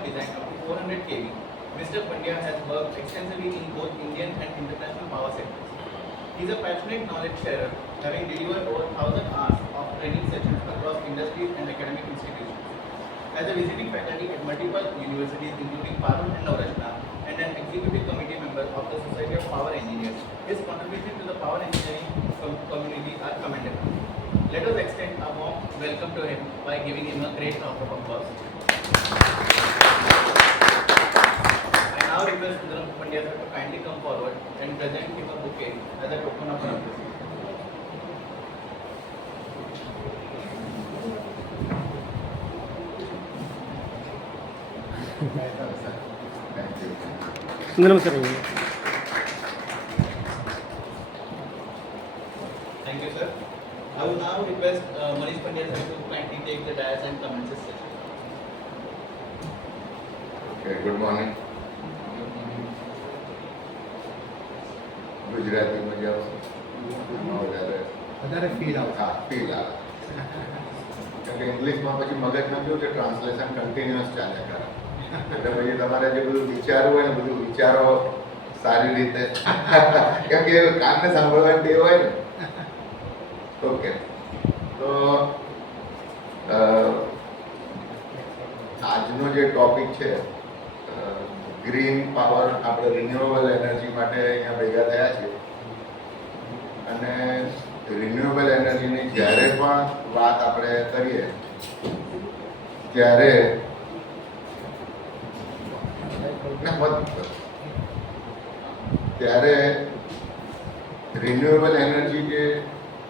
have designed up to 400 kV, Mr. Pandya has worked extensively in both Indian and international power sectors. He is a passionate knowledge sharer, having delivered over 1,000 hours of training sessions across industries and academic institutions. As a visiting faculty at multiple universities including Parul and Navratna, and an executive committee member of the Society of Power Engineers, his contributions to the power engineering community are commendable. Let us extend a warm welcome to him by giving him a great round of applause. I now request Sundaram Pandya sir to kindly come forward and present him a bouquet as a token of appreciation. Sundaram sir Thank you, sir. I will now request Manish Pandya sir to kindly take the dais and commence this session. Okay, good morning. Gujarati મજા વધારે feel આવે. હા feel આવે કેમ કે ઇંગ્લિશમાં પછી મગજમાં કેવું છે ટ્રાન્સલેશન કન્ટિન્યુઅસ ચાલે કરે એટલે પછી તમારે જે બધું વિચારવું હોય ને બધું વિચારો સારી રીતે કેમ કે કાનને સાંભળવાની ટેવ હોય ને. ઓકે તો આજનો જે ટોપિક છે ગ્રીન પાવર, આપણે રિન્યુએબલ એનર્જી માટે અહીંયા ભેગા થયા છીએ અને રિન્યુએબલ એનર્જીની જ્યારે પણ વાત આપણે કરીએ ત્યારે રિન્યુએબલ એનર્જી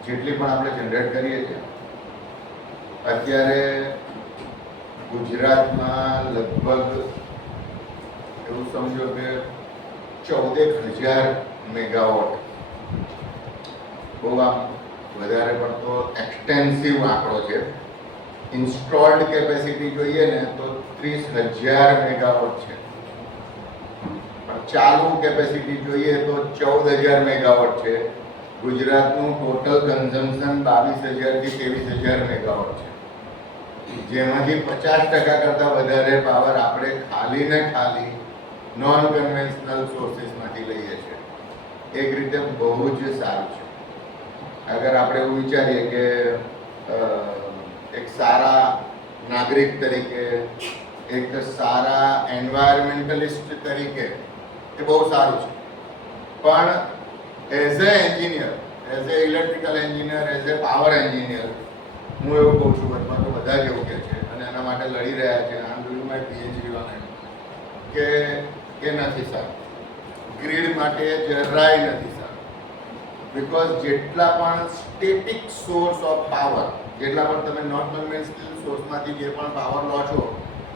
જેટલી પણ આપણે જનરેટ કરીએ છીએ અત્યારે ગુજરાતમાં લગભગ એવું સમજો કે 14,000 મેગાવોટ, બહુ આમ વધારે પડતો એક્સટેન્સિવ આંકડો છે. ઇન્સ્ટોલ્ડ કેપેસિટી જોઈએ ને તો 30,000 મેગાવોટ છે, પણ ચાલુ કેપેસિટી જોઈએ તો 14,000 મેગાવોટ છે. ગુજરાતનું ટોટલ કન્ઝમ્પશન 22,000 થી 23,000 મેગાવોટ છે, જેમાંથી 50% કરતાં વધારે પાવર આપણે ખાલી ને ખાલી નોન કન્વેન્શનલ સોર્સિસમાંથી લઈએ છીએ. એક રીતે બહુ જ સારું છે. અગર આપણે એવું વિચારીએ કે એક સારા નાગરિક તરીકે, એક સારા એન્વાયરમેન્ટલિસ્ટ તરીકે એ બહુ સારું છે, પણ as a engineer, as a electrical engineer, as a power engineer હું એવું કહું છું, અથવા તો બધા જ એવું કહે છે અને એના માટે લડી રહ્યા છે, આમ doing my PhD on it, કે એ નથી સારું. ગ્રીડ માટે જરાય નથી સારું. બિકોઝ જેટલા પણ સ્ટેટિક સોર્સ ઓફ પાવર, જેટલા પણ તમે નોન કન્વેન્શનલ સોર્સમાંથી જે પણ પાવર લો છો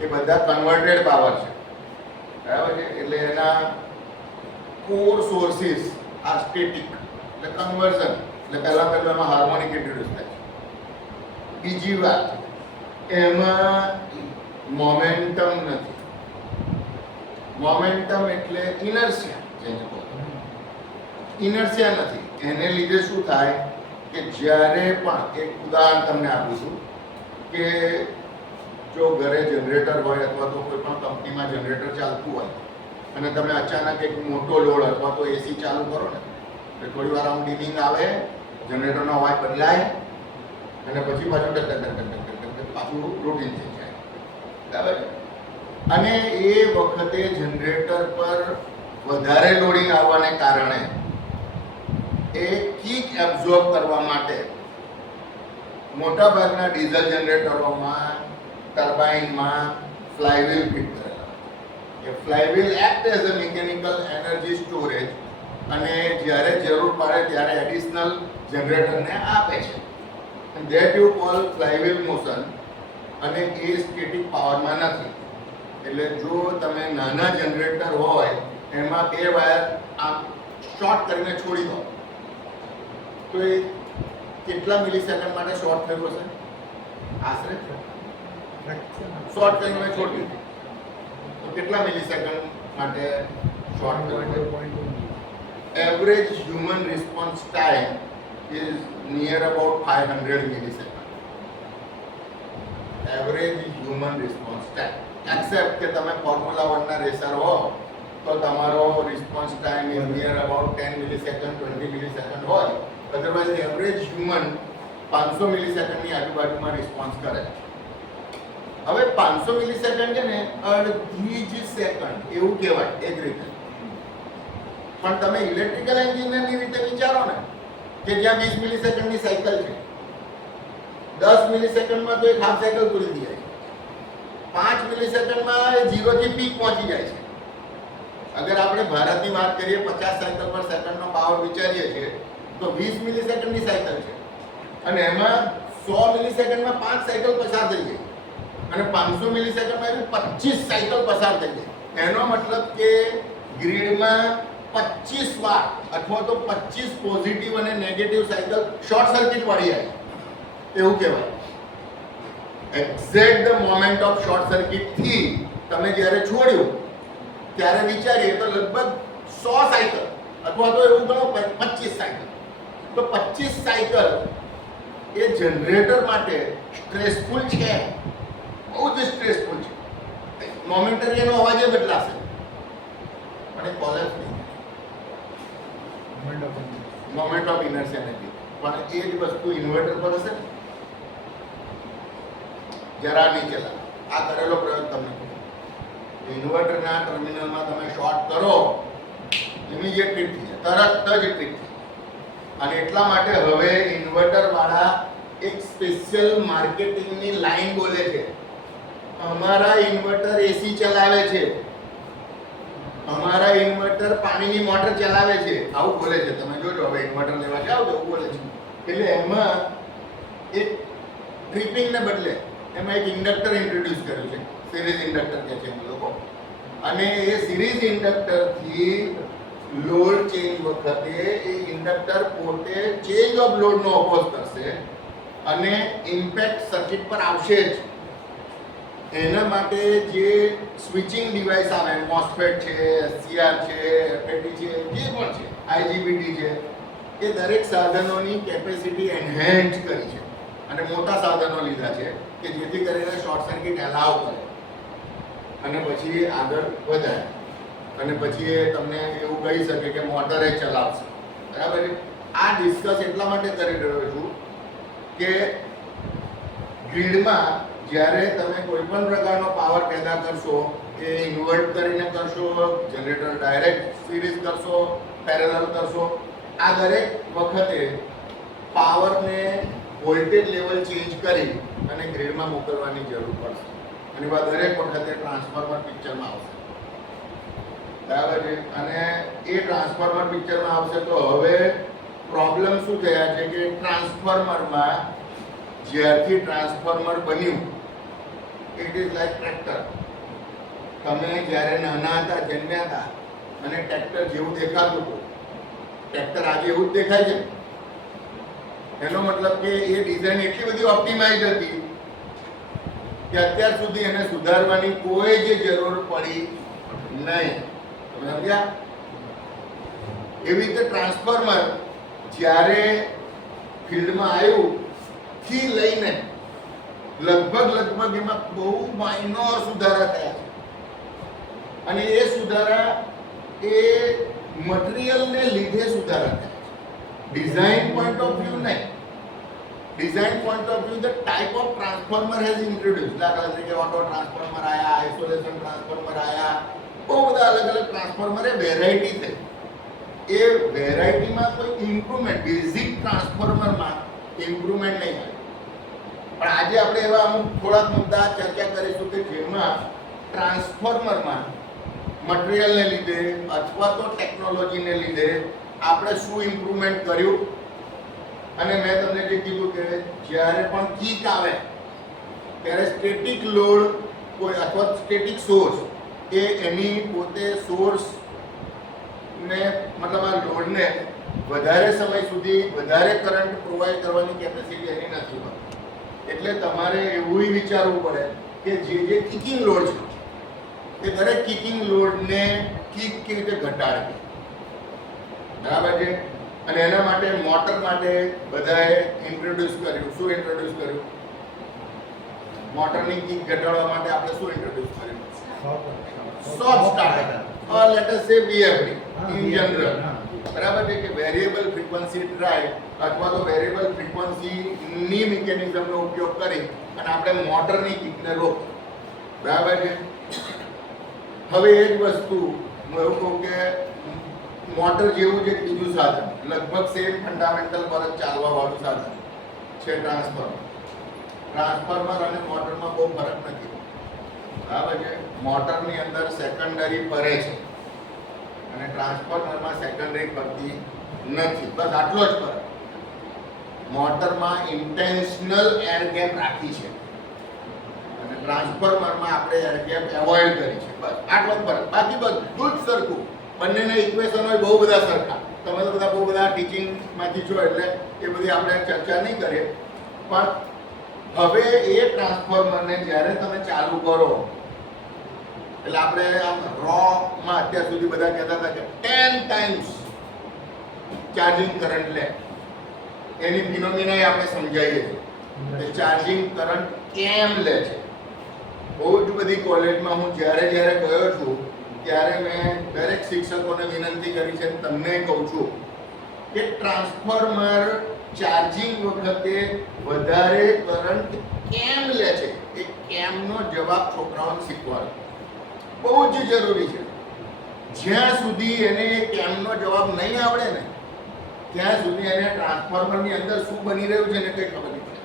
એ બધા કન્વર્ટેડ પાવર છે, બરાબર છે. એટલે એના કોર સોર્સિસ આર સ્ટેટિક, એટલે કન્વર્ઝન, એટલે પહેલાં એમાં હાર્મોનિક ઇન્ટ્રોડ્યુસ થાય છે. બીજી વાત, એમાં મોમેન્ટમ નથી. મોમેન્ટમ એટલે ઇનર્શિયા નથી. એને લીધે શું થાય કે જ્યારે પણ, એક ઉદાહરણ તમને આપું છું કે જો ઘરે જનરેટર હોય અથવા તો કોઈ પણ કંપનીમાં જનરેટર ચાલતું હોય અને તમે અચાનક એક મોટો લોડ અથવા તો એસી ચાલુ કરો ને, એટલે થોડી વાર આમ ડીમિંગ આવે, જનરેટરનો અવાજ બદલાય અને પછી પાછું પાછું રૂટીન થઈ જાય, બરાબર. અને એ વખતે જનરેટર પર વધારે લોડિંગ આવવાને કારણે એ કિક એબ્ઝોર્બ કરવા માટે મોટાભાગના ડીઝલ જનરેટરોમાં, ટર્બાઇનમાં ફ્લાયવ્હીલ ફિટ કરેલા. એ flywheel act as a mechanical energy storage, અને જ્યારે જરૂર પડે ત્યારે એડિશનલ જનરેટરને આપે છે. That you call flywheel motion, અને એ સ્ટેટિક પાવરમાં નથી. એટલે જો તમે નાના જનરેટર હોય એમાં 2 વાયર આમ શોર્ટ કરીને છોડી દો તો એ કેટલા મિલીસેકન્ડ માટે શોર્ટ થયું હશે? આશરે શોર્ટ કરીને છોડી તો કેટલા મિલીસેકન્ડ માટે શોર્ટ થયું? Average human response time is near about 500 millisecond. Average human response time. Accept કે તમે ફોર્મ્યુલા 1 ના રેસર હો તો તમારો response time is near about 10 millisecond 20 millisecond હોય. અધરવાઇઝ એવરેજ હ્યુમન 500 મિલીસેકન્ડની આજુબાજુમાં રિસ્પોન્સ કરે. હવે 500 મિલીસેકન્ડ છે ને અડધી જ સેકન્ડ એવું કહેવાય એક રીતે. પણ તમે ઇલેક્ટ્રિકલ એન્જિનિયરની રીતે વિચારો ને કે જ્યાં 20 મિલીસેકન્ડની સાયકલ છે, 10 મિલીસેકન્ડમાં તો એક હાફ સાયકલ પૂરી થઈ જાય, 5 મિલીસેકન્ડમાં 0 થી પીક પહોંચી જાય છે. અગર આપણે ભારતની વાત કરીએ 50 સાયકલ પર સેકન્ડનો પાવર વિચારીએ છીએ તો 20 મિલીસેકન્ડની સાયકલ છે અને એમાં 100 મિલીસેકન્ડમાં 5 સાયકલ પસાર થઈ જાય અને 500 મિલીસેકન્ડમાં એવી 25 સાયકલ પસાર થઈ જાય. એનો મતલબ કે ગ્રીડમાં 25 વાર અથવા તો 25 પોઝિટિવ અને નેગેટિવ સાયકલ શોર્ટ સર્કિટ વાળી આવી એવું કહેવાય. Exact the moment of short circuit થી તમે જ્યારે છોડ્યું ત્યારે વિચારીએ તો લગભગ 100 સાયકલ અથવા તો એવું ગણો 25 સાયકલ. તો 25 સાયકલ એ જનરેટર માટે સ્ટ્રેસફુલ છે, બહુ જ સ્ટ્રેસફુલ છે. મોમેન્ટરી એનો અવાજ જ બદલાશે પણ એ કોલેપ્સ નહીં, મોમેન્ટ ઓફ ઇનર્શિયા નથી. પણ એ જ વસ્તુ ઇન્વર્ટર પર હશે ને, જરા નીચે લાવો. આ કરેલો પ્રયોગ તમને ઇન્વર્ટરના ટર્મિનલમાં તમે શોર્ટ કરો ઇમિડિયેટ ટ્રીપ થઈ જાય, તરત જ ટ્રીપ થઈ જાય. અને એટલા માટે હવે ઇન્વર્ટર વાળા એક સ્પેશિયલ માર્કેટિંગની લાઈન બોલે છે, અમારા ઇન્વર્ટર એસી ચલાવે છે, અમારા ઇન્વર્ટર પાણીની મોટર ચલાવે છે, આવું બોલે છે. તમે જોજો હવે ઇન્વર્ટર લેવા જાઓ તો એવું બોલે છે. એટલે એમાં એક ટ્રીપિંગને બદલે એમાં એક ઇન્ડક્ટર ઇન્ટ્રોડ્યુસ કર્યું છે, સિરીઝ ઇન્ડક્ટર કહે છે લોકો. અને એ સિરીઝ ઇન્ડક્ટરથી લોડ ચેન્જ વખતે એ ઇન્ડક્ટર પોતે ચેન્જ ઓફ લોડનો અપોઝ કરશે અને ઇમ્પેક્ટ સર્કિટ પર આવશે જ. એના માટે જે સ્વિચિંગ ડિવાઇસ આવે, મોસ્ફેટ છે, એસસીઆર છે, એફએટી છે, જે પણ છે, આઈજીબીટી છે, એ દરેક સાધનોની કેપેસિટી એન્હાન્સ કરી છે અને મોટા સાધનો લીધા છે કે જેથી કરીને શોર્ટ સર્કિટ એલાવ કરે અને પછી આગળ વધારે અને પછી એ તમને એવું કહી શકે કે મોટરે ચલાવશે. બરાબર છે. આ ડિસ્કસ એટલા માટે કરી રહ્યો છું કે ગ્રીડમાં જ્યારે તમે કોઈ પણ પ્રકારનો પાવર પેદા કરશો, એ ઇન્વર્ટ કરીને કરશો, જનરેટર ડાયરેક્ટ સિરીઝ કરશો, પેરેલલ કરશો, આ દરેક વખતે પાવરને વોલ્ટેજ લેવલ ચેન્જ કરી અને ગ્રીડમાં મોકલવાની જરૂર પડશે અને દરેક વખતે ટ્રાન્સફોર્મર પિક્ચરમાં આવશે. બરાબર છે. અને એ ટ્રાન્સફોર્મર પિક્ચરમાં આવશે તો હવે પ્રોબ્લેમ શું થયા છે કે ટ્રાન્સફોર્મરમાં જ્યારથી ટ્રાન્સફોર્મર બન્યું ઇટ ઇઝ લાઈક ટ્રેક્ટર. તમે જ્યારે નાના હતા, જન્મ્યા હતા અને ટ્રેક્ટર જેવું દેખાતું હતું, ટ્રેક્ટર આજે એવું જ દેખાય છે. એનો મતલબ કે એ ડિઝાઇન એટલી બધી ઓપ્ટિમાઇઝ હતી કે અત્યાર સુધી એને સુધારવાની કોઈ જ જરૂર પડી નહીં. તમે સમજ્યા? એવી રીતે ટ્રાન્સફોર્મર જ્યારે ફિલ્ડમાં આવ્યું થી લઈને લગભગ એમાં બહુ માઇનોર સુધારા થયા છે અને એ સુધારા એ મટીરિયલને લીધે સુધારા થયા છે. ડિઝાઇન પોઈન્ટ ઓફ વ્યૂ નહીં. Design point of view the type of transformer has introduce. દાખલા તરીકે ઓટો ટ્રાન્સફોર્મર આયા, આઇસોલેશન ટ્રાન્સફોર્મર આયા, બહુ બધા અલગ અલગ ટ્રાન્સફોર્મર એ વેરાયટી થઈ. એ વેરાયટીમાં કોઈ ઇમ્પ્રુવમેન્ટ બેઝિક ટ્રાન્સફોર્મરમાં ઇમ્પ્રુવમેન્ટ નહીં આવે. પણ આજે આપણે એવા અમુક થોડાક મુદ્દા ચર્ચા કરીશું કે જેમાં ટ્રાન્સફોર્મરમાં મટીરિયલને લીધે અથવા તો ટેકનોલોજીને લીધે આપણે શું ઇમ્પ્રુવમેન્ટ કર્યું. અને મેં તમને જે કીધું કે જ્યારે પણ કીક આવે ત્યારે સ્ટેટિક લોડ કોઈ અથવા સ્ટેટિક સોર્સ એ એની પોતે સોર્સ ને મતલબ આ લોડને વધારે સમય સુધી વધારે કરંટ પ્રોવાઈડ કરવાની કેપેસિટી એની નથી હોતી. એટલે તમારે એવું વિચારવું પડે કે જે કિકિંગ લોડ છે એ દરેક કિકિંગ લોડને કિક કેવી રીતે ઘટાડવી. બરાબર છે. અને એના માટે મોટર માટે બધાએ ઇન્ટ્રોડ્યુસ કર્યું. શું ઇન્ટ્રોડ્યુસ કર્યું? મોટરની કિક ઘટાડવા માટે આપણે શું ઇન્ટ્રોડ્યુસ કર્યું? soft starter or let us say BFD in general. બરાબર છે કે વેરિયેબલ ફ્રીક્વન્સી ડ્રાઈવ અથવા તો વેરિયેબલ ફ્રીક્વન્સીની મિકેનિઝમનો ઉપયોગ કરી અને આપણે મોટરની કિકને રોકીએ. બરાબર છે. હવે એ જ વસ્તુ હું એવું કહું કે મોટર જેવું જ એક બીજું સાધન લગભગ સેમ ફંડામેન્ટલ પર જ ચાલવાવાળું સાધન છે ટ્રાન્સફોર્મર અને મોટરમાં બહુ ફરક નથી. બરાબર છે. મોટરની અંદર સેકન્ડરી ફરે છે અને ટ્રાન્સફોર્મરમાં સેકન્ડરી ફરતી નથી. બસ આટલો જ ફરક. મોટરમાં ઇન્ટેન્શનલ એર ગેપ રાખી છે અને ટ્રાન્સફોર્મરમાં આપણે એર ગેપ એવોઇડ કરી છે. બસ આટલો જ ફરક. બાકી બધું જ સરખું. બંનેના ઇક્વેશન હોય બહુ બધા સરખા. તમે તો બધા બહુ બધા ટીચિંગમાંથી છો એટલે એ બધી આપણે ચર્ચા નહીં કરીએ. પણ હવે એ ટ્રાન્સફોર્મરને જ્યારે તમે ચાલુ કરો એટલે આપણે આમ રોમાં અત્યાર સુધી બધા કહેતા હતા કે 10 ટાઈમ્સ ચાર્જિંગ કરંટ લે. એની ફિનોમિના આપણે સમજાવીએ છીએ કે ચાર્જિંગ કરંટ કેમ લે છે. બહુ જ બધી કોલેજમાં હું જ્યારે ગયો છું ત્યારે મેં દરેક શિક્ષકોને વિનંતી કરી છે, તમને કહું છું કે ટ્રાન્સફોર્મર ચાર્જિંગ વખતે વધારે કરંટ કેમ લે છે. એ કેમનો જવાબ છોકરાઓને શીખવાનો બહુ જ જરૂરી છે. જ્યાં સુધી એને કેમનો જવાબ નહીં આવડે ને ત્યાં સુધી એને ટ્રાન્સફોર્મરની અંદર શું બની રહ્યું છે ને કંઈ ખબર નહીં પડે.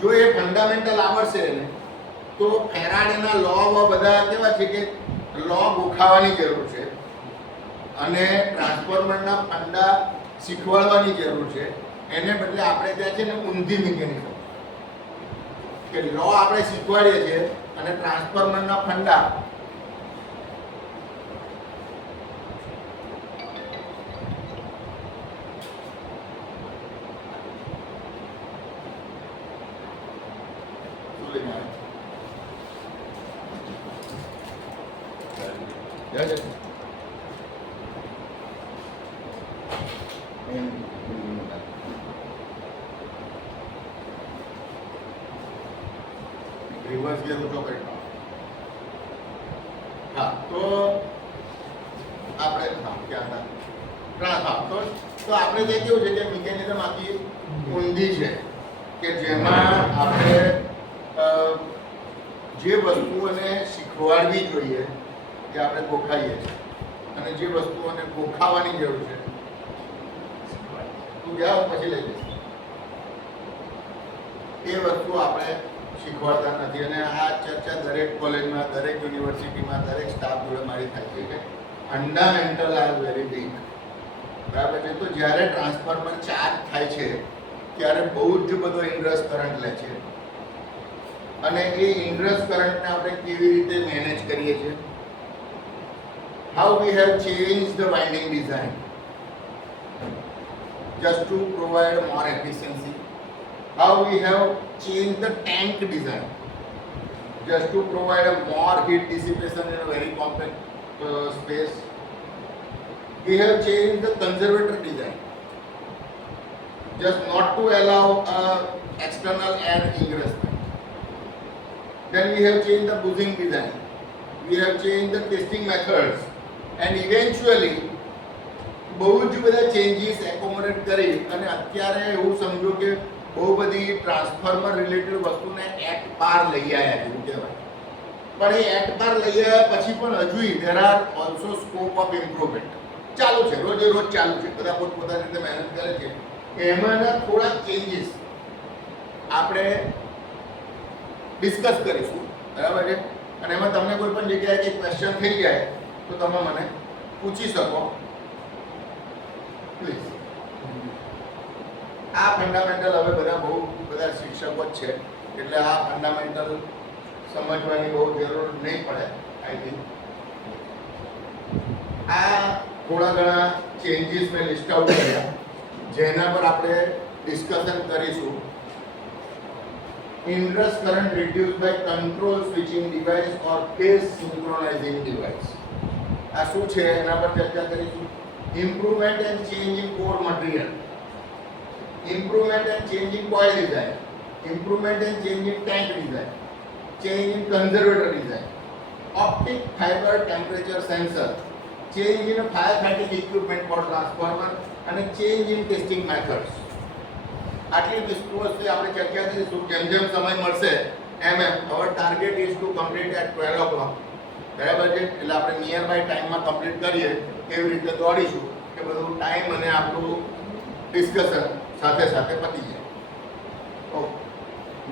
જો એ ફંડામેન્ટલ આવડશે ને તો ફેરાડેના લો બધા કેવા છે કે લો ગોખાવાની જરૂર છે અને ટ્રાન્સફોર્મરના ફંડા શીખવાડવાની જરૂર છે. એને બદલે આપણે ત્યાં છે ને ઊંધી મિકેનિઝમ કે લો આપણે શીખવાડીએ છીએ અને ટ્રાન્સફોર્મરના ફંડા રિવર્સ ગિયર ઊંચો કરી નાખો. હા તો આપણે ક્યાં હતા તો આપણે જે કેવું છે કે મિકેનિઝમ આખી ઊંધી છે કે જેમાં આપણે જે વસ્તુઓને શીખવાડવી જોઈએ એ આપણે ગોખાઈએ છીએ અને જે વસ્તુઓને ગોખાવાની જરૂર છે તું ગયા પછી લઈ જઈશ એ વસ્તુ આપણે શીખવાડતા નથી. અને આ ચર્ચા દરેક કોલેજમાં, દરેક યુનિવર્સિટીમાં, દરેક સ્ટાફ જોડે મારી થાય છે કે ફંડામેન્ટલ આર વેરી વીક. બરાબર છે. તો જ્યારે ટ્રાન્સફોર્મર ચાર્જ થાય છે ત્યારે બહુ જ બધો ઇન્ડ્રસ કરંટ લે છે અને એ ઇન્ડ્રસ કરંટને આપણે કેવી રીતે મેનેજ કરીએ છીએ. How we have change the winding design just to provide more efficiency. How we have changed the tank design just to provide a more heat dissipation in a very compact space. We have changed the conservator design just not to allow external air ingressment. Then we have changed the buzzing design. We have changed the testing methods and eventually બહુ જ બધા changes accommodate કરી અને અત્યારે એવું સમજો કે બહુ બધી ટ્રાન્સફોર્મર રિલેટેડ વસ્તુને એટ પાર લઈ આવ્યા એવું કહેવાય. પણ એ એટ પાર લઈ આવ્યા પછી પણ હજુ there are also scope of improvement ચાલુ છે. રોજે રોજ ચાલુ છે. બધા પોતપોતાની રીતે મહેનત કરે છે. એમાંના થોડાક ચેન્જીસ આપણે ડિસ્કસ કરીશું. બરાબર છે. અને એમાં તમને કોઈ પણ જગ્યાએ કંઈ ક્વેશ્ચન થઈ જાય તો તમે મને પૂછી શકો પ્લીઝ. આ ફંડામેન્ટલ હવે બહુ બધા શિક્ષકો જ છે એટલે આ ફંડામેન્ટલ સમજવાની બહુ જરૂર નહીં પડે આઈ થિંક. આ થોડા ઘણા ચેન્જીસ મેં લિસ્ટ આઉટ કર્યા જેના પર આપણે ડિસ્કશન કરીશું. Inrush current reduce by control switching device or phase synchronising device. આ શું છે એના પર ચર્ચા કરીશું. Improvement and change in core material, improvement and change in coil design, improvement and change in tank design, change in conservator design, optic fiber temperature sensor, change in fire fighting equipment for transformer અને change in testing methods. આટલી વસ્તુઓ આપણે ચર્ચા કરીશું. જેમ સમય મળશે એમ our target is to complete at 12 o'clock. બરાબર છે? એટલે આપણે નિયર બાય ટાઈમમાં કમ્પ્લીટ કરીએ કેવી રીતે દોડીશું કે બધું ટાઈમ અને આપણું ડિસ્કશન સાથે સાથે પતી જાય. Okay,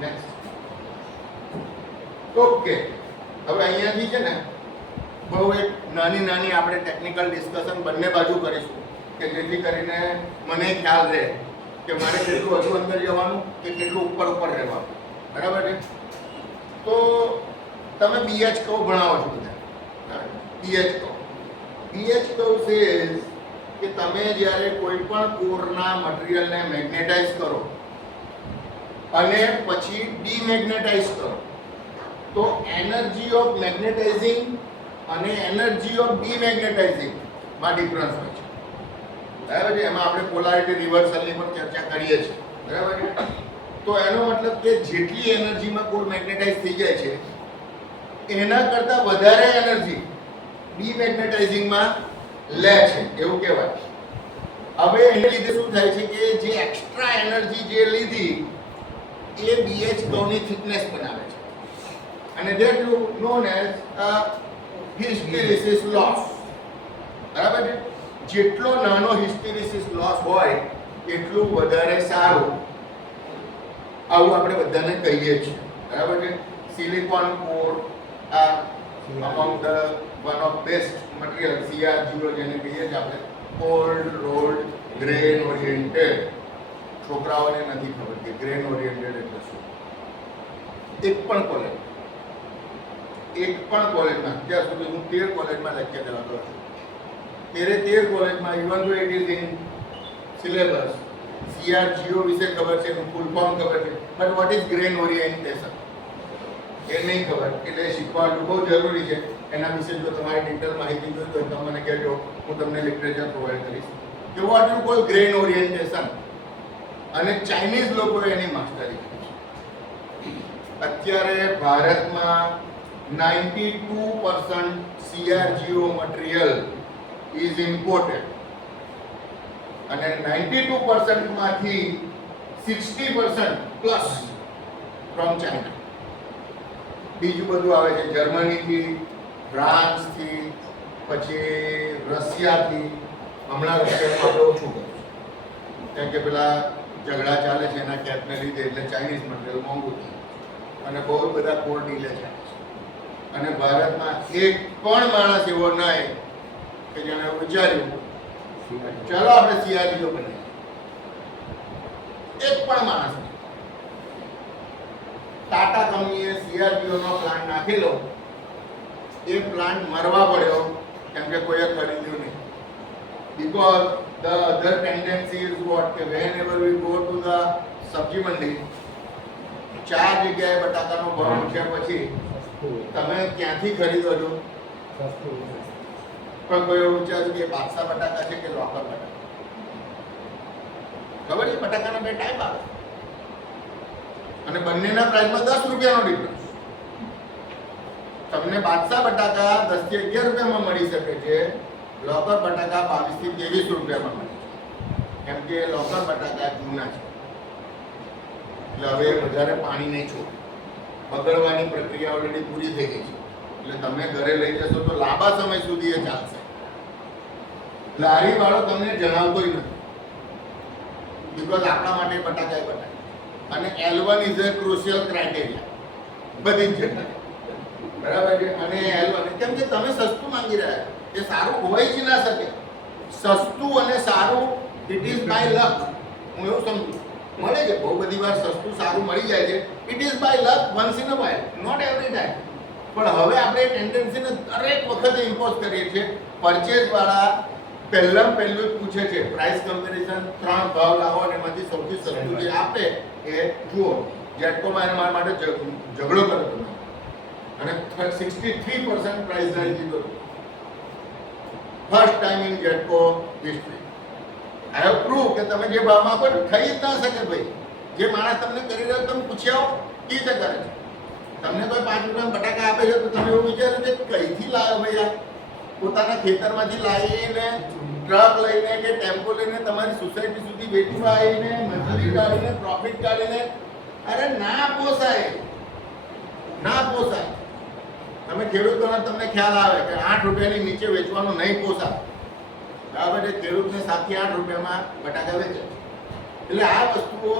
next. ઓકે, હવે અહીંયાથી છે ને બહુ એક નાની આપણે ટેકનિકલ ડિસ્કશન બંને બાજુ કરીશું કે જેથી કરીને મને ખ્યાલ રહે કે મારે કેટલું હજુ અંદર જવાનું કે કેટલું ઉપર રહેવાનું. બરાબર છે? તો તમે બીએચ કર્વ ભણાવો છો બધા. બીએચ કર્વ છે કે તમે જ્યારે કોઈ પણ કોરના મટીરિયલને મેગ્નેટાઇઝ કરો અને પછી ડીમેગ્નેટાઇઝ કરો તો એનર્જી ઓફ મેગ્નેટાઇઝિંગ અને એનર્જી ઓફ ડીમેગ્નેટાઇઝિંગ માં ડિફરન્સ હોય છે. બરાબર છે? એમાં આપણે પોલારિટી રિવર્સલની પણ ચર્ચા કરીએ છીએ. બરાબર છે? તો એનો મતલબ કે જેટલી એનર્જીમાં કોર મેગ્નેટાઇઝ થઈ જાય છે એના કરતાં વધારે એનર્જી ડીમેગ્નેટાઇઝિંગમાં લે છે એવું કહેવાય. હવે એને લીધે શું થાય છે કે જે એક્સ્ટ્રા એનર્જી જે લીધી એ BH કર્વની થિકનેસ બનાવે છે અને that you known as hysteresis loss. બરાબર છે? જેટલો નાનો hysteresis loss હોય એટલું વધારે સારું, આવું આપણે બધાને કહીએ છીએ. બરાબર છે? Silicon core among the one of best material, CR0 જેને કહીએ છીએ આપણે, cold rolled grain oriented. છોકરાઓને નથી ખબર કે ગ્રેન ઓરિએન્ટેડ એટલે શું. એક પણ કોલેજમાં અત્યાર સુધી હું 13 કોલેજમાં લેક્ચર દેવાતો હતો. 13 કોલેજમાં ઇવન ધો it is in syllabus CR0 વિશે ખબર છે, ફૂલ ફોર્મ ખબર છે, but what is grain orientation એ નહીં ખબર. એટલે શીખવાનું બહુ જરૂરી છે. એના વિશે જો તમારે ડિટેલ માહિતી જોઈતી હોય તો મને કહેજો, હું તમને લિટરેચર પ્રોવાઈડ કરીશ કે what you call grain orientation. અને ચાઇનીઝ લોકોએ એની માસ્ટરી કરી છે. અત્યારે ભારતમાં 92% CR0 મટીરિયલ ઇઝ ઇમ્પોર્ટેડ અને 92% માંથી 60% પ્લસ ફ્રોમ ચાઇના. બીજું બધું આવે છે જર્મનીથી, ફ્રાન્સથી, પછી રશિયાથી. હમણાં રશિયામાં આપણે ઓછું કર્યું કેમ કે પેલા ઝઘડા ચાલે છે એના કેપને લીધે, એટલે ચાઇનીઝ મટીરિયલ મોંઘું થાય અને બહુ બધા કોર ડીલે છે. અને ભારતમાં એક પણ માણસ એવો નહીં કે જેણે વિચાર્યું ચાલો આપણે CR0 બનાવીએ. એક પણ માણસ નહીં. ટાટા કંપનીએ CR0 નો પ્લાન્ટ નાખેલો, એ પ્લાન્ટ મરવા પડ્યો કેમ કે કોઈએ ખરીદ્યું નહીં. Because the other tendency is what? Whenever we go to the સબ્જી મંડી, 4 જગ્યાએ બટાકાનો ભાવ ઉઠ્યા પછી તમે ક્યાંથી ખરીદો છો? પણ કોઈ એવું વિચાર્યું કે બાદશાહ બટાકા છે કે લોકર બટાકા? ખબર છે? બટાકાના બે ટાઈપ આવે અને બંનેના પ્રાઇસમાં 10 રૂપિયાનો ડિફરન્સ. તમને બાદશાહ બટાકા 10 થી 11 રૂપિયામાં મળી શકે છે, લોકર બટાકા 22 થી 23 રૂપિયામાં મળે છે. કેમ કે લોકર બટાકા જૂના છે એટલે હવે વધારે પાણી નહીં છોડે, બગડવાની પ્રક્રિયા ઓલરેડી પૂરી થઈ ગઈ છે. એટલે તમે ઘરે લઈ જશો તો લાંબા સમય સુધી એ ચાલશે. લારી વાળો તમને જણાવતો નથી, બીકોઝ આપણા માટે બટાકા અને L1 is a crucial criteria બધી જ જગ્યાએ. બરાબર છે? અને L1 કેમ કે તમે સસ્તું માંગી રહ્યા છો, એ સારું હોય જ ના શકે. સસ્તું અને સારું ઇટ ઇઝ બાય લક. હું એવું સમજુ મળે છે, બહુ બધી વાર સસ્તું સારું મળી જાય છે. It is by luck once in a while, not every time. પણ હવે આપણે ટેન્ડન્સીને દરેક વખતે ઇમ્પોઝ કરીએ છીએ. પરચેઝ વાળા પહેલું પૂછે છે પ્રાઇસ કમ્પેરિઝન, 3 ભાવ લાવો અને એમાંથી સૌથી સસ્તું જે આપે એ જુઓ. જેટકોમાં મારા માટે ઝઘડો કર્યો હતો અને 63% પ્રાઇસ લઈ દીધો. First time in GETCO history. I have prove કે તમે જે ભાવમાં આપો થઈ જ ના શકે ભાઈ. જે માણસ તમને કરી રહ્યો તમે પૂછ્યા હો એ રીતે કરે છે. તમને કોઈ 5 રૂપિયામાં બટાકા આપે છે તો તમે એવું વિચારો કે કઈથી લાવ્યો ભાઈ આ? પોતાના ખેતરમાંથી લાવીને ટ્રક લઈને કે ટેમ્પો લઈને તમારી સોસાયટી સુધી વેચવા આવીને મજૂરી કાઢીને પ્રોફિટ કાઢીને, અરે ના પોસાય, ના પોસાય. તમે ખેડૂતોને તમને ખ્યાલ આવે કે 8 રૂપિયાની નીચે વેચવાનું નહીં પોસાય. બરાબર છે? ખેડૂતને 7 થી 8 રૂપિયામાં બટાકા વેચે. એટલે આ વસ્તુઓ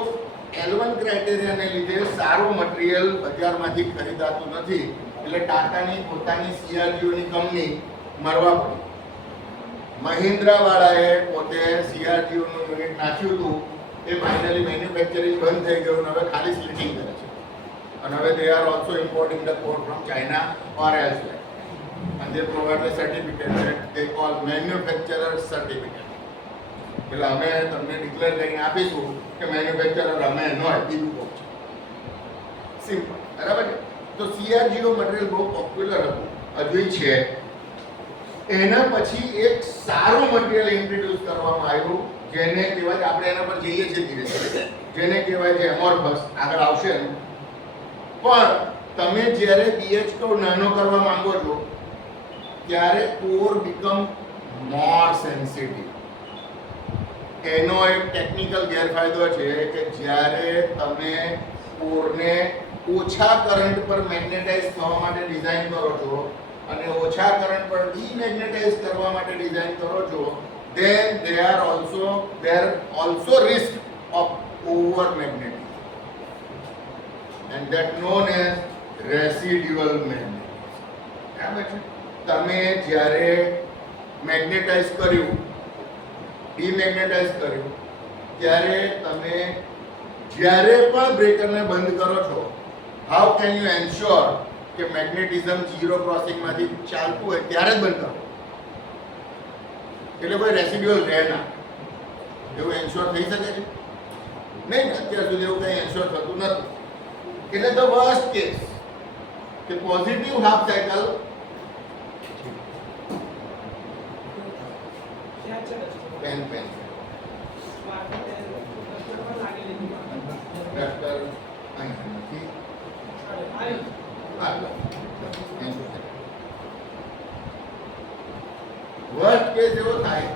L1 ક્રાઇટેરિયાને લીધે સારું મટીરિયલ બજારમાંથી ખરીદાતું નથી. એટલે ટાટાની પોતાની CRGOની કંપની મરવા પડી. મહિન્દ્રા વાળાએ પોતે CRGOનું યુનિટ નાખ્યું હતું, એ ફાઇનલી મેન્યુફેક્ચરિંગ બંધ થઈ ગયું અને હવે ખાલી સ્લિટિંગ કરે છે. અને હવે they are also importing the core from China or elsewhere. And they provide a certificate that they call manufacturer certificate. એટલે અમે તમને ડિક્લેર કરીને આપીશું કે મેન્યુફેક્ચરર અમે નોય, બીજું કોક છે. સિમ્પલ. બરાબર છે? તો CRGO મટીરિયલ બહુ પોપ્યુલર હતું, હજુ છે. એના પછી એક સારું મટીરિયલ ઇન્ટ્રોડ્યુસ કરવામાં આવ્યું, જેને કહેવાય, આપણે એના પર જઈએ છીએ ધીરે ધીરે, જેને કહેવાય છે એમોર્ફસ. આગળ આવશે ને. પણ તમે જ્યારે BH કર્વ નાનો કરવા માંગો છો ત્યારે કોર બીકમ મોર સેન્સિટિવ. એનો એક ટેકનિકલ ગેરફાયદો છે કે જ્યારે તમે કોરને ઓછા કરંટ પર મેગ્નેટાઇઝ થવા માટે ડિઝાઇન કરો છો અને ઓછા કરંટ પર ડીમેગ્નેટાઇઝ કરવા માટે ડિઝાઇન કરો છો, then there also risk of over magnetism, and that known as residual magnetism. બરાબર છે? તમે જ્યારે મેગ્નેટાઇઝ કર્યું, ડીમેગ્નેટાઇઝ કર્યું, ત્યારે તમે જ્યારે પણ બ્રેકરને બંધ કરો છો, હાઉ કેન યુ એન્શ્યોર કે મેગ્નેટિઝમ 0 ક્રોસિંગમાંથી ચાલતું હોય ત્યારે જ બંધ કરો? એટલે કોઈ રેસિડ્યુઅલ રહે ના, એવું એન્શ્યોર થઈ શકે છે? નહીં ને, અત્યાર સુધી એવું કંઈ એન્શ્યોર થતું નથી. એટલે ધ વર્સ્ટ કેસ કે positive half cycle pen duster અહીં નથી. વર્સ્ટ કેસ એવો થાય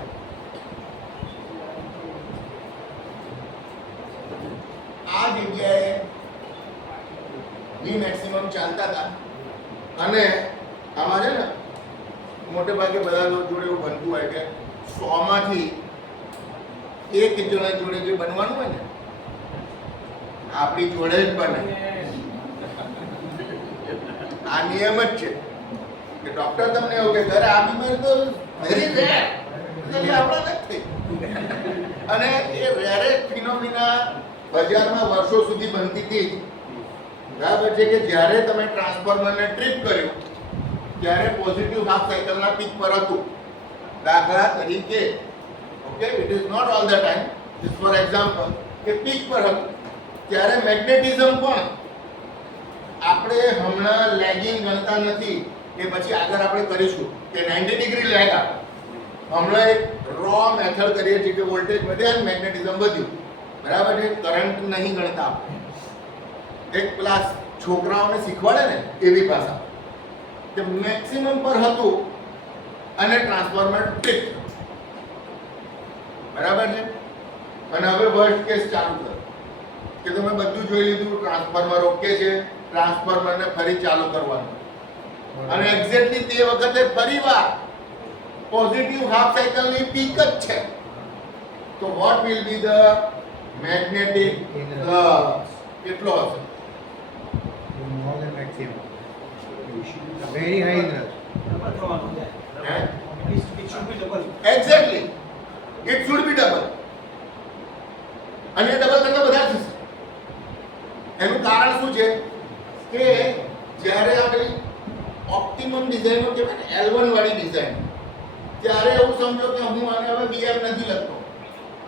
આ જગ્યાએ વી મેક્સિમમ ચાલતા હતા અને આમાં છે ને મોટે ભાગે બધા જોડે એવું બનતું હોય કે 100 માંથી એક જણા જોડે જે બનવાનું હોય ને, આપણી જોડે જ બને. આ નિયમ જ છે કે ડોક્ટર તમને એવું કે ઘરે આ બીમારી તો વેરી રેર, એટલે આપણા નથી. અને એ રેરેસ્ટ ફિનોમિના બજારમાં વર્ષો સુધી બનતી હતી. બરાબર છે? કે જ્યારે તમે ટ્રાન્સફોર્મરને ટ્રીપ કર્યું ત્યારે પોઝિટિવ હાફ સાયકલના પીક પર હતું. દાખલા તરીકે, okay, it is not all the time, just for example, કે પીક પર હતું ત્યારે મેગ્નેટિઝમ પણ આપણે હમણાં લેગિંગ ગણતા નથી, કે પછી આગળ આપણે કરીશું કે 90 ડિગ્રી લેગ આપે. હમણાં એક રો મેથડ કરીએ છીએ કે વોલ્ટેજ વધ્યા અને મેગ્નેટિઝમ વધ્યું. બરાબર છે? કરંટ નહીં ગણતા આપણે. એક ક્લાસ છોકરાઓને શીખવાડે ને એવી ભાષા કે મેક્સિમમ પર હતું અને ટ્રાન્સફોર્મર ટ્રીપ. બરાબર છે? અને હવે વર્સ્ટ કેસ ચાલુ કરો કે તમે બધું જોઈ લીધું, ટ્રાન્સફોર્મર ઓકે છે, ટ્રાન્સફોર્મરને ફરી ચાલુ કરવાનું અને એક્ઝેક્ટલી તે વખતે ફરીવાર પોઝિટિવ હાફ સાયકલની પીક જ છે. તો what will be the magnetic flux? કેટલો હશે? More than maximum. Very high interest. It should be double. Exactly. It should be double. અને ડબલ કરતા બધા થશે. એનું કારણ શું છે કે જ્યારે આપણી ઓપ્ટિમમ ડિઝાઇનો કહેવાય ને, L1 વાળી ડિઝાઇન, ત્યારે એવું સમજો કે હું આને હવે BM નથી લખતો,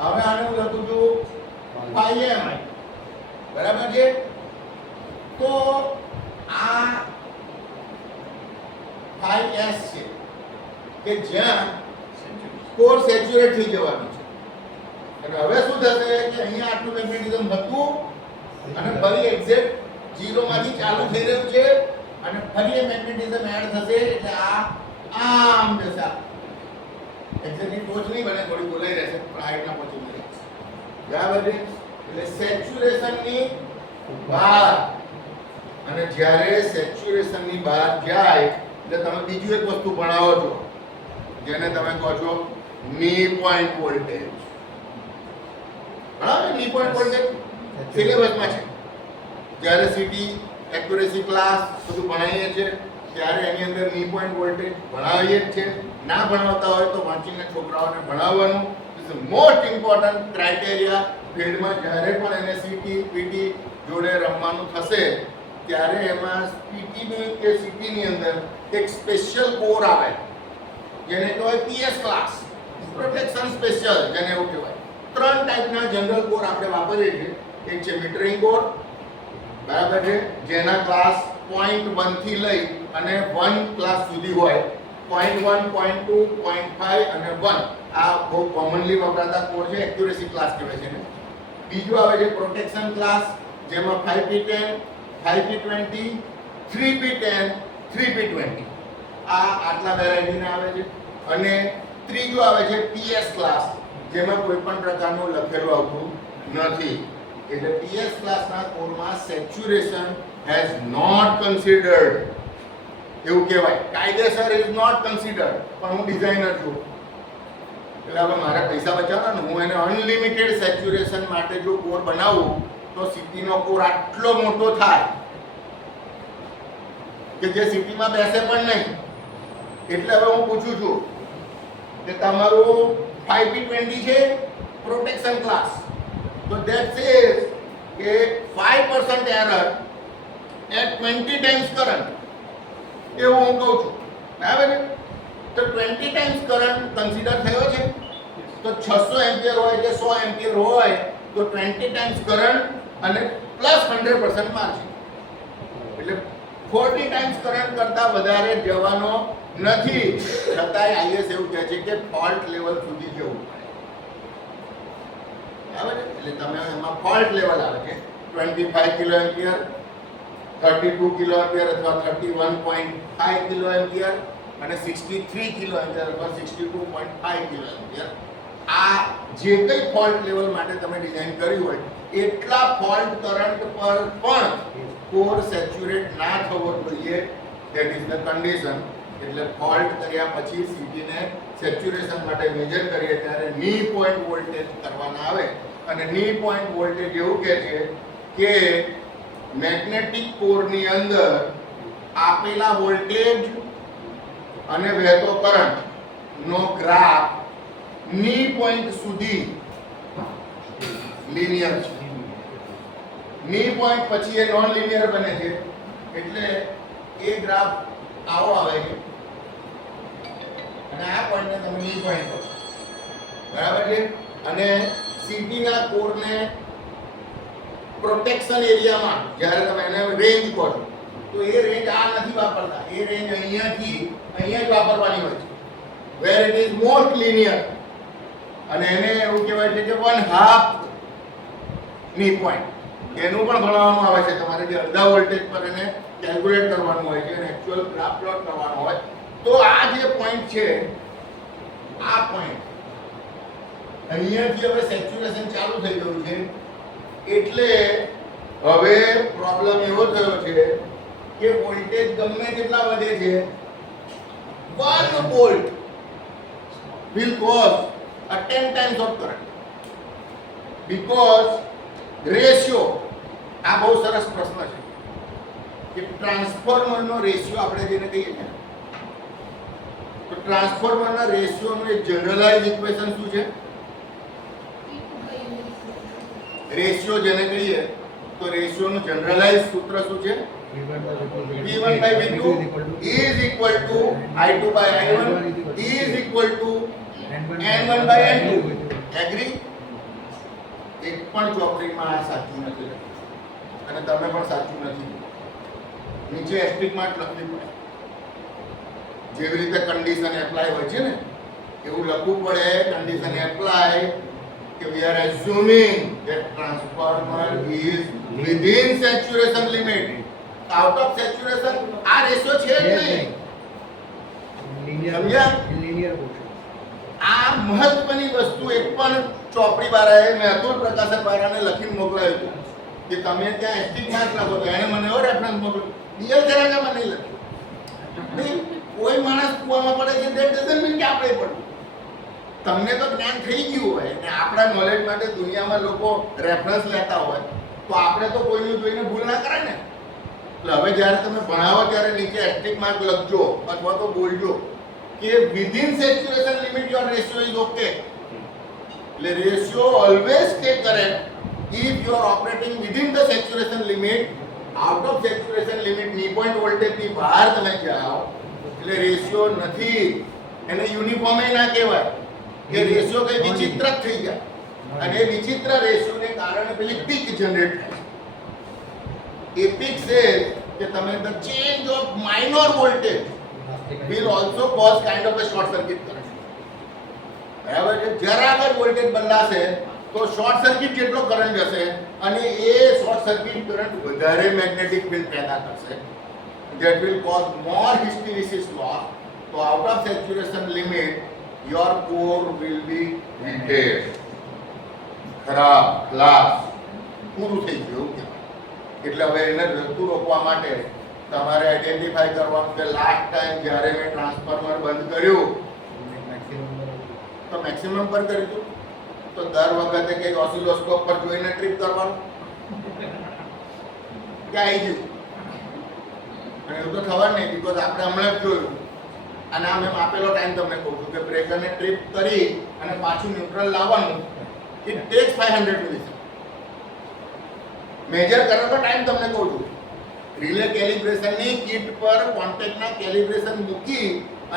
હવે આને હું લખું છું M. બરાબર છે? તો આ 5S છે કે જ્યાં કોર સેચ્યુરેટ થઈ જવાનું છે. અને હવે શું થશે કે અહીંયા આટલું મેગ્નેટિઝમ હતું અને ફરી એક્ઝેક્ટ 0 માંથી ચાલુ થઈ રહ્યું છે અને ફરી એ મેગ્નેટિઝમ એડ થશે એટલે આ આમ જશે. એક્ઝેક્ટલી ટોચ નહીં બને, થોડી બોલાઈ રહેશે પણ હાઈટ ના પહોંચી મળે. બરાબર છે? એટલે સેચ્યુરેશન ની બહાર, અને જ્યારે સેચ્યુરેશન ની બહાર જાય એટલે તમે બીજું એક વસ્તુ ભણાવો છો જેને તમે કહો છો ની પોઈન્ટ વોલ્ટેજ. બરાબર? ની પોઈન્ટ વોલ્ટેજ સિલેબસમાં છે. જ્યારે સીટી એક્યુરેસી ક્લાસ બધું ભણાવીએ છીએ ત્યારે એની અંદર ની પોઈન્ટ વોલ્ટેજ ભણાવીએ જ છે. ના ભણાવતા હોય તો વાંચીને છોકરાઓને ભણાવવાનું. ઇઝ મોસ્ટ ઇમ્પોર્ટન્ટ ક્રાઇટેરિયા ફિલ્ડમાં. જ્યારે પણ એને સીટી પીટી જોડે રમવાનું થશે ત્યારે એમાં પીટીની કે સીટીની અંદર એક સ્પેશિયલ કોર આવે જેને કહેવાય પીએસ ક્લાસ, પ્રોટેક્શન સ્પેશિયલ જેને એવું કહેવાય. 3 ટાઈપના જનરલ કોર આપણે વાપરીએ છીએ. એક છે મીટરિંગ કોર, બરાબર છે, જેના ક્લાસ 0.1 થી લઈ અને 1 ક્લાસ સુધી હોય. 0.1, 0.2, 0.5 અને 1 આ બહુ કોમનલી વપરાતા કોર છે. એક્યુરેસી ક્લાસ કહેવાય છે ને. બીજું આવે છે પ્રોટેક્શન ક્લાસ, જેમાં 5P10, 5P20, 3P10, 3P20 આ આટલા વેરાયટીના આવે છે. અને ત્રીજું આવે છે પીએસ ક્લાસ, જેમાં કોઈ પણ પ્રકારનું લખેલું આવતું નથી. એટલે પીએસ ક્લાસના કોરમાં સેચ્યુરેશન હેઝ નોટ કન્સિડર્ડ એવું કહેવાય. કાયદેસર ઇઝ નોટ કન્સિડર્ડ, પણ હું ડિઝાઇનર છું એટલે હવે મારે પૈસા બચાવવાના. હું એને અનલિમિટેડ સેચ્યુરેશન માટે જો કોર બનાવું તો સિટીનો કોર આટલો મોટો થાય કે જે સિટીમાં બેસે પણ નહીં. એટલે હવે હું પૂછું છું કે તમારું 5P20 છે પ્રોટેક્શન ક્લાસ, તો ધેટ સેઝ કે 5% એરર એટ 20 ટાઈમ્સ કરંટ, એવું હું કહું છું. બરાબર છે? તો 20 ટાઈમ્સ કરંટ કન્સિડર થયો છે. તો 600 એમ્પિયર હોય કે 100 એમ્પિયર હોય તો 20 ટાઈમ્સ કરંટ અને પ્લસ 100% માર્જિન, એટલે 40 ટાઈમ્સ કરંટ કરતા વધારે જવાનો નથી. છતાંય આઈએસ એવું કહે છે કે ફોલ્ટ લેવલ સુધી જવું પડે. બરાબર છે? એટલે તમે એમાં ફોલ્ટ લેવલ આવે છે 25 કિલો એમ્પિયર, 32 કિલો એમ્પિયર અથવા 31.5 કિલો એમ્પિયર અને 63 કિલો એમ્પિયર અથવા 62.5 કિલો એમ્પિયર. આ જે કંઈ ફોલ્ટ લેવલ માટે તમે ડિઝાઇન કર્યું હોય એટલા ફોલ્ટ કરંટ પર પણ કોર સેચ્યુરેટ ના થવો જોઈએ. That is the condition. એટલે ફોલ્ટ કર્યા પછી સીટીને સેચ્યુરેશન માટે મેજર કરીએ ત્યારે ની પોઈન્ટ વોલ્ટેજ કરવાના આવે. અને ની પોઈન્ટ વોલ્ટેજ એવું કહે છે કે મેગ્નેટિક કોરની અંદર આપેલા વોલ્ટેજ અને વહેતો કરંટ નો ગ્રાફ ની પોઈન્ટ સુધી લિનિયર છે. ની પોઈન્ટ પછી એ નોન લિનિયર બને છે. એટલે એ ગ્રાફ આવો આવે છે અને આ પોઈન્ટને તમે ની પોઈન્ટ કહો. બરાબર છે? અને સીટીના કોરને પ્રોટેક્શન એરિયામાં જ્યારે તમે એને રેન્જ કહો છો તો એ રેન્જ આ નથી વાપરતા. એ રેન્જ અહીંયાથી અહીંયા જ વાપરવાની હોય છે, where it is most linear. અને એને એવું કહેવાય છે કે 1/2 ની પોઈન્ટ. એનું પણ ભણાવવાનું આવે છે તમારે, જે અડધા વોલ્ટેજ પર એને કેલ્ક્યુલેટ કરવાનું હોય છે અને એક્ચ્યુઅલ ગ્રાફ પ્લોટ કરવાનો હોય. તો આ જે પોઈન્ટ છે, આ પોઈન્ટ અહીંયાથી હવે સેચ્યુરેશન ચાલુ થઈ ગયું છે. એટલે હવે પ્રોબ્લેમ એવો થયો છે કે વોલ્ટેજ ગમે તેટલા વધે છે, 1 volt will cause a 10 times of current because ratio. આ બહુ સરસ પ્રશ્ન છે કે ટ્રાન્સફોર્મરનો રેશિયો આપણે જેને કહીએ છીએ, તો ટ્રાન્સફોર્મરના રેશિયોનું એક જનરલાઇઝ ઇક્વેશન શું છે? રેશિયો જેને કહીએ તો રેશિયોનું જનરલાઇઝ સૂત્ર શું છે? V1 by V2 is equal to I2 by I1 is equal to N1 by N2. Agree? એક પણ ચોપડીમાં આ સાચું નથી અને તમે પણ સાચું નથી. નીચે એસ્ટ્રિકમાં જ લખવી પડે. જેવી રીતે કન્ડિશન એપ્લાય હોય છે ને એવું લખવું પડે. કન્ડિશન એપ્લાય કે we are assuming that transformer is within saturation limit, out of saturation આ રેશિયો છે જ નહીં. સમજ્યા? Linear motion. આ મહત્વની વસ્તુ એક પણ ચોપડી વાળાએ મેં અતુલ પ્રકાશન વાળાને લખીને મોકલાયું હતું કે તમે ત્યાં એસ્ટિક માર્ક લખો તો એને મને એવો રેફરન્સ મોકલ્યો, ડીએલ જરાગામાં નહીં લખ્યું. નહીં, કોઈ માણસ કૂવામાં પડે છે that doesn't mean કે આપણે પડવું. તમને તો જ્ઞાન થઈ ગયું હોય ને આપણા નોલેજ માટે દુનિયામાં લોકો રેફરન્સ લેતા હોય તો આપણે તો કોઈનું જોઈને ભૂલ ના કરાય ને. એટલે હવે જ્યારે તમે ભણાવો ત્યારે નીચે એસ્ટિક માર્ક લખજો અથવા તો બોલજો કે within saturation limit your ratio is okay. એટલે ratio always stay correct if you are operating within the saturation limit. Out of saturation limit ની પોઈન્ટ વોલ્ટેજની બહાર તમે જાઓ એટલે રેશિયો નથી. એને યુનિફોર્મ ના કહેવાય કે રેશિયો કઈ વિચિત્ર જ થઈ જાય અને એ વિચિત્ર રેશિયોને કારણે પેલી પીક જનરેટ થાય. એ પીક છે કે તમે the change of minor voltage will also cause kind of a short circuit current. બરાબર છે? જરાક જ વોલ્ટેજ બદલાશે તો શોર્ટ સર્કિટ જેટલો કરંટ જશે અને એ શોર્ટ સર્કિટ કરંટ વધારે મેગ્નેટિક ફિલ્ડ પેદા કરશે. that will cause more hysteresis loss. તો out of saturation limit your core will be heated. ખરાબ ક્લાસ પૂરું થઈ ગયું કહેવાય. એટલે હવે એને જતું રોકવા માટે તમારે આઈડેન્ટિફાઈ કરવાનું કે લાસ્ટ ટાઈમ જ્યારે મેં ટ્રાન્સફોર્મર બંધ કર્યું તો મેક્સિમમ પર કર્યું હતું તો દર વખતે કંઈક ઓસિલોસ્કોપ પર જોઈને ટ્રીપ કરવાનું કે આવી ગયું. અને એવું તો થવાનું નહીં બીકોઝ આપણે હમણાં જ જોયું અને આ મેં આપેલો ટાઈમ તમને કહું છું કે બ્રેકરને ટ્રીપ કરી અને પાછું ન્યુટ્રલ લાવવાનું ઇટ ટેક્સ 500 મિલિસેકન્ડ. મેજર કરવાનો ટાઈમ તમને કહું છું. રિલે કેલિબ્રેશનની કિટ પર કોન્ટેક્ટના કેલિબ્રેશન મૂકી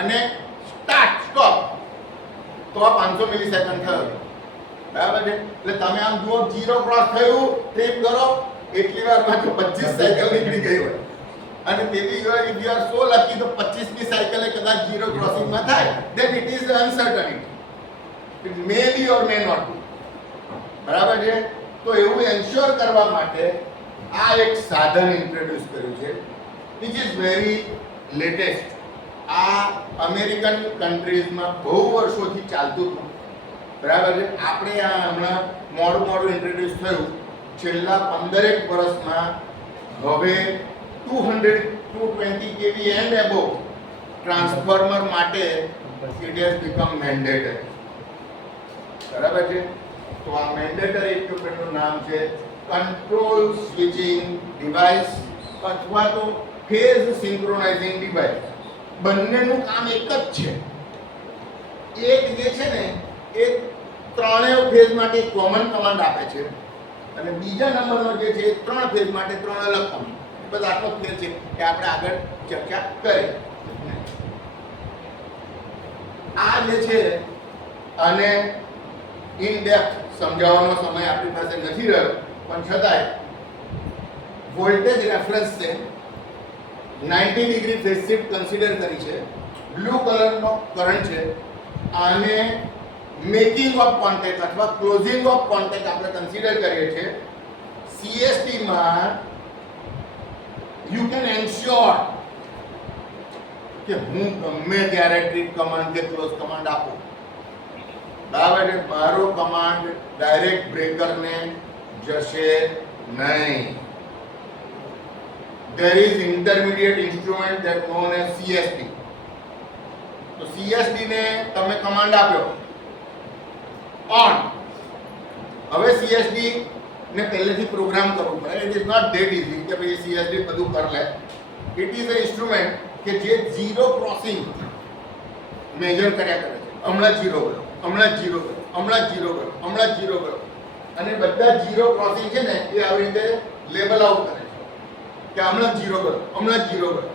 અને સ્ટાર્ટ સ્ટોપ તો 500 મિલિસેકન્ડ થયો. બરાબર છે? એટલે તમે આમ જુઓ 0 ક્રોસ થયું ટ્રીપ કરો એટલી વારમાં તો 25 સાયકલ નીકળી ગઈ હોય અને તેથી જો if you are so lucky તો 25મી સાયકલે કદાચ 0 ક્રોસિંગમાં થાય then it is uncertainty. it may be or may not be. બરાબર છે? તો એવું એન્શ્યોર કરવા માટે આ એક સાધન ઇન્ટ્રોડ્યુસ કર્યું છે which is very latest. આ અમેરિકન કન્ટ્રીઝમાં બહુ વર્ષોથી ચાલતું હતું. બરાબર છે? આપણે આ હમણાં મોડું ઇન્ટ્રોડ્યુસ થયું. છેલ્લા 15 વર્ષમાં હવે 220 kV એન્ડ એબોવ ટ્રાન્સફોર્મર માટે it has become mandatory. બરાબર છે? તો આ મેન્ડેટરી ઇક્વિપમેન્ટનું નામ છે કંટ્રોલ સ્વિચિંગ ડિવાઇસ અથવા તો ફેઝ સિંક્રોનાઇઝિંગ ડિવાઇસ. બંનેનું કામ એક જ છે. એક જે છે ને એ ત્રણેય ફેઝ માટે કોમન કમાન્ડ આપે છે અને બીજા નંબરનો જે છે 3 ફેઝ માટે 3 અલગ કમાન્ડ. બસ આટલો ફેર છે કે આપણે આગળ ચર્ચા કરી. આ જે છે અને ઇન ડેપ્થ સમજાવવાનો સમય આપણી પાસે નથી રહ્યો પણ છતાંય વોલ્ટેજ રેફરન્સ છે 90 ડિગ્રી ફેઝ શિફ્ટ કન્સિડર કરી છે. બ્લુ કલરનો કરંટ છે અને મેકિંગ ઓફ કોન્ટેક્ટ અથવા ક્લોઝિંગ ઓફ કોન્ટેક્ટ આપણે કન્સિડર કરીએ છીએ. CST માં યુ કેન એન્શ્યોર કે હું ગમે ત્યારે ટ્રીપ કમાન્ડ કે ક્લોઝ કમાન્ડ આપું. બરાબર છે? મારો કમાન્ડ ડાયરેક્ટ બ્રેકરને જશે નહીં. there is intermediate instrument that known as CSD. તો CSD ને તમે કમાન્ડ આપ્યો ઓન. હવે CSD ને પહેલેથી પ્રોગ્રામ કરવું પડે. It is not that easy કે ભાઈ CSD બધું કરી લે. ઇટ ઇઝ અ ઇન્સ્ટ્રુમેન્ટ કે જે 0 ક્રોસિંગ મેજર કર્યા કરે છે. હમણાં 0 ગયો, હમણાં 0 ગયો, હમણાં 0 ગયો, હમણાં 0 ગયો અને બધા 0 ક્રોસિંગ છે ને એ આવી રીતે લેબલ આઉટ કરે છે કે હમણાં 0 ગયો, હમણાં 0 ગયો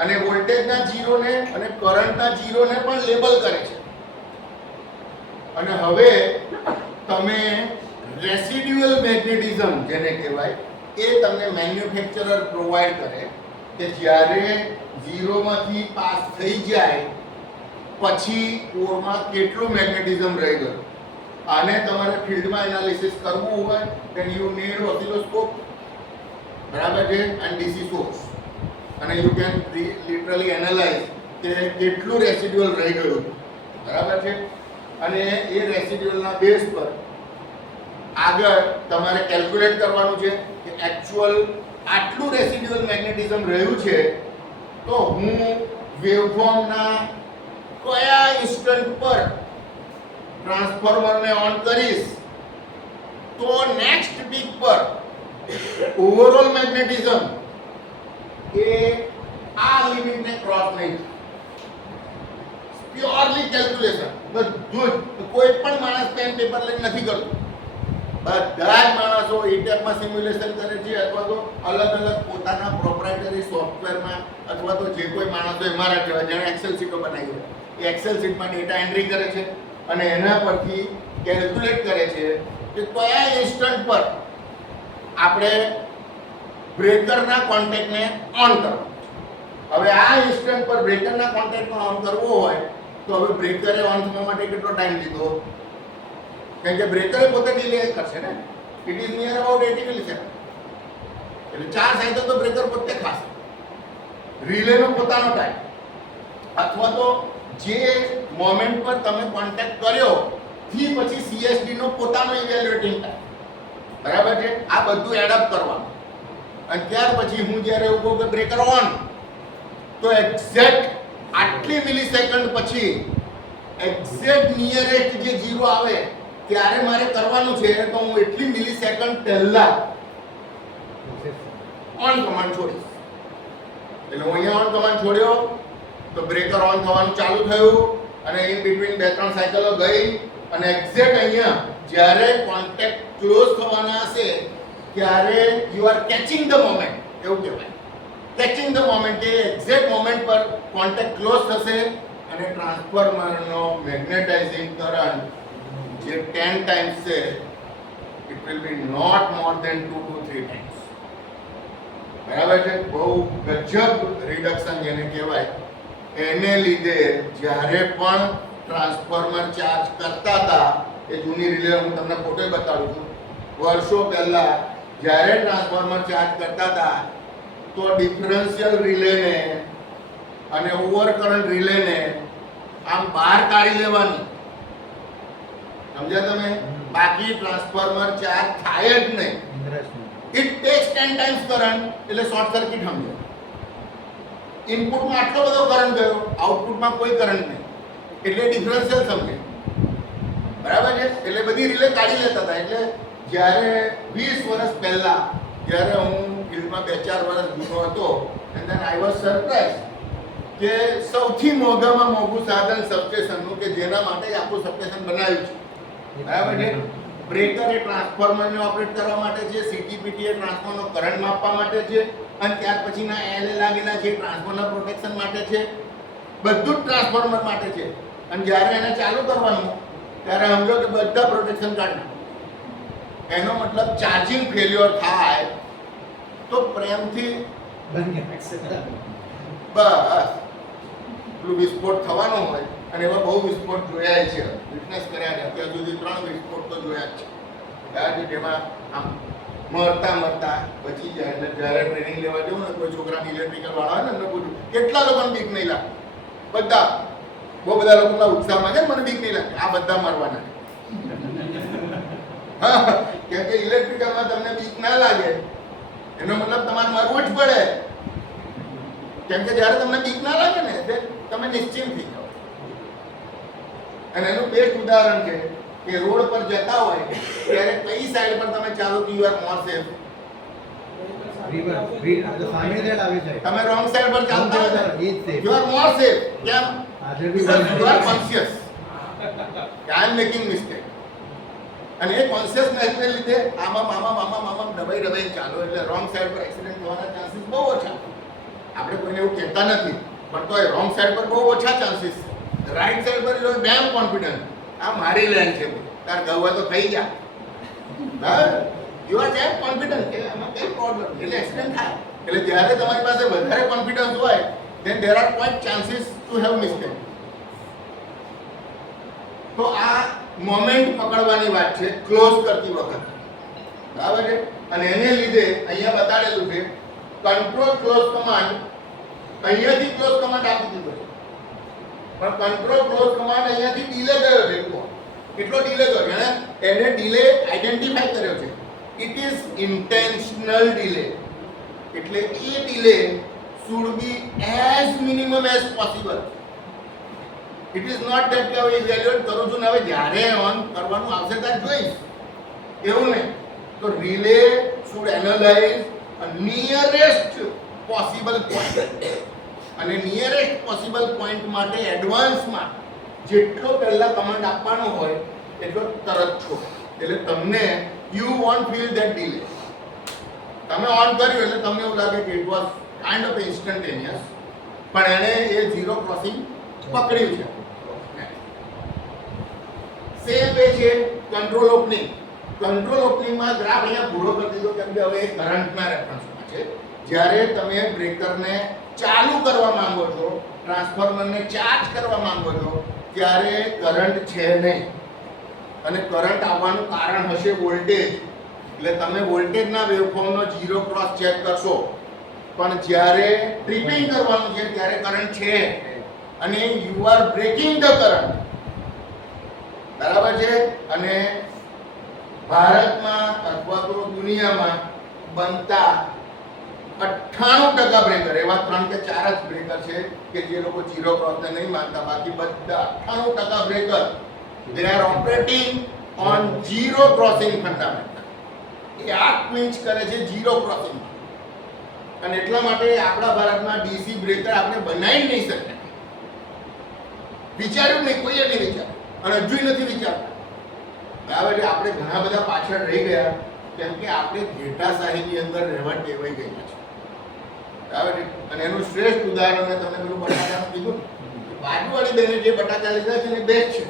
અને વોલ્ટેજના 0 ને અને કરંટના 0 ને પણ લેબલ કરે છે. અને હવે તમે રેસિડ્યુઅલ મેગ્નેટિઝમ જેને કહેવાય એ તમને મેન્યુફેક્ચરર પ્રોવાઈડ કરે કે જ્યારે 0 માંથી પાસ થઈ જાય પછી કોરમાં કેટલું મેગ્નેટિઝમ રહી ગયું. આને તમારે ફિલ્ડમાં એનાલિસિસ કરવું હોય then you need oscilloscope બરાબર છે, અને ડીસી સોર્સ, અને યુ કેન લિટરલી એનાલાઇઝ કે કેટલું રેસિડ્યુઅલ રહી ગયું, બરાબર છે. અને એ રેસિડ્યુઅલના બેઝ પર આગળ તમારે કેલ્ક્યુલેટ કરવાનું છે કે એકચ્યુઅલ આટલું રેસિડ્યુઅલ મેગ્નેટિઝમ રહ્યું છે, તો હું વેવફોર્મના કયા ઇન્સ્ટન્ટ પર ટ્રાન્સફોર્મરને ઓન કરીશ તો નેક્સ્ટ પીક પર ઓવરઓલ મેગ્નેટિઝમ એ આ લિમિટને ક્રોસ નહીં થાય. પ્યોરલી કેલ્ક્યુલેશન, બધું જ. કોઈ પણ માણસ પેન પેપર લઈને નથી કરતું. બધા જ માણસો ઈટેપમાં સિમ્યુલેશન કરે છે, અથવા તો અલગ અલગ પોતાના પ્રોપ્રાઇટરી સોફ્ટવેરમાં, અથવા તો જે કોઈ માણસો અમારા જેવા જેણે એક્સેલ શીટો બનાવી હોય એ એક્સેલ શીટમાં ડેટા એન્ટ્રી કરે છે અને એના પરથી કેલ્ક્યુલેટ કરે છે કે કયા ઇન્સ્ટન્ટ પર આપણે બ્રેકરના કોન્ટેક્ટને ઓન કરવો. હવે આ ઇન્સ્ટન્ટ પર બ્રેકરના કોન્ટેક્ટને ઓન કરવો હોય તો હવે બ્રેકરે ઓન થવા માટે કેટલો ટાઈમ લીધો? કારણ કે બ્રેકરે પોતે ડિલે કરશે ને. It is near about 80 millisecond. એટલે 4 સાયકલ તો બ્રેકર પોતે ખાશે. રિલેનો પોતાનો ટાઈમ, અથવા તો જે મોમેન્ટ પર તમે કોન્ટેક્ટ કર્યો થી પછી સીએસડી નો પોતાનો ઇવેલ્યુએટિંગ ટાઈમ, બરાબર છે. આ બધું એડઅપ કરવાનું, અને ત્યાર પછી હું જ્યારે એવું કહું કે બ્રેકર ઓન, તો એક્ઝેક્ટ આટલી મિલિસેકન્ડ પછી એક્ઝેક્ટ નિયરેસ્ટ જે 0 આવે ત્યારે મારે કરવાનું છે, તો હું એટલી મિલિસેકન્ડ પહેલા ઓન કમાન્ડ છોડીશ. એટલે હું અહીંયા ઓન કમાન્ડ છોડ્યો તો બ્રેકર ઓન થવાનું ચાલુ થયું, અને ઇન બિટવીન 2-3 સાયકલો ગઈ, અને એક્ઝેક્ટ અહીંયા જ્યારે કોન્ટેક્ટ ક્લોઝ થવાના હશે ત્યારે you are catching the moment, એવું કહેવાય. કેચિંગ ધ મોમેન્ટ, એ એક્ઝેક્ટ મોમેન્ટ પર કોન્ટેક્ટ ક્લોઝ થશે અને ટ્રાન્સફોર્મરનો મેગ્નેટાઇઝિંગ કરંટ જે 10 ટાઈમ્સ છે, it will be not more than 2 to 3 times. બરાબર છે. બહુ ગજબ રિડક્શન જેને કહેવાય. એને લીધે જ્યારે પણ ટ્રાન્સફોર્મર ચાર્જ કરતા હતા, એ જૂની રિલે હું તમને ફોટો બતાડું છું, વર્ષો પહેલા જ્યારે ટ્રાન્સફોર્મર ચાર્જ કરતા હતા તો ડિફરન્શિયલ રિલેને અને ઓવર કરંટ રિલેને આમ બહાર કાઢી લેવાની, સમજ્યા તમે? બાકી ટ્રાન્સફોર્મર ચાર્જ થાય જ નહીં. ઇટ ટેક્સ 10 ટાઈમ્સ કરંટ, એટલે શોર્ટ સર્કિટ સમજો. ઇનપુટમાં આટલો બધો કરંટ ગયો, આઉટપુટમાં કોઈ કરંટ નહીં, એટલે ડિફરન્શિયલ સમજે. બરાબર છે. એટલે બધી રિલે કાઢી લેતા હતા. એટલે જ્યારે 20 વર્ષ પહેલા જ્યારે હું ફિલ્ડમાં 2-4 વર્ષ જૂનો હતો, and then I was surprise કે સૌથી મોંઘામાં મોંઘું સાધન સબસ્ટેશનનું, કે જેના માટે આખું સબસ્ટેશન બનાવ્યું છે, બરાબર છે. બ્રેકર એ ટ્રાન્સફોર્મરને ઓપરેટ કરવા માટે છે, સીટીપીટી એ ટ્રાન્સફોર્મરનો કરંટ માપવા માટે છે, અને ત્યાર પછીના એલએ લાગેલા છે ટ્રાન્સફોર્મર પ્રોટેક્શન માટે છે. બધું જ ટ્રાન્સફોર્મર માટે છે. અને જ્યારે એને ચાલુ કરવાનું ત્યારે સમજો કે બધા પ્રોટેક્શન કાઢી. એનો મતલબ ચાર્જિંગ ફેલ્યોર થાય તો પ્રેમથી બસ પેલું વિસ્ફોટ થવાનો હોય. અને એવા બહુ વિસ્ફોટ જોયા છે, વિટનેસ કર્યા છે. અત્યાર સુધી 3 વિસ્ફોટ તો જોયા જ છે, જેમાં આમ મરતા બચી જાય. એટલે જ્યારે ટ્રેનિંગ લેવા જવું ને, કોઈ છોકરાને ઇલેક્ટ્રિકલ વાળા હોય ને, એમને પૂછ્યું કેટલા લોકોને બીક નહીં લાગે? બધા, બહુ બધા લોકોના ઉત્સાહમાં છે મને બીક નહીં લાગે. આ બધા મરવાના. હા, કેમ કે ઇલેક્ટ્રિકલમાં તમને બીક ના લાગે એનો મતલબ તમારે મરવું જ પડે. કેમ કે જ્યારે તમને બીક ના લાગે ને, તમે નિશ્ચિંત થઈ જાઓ. અને એનું બેસ્ટ ઉદાહરણ છે કે રોડ પર જતા હોય ત્યારે કઈ સાઈડ પર તમે ચાલો તો યુ આર મોર સેફ. તમે રોંગ સાઈડ પર ચાલતા હોય યુ આર મોર સેફ. કેમ? યુ આર કોન્શિયસ કે આઈ એમ મેકિંગ મિસ્ટેક. અને એ કોન્શિયસનેસને લીધે આમાં દબાઈ ચાલો, એટલે રોંગ સાઈડ પર એક્સિડન્ટ થવાના ચાન્સીસ બહુ ઓછા. આપણે કોઈને એવું કહેતા નથી, પણ તો એ રોંગ સાઈડ પર બહુ ઓછા ચાન્સીસ છે. રાઈટ સાઈડ પર યુ ડેમ કોન્ફિડન્ટ, આ મારી લાઈન છે, તાર ગવા તો થઈ ગયા. યુ આર ડેમ કોન્ફિડન્ટ કે આમાં કઈ પ્રોબ્લેમ, એટલે એક્સિડન્ટ થાય. એટલે જ્યારે તમારી પાસે વધારે કોન્ફિડન્સ હોય, then there are quite chances to have mistake. તો આ મોમેન્ટ પકડવાની વાત છે ક્લોઝ કરતી વખત. બરાબર છે. અને એને લીધે અહીંયા બતાડેલું છે કંટ્રોલ ક્લોઝ કમાન્ડ, અહીંયાથી ક્લોઝ કમાન્ડ આપી દીધો છે, પણ કંટ્રોલ ક્લોઝ કમાન્ડ અહીંયાથી ડીલે થયો છે. કેટલો ડીલે થયો? એને ડીલે આઈડેન્ટિફાઈ કર્યો છે. ઇટ ઇઝ ઇન્ટેન્શનલ ડીલે, એટલે એ delay should be as minimum as possible. It is not that કે હવે ઇવેલ્યુએટ કરું છું ને હવે જ્યારે ઓન કરવાનું આવશે ત્યારે જોઈશ, એવું નહીં. તો relay should analyze a nearest possible point, અને નિયરેસ્ટ પોસિબલ પોઈન્ટ માટે એડવાન્સમાં જેટલો પહેલા કમાન્ડ આપવાનો હોય એટલો તરત છો. એટલે તમને you want feel that delay. તમે ઓન કર્યું એટલે તમને એવું લાગે કે it was kind of instantaneous, પણ એણે એ ઝીરો ક્રોસિંગ પકડ્યું છે. સેમ વે છે કંટ્રોલ ઓપનિંગ. કંટ્રોલ ઓપનિંગમાં ગ્રાફ અહીંયા ભૂરો કરી દીધો કેમ કે હવે એ કરંટના રેફરન્સમાં છે. જ્યારે તમે બ્રેકરને ચાલુ કરવા માંગો છો, ટ્રાન્સફોર્મરને ચાર્જ કરવા માંગો છો, ત્યારે કરંટ છે નહીં, અને કરંટ આવવાનું કારણ હશે વોલ્ટેજ. એટલે તમે વોલ્ટેજના વેવફોર્મનો ઝીરો ક્રોસ ચેક કરશો, પણ જ્યારે ટ્રિપિંગ કરવાનું છે ત્યારે કરંટ છે અને you are breaking the current. બરાબર છે. અને ભારતમાં અથવા તો દુનિયામાં બનતા 98% બ્રેકર એવા 3 કે 4 જ બ્રેકર છે કે જે લોકો ઝીરો ક્રોસને નહીં માનતા. બાકી બધા 98% breaker they are operating on zero crossing fundamental. એ આ ક્વિંચ કરે છે ઝીરો ક્રોસિંગ. અને એટલા માટે આપણા ભારતમાં ડીસી બ્રેકર આપણે બનાવી નહીં શકતા. વિચાર્યું નહીં, કોઈએ નહીં વિચાર્યું, અને હજુ નથી વિચારતા. બરાબર છે. આપણે ઘણા બધા પાછળ રહી ગયા કેમ કે આપણે ઘેટાશાહીની અંદર રહેવા ટેવાઈ ગયા છે. બરાબર છે. અને એનું શ્રેષ્ઠ ઉદાહરણ મેં તમને પેલું બટાકાનું કીધું. બાજુવાળી બેને જે બટાકા લીધા છે એ બેસ્ટ છે.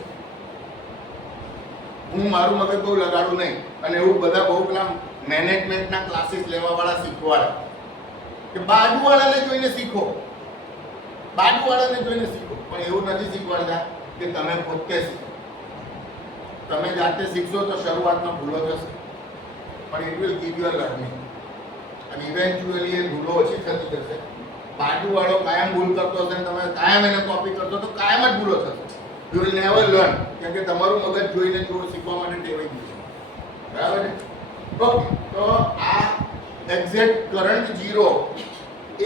હું મારું મગજ બહુ લગાડું નહીં, અને એવું બધા બહુ પેલા મેનેજમેન્ટના ક્લાસીસ લેવા વાળા શીખવાડે કે બાજુવાળાને જોઈને શીખો, બાજુવાળાને જોઈને શીખો. પણ એવું નથી શીખવાડતા કે તમે પોતે શીખો. તમે જાતે શીખશો તો શરૂઆતમાં ભૂલો થશે, પણ it will give you learning, અને ઇવેન્ચ્યુઅલી એ ભૂલો ઓછી થતી જશે. બાજુવાળો કાયમ ભૂલ કરતો હશે ને તમે કાયમ એને કોપી કરશો તો કાયમ જ ભૂલો થશે. યુ વિલ નેવર લર્ન, કેમ કે તમારું મગજ જોઈને જોડ શીખવા માટે ટેવાઈ ગયું છે. બરાબર છે. ઓકે, તો આ એક્ઝેક્ટ કરંટ ઝીરો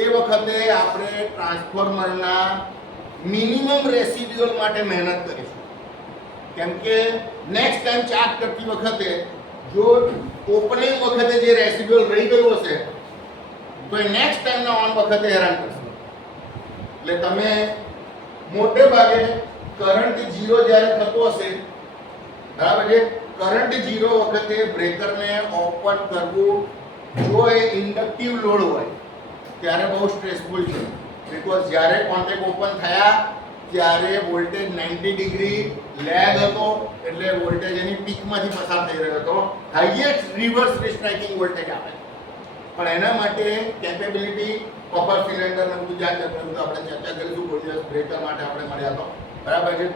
એ વખતે આપણે ટ્રાન્સફોર્મરના મિનિમમ રેસિડ્યુઅલ માટે મહેનત કરીશું. કેમ કે નેક્સ્ટ ટાઈમ ચાર્જ કરતી વખતે જો ઓપનિંગ વખતે જે રેસિડ્યુઅલ રહી ગયું હશે તો એ નેક્સ્ટ ટાઈમના ઓન વખતે હેરાન કરશે. એટલે તમે મોટે ભાગે કરંટ ઝીરો જ્યારે થતો હશે, બરાબર છે, કરંટ ઝીરો વખતે બ્રેકરને ઓપન કરવું જો એ ઇન્ડક્ટિવ લોડ હોય ત્યારે બહુ સ્ટ્રેસફુલ છે. બીકોઝ જ્યારે કોન્ટેક્ટ ઓપન થયા ત્યારે વોલ્ટેજ 90 ડિગ્રી લેગ હતો, એટલે વોલ્ટેજ એની પીકમાંથી પસાર થઈ રહ્યો હતો. હાઈએસ્ટ રિવર્સ રિસ્ટ્રાઇકિંગ વોલ્ટેજ આપે, પણ એના માટે કેપેબિલિટી કોપર સિલિન્ડર ને બધું જાત જાતનું આપણે ચર્ચા કરીશું. કોઈ દિવસ બ્રેકર માટે આપણે મળ્યા તો બરાબર છે,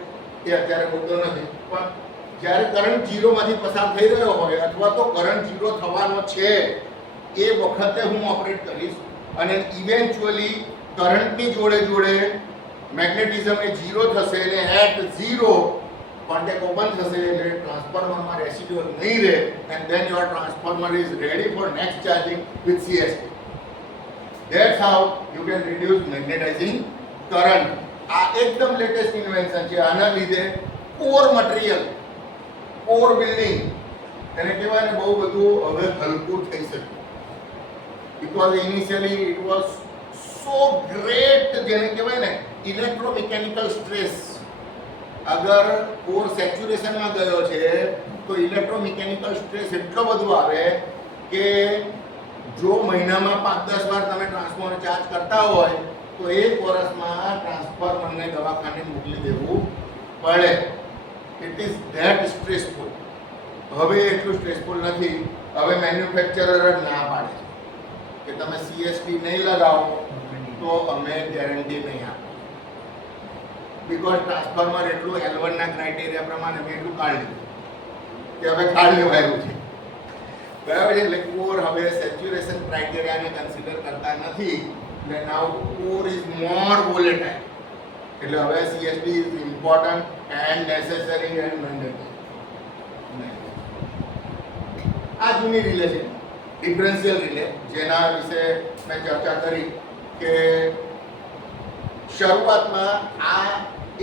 એ અત્યારે મુદ્દો નથી. પણ જ્યારે કરંટ ઝીરોમાંથી પસાર થઈ રહ્યો હોય અથવા તો કરંટ ઝીરો થવાનો છે એ વખતે હું ઓપરેટ કરીશ, અને ઇવેન્ચ્યુઅલી કરંટની જોડે જોડે મેગ્નેટિઝમ એ ઝીરો થશે, અને એટ ઝીરો કોન્ટેક્ટ ઓપન થશે એટલે ટ્રાન્સફોર્મરમાં રેસિડ્યુઅલ નહીં રહે, and then your transformer is ready for next charging with CST. That's how you can reduce magnetizing current. આ એકદમ લેટેસ્ટ ઇન્વેન્શન છે. આના લીધે કોર મટીરિયલ, કોર બિલ્ડિંગ એને કહેવાય ને બહુ બધું હવે હલકું થઈ શકે. Because initially it was so great, જેને કહેવાય ને ઇલેક્ટ્રોમિકેનિકલ સ્ટ્રેસ. અગર કોર સેચ્યુરેશનમાં ગયો છે તો ઇલેક્ટ્રોમિકેનિકલ સ્ટ્રેસ એટલો બધો આવે કે જો મહિનામાં 5-10 વાર તમે ટ્રાન્સફોર્મર ચાર્જ કરતા હોય તો એક વર્ષમાં ટ્રાન્સફોર્મરને દવાખાને મોકલી દેવું પડે. It is that stressful. હવે એટલું સ્ટ્રેસફુલ નથી. હવે મેન્યુફેક્ચરર જ ના પાડે કે તમે CST નહીં લગાવો તો અમે ગેરંટી નહીં આપો. બીકોઝ ટ્રાન્સફોર્મર એટલું L1 ના ક્રાઇટેરિયા પ્રમાણે મેં એટલું કાઢી લીધું કે હવે કાઢ લેવાયું છે. બરાબર છે. એટલે કોર હવે સેચ્યુરેશન ક્રાઇટેરિયાને કન્સિડર કરતા નથી. એટલે નાઉ કોર ઇઝ મોર વોલેટાઇલ. એટલે હવે CSD is important and necessary and mandatory. આ જૂની રિલે છે, ડિફરન્શિયલ રિલે, જેના વિશે મેં ચર્ચા કરી કે શરૂઆતમાં આ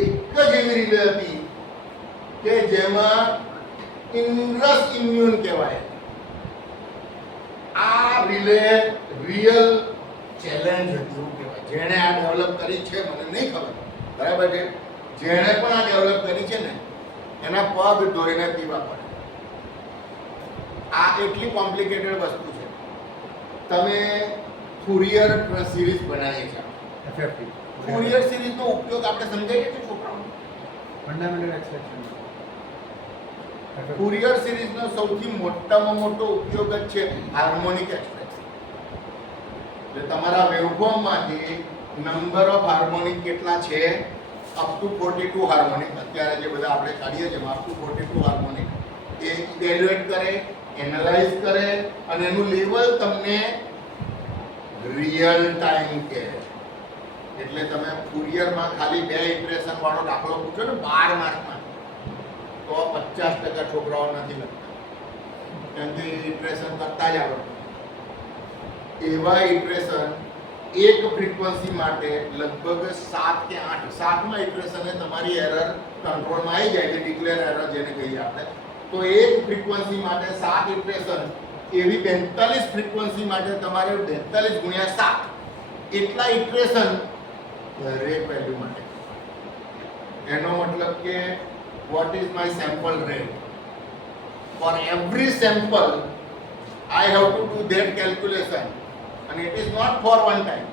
એક જ એવી રિલે હતી કે જેમાં ઇનરસ ઇમ્યુન કહેવાય. આ રિલે રિયલ ચેલેન્જ હતી એવું કહેવાય. જેણે આ ડેવલપ કરી છે મને નહીં ખબર, બરાબર છે, જેણે પણ આ ડેવલપ કરી છે ને એના પગ ધોઈને પીવા પડે. આ એટલી કોમ્પ્લિકેટેડ વસ્તુ છે. તમે ફુરિયર સિરીઝ બનાવી છે. effective. ફુરિયર સિરીઝનો ઉપયોગ આપણે સમજાવીએ છીએ છોકરાઓને. Fundamental extraction. ફુરિયર સિરીઝનો સૌથી મોટામાં મોટો ઉપયોગ જ છે હાર્મોનિક એક્સટ્રેક્શન. એટલે તમારા વેવફોર્મમાંથી નંબર ઓફ હાર્મોનિક કેટલા છે, અપ ટુ 42 હાર્મોનિક. અત્યારે જે બધા આપણે કાઢીએ છીએ up to 42 harmonic A evaluate કરે, એનાલાઇઝ કરે અને એનું લેવલ તમને રિયલ ટાઈમ કહે. એટલે તમે ફુરિયરમાં ખાલી 2 ઇટરેશન વાળો દાખલો પૂછો ને 12 માર્કમાં તો 50% છોકરાઓ નથી લખતા, કેમ કે ઇટરેશન કરતા જ આવડે. એવા ઇટરેશન એક ફ્રીક્વન્સી માટે લગભગ 7 કે 8, 7મા ઇટરેશને તમારી એરર કંટ્રોલમાં આવી જાય છે, ડિક્લેર એરર જેને કહીએ આપણે. તો એક ફ્રીક્વન્સી માટે 7 ઇટરેશન, એવી 42 ફ્રીક્વન્સી માટે તમારે 42 ગુણ્યા 7 એટલા ઇટરેશન દરેક વેલ્યુ માટે. એનો મતલબ કે what is my sample rate? For every sample I have to do that calculation, and it is not for one time,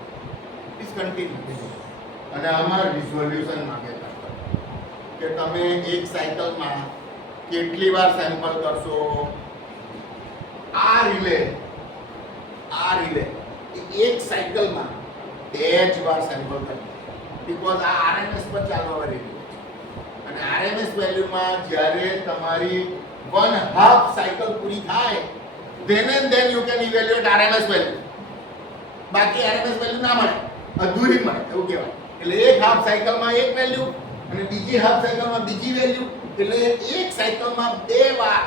it is continuous. અને આમાં રિઝોલ્યુશન માંગે કે તમે એક સાયકલમાં કેટલી વાર સેમ્પલ કરશો. આ રિલે એક સાયકલમાં 2 જ વાર સેમ્પલ કરશે, બીકોઝ આ RMS પર ચાલવા રહી. અને RMS વેલ્યુમાં જ્યારે તમારી 1/2 સાયકલ પૂરી થાય then and then you can evaluate RMS value. બાકી RMS વેલ્યુ ના મળે, અધૂરી મળે એવું કહેવાય. એટલે એક હાફ સાયકલમાં એક વેલ્યુ અને બીજી હાફ સાયકલમાં બીજી વેલ્યુ. એટલે એક સાયકલમાં 2 વાર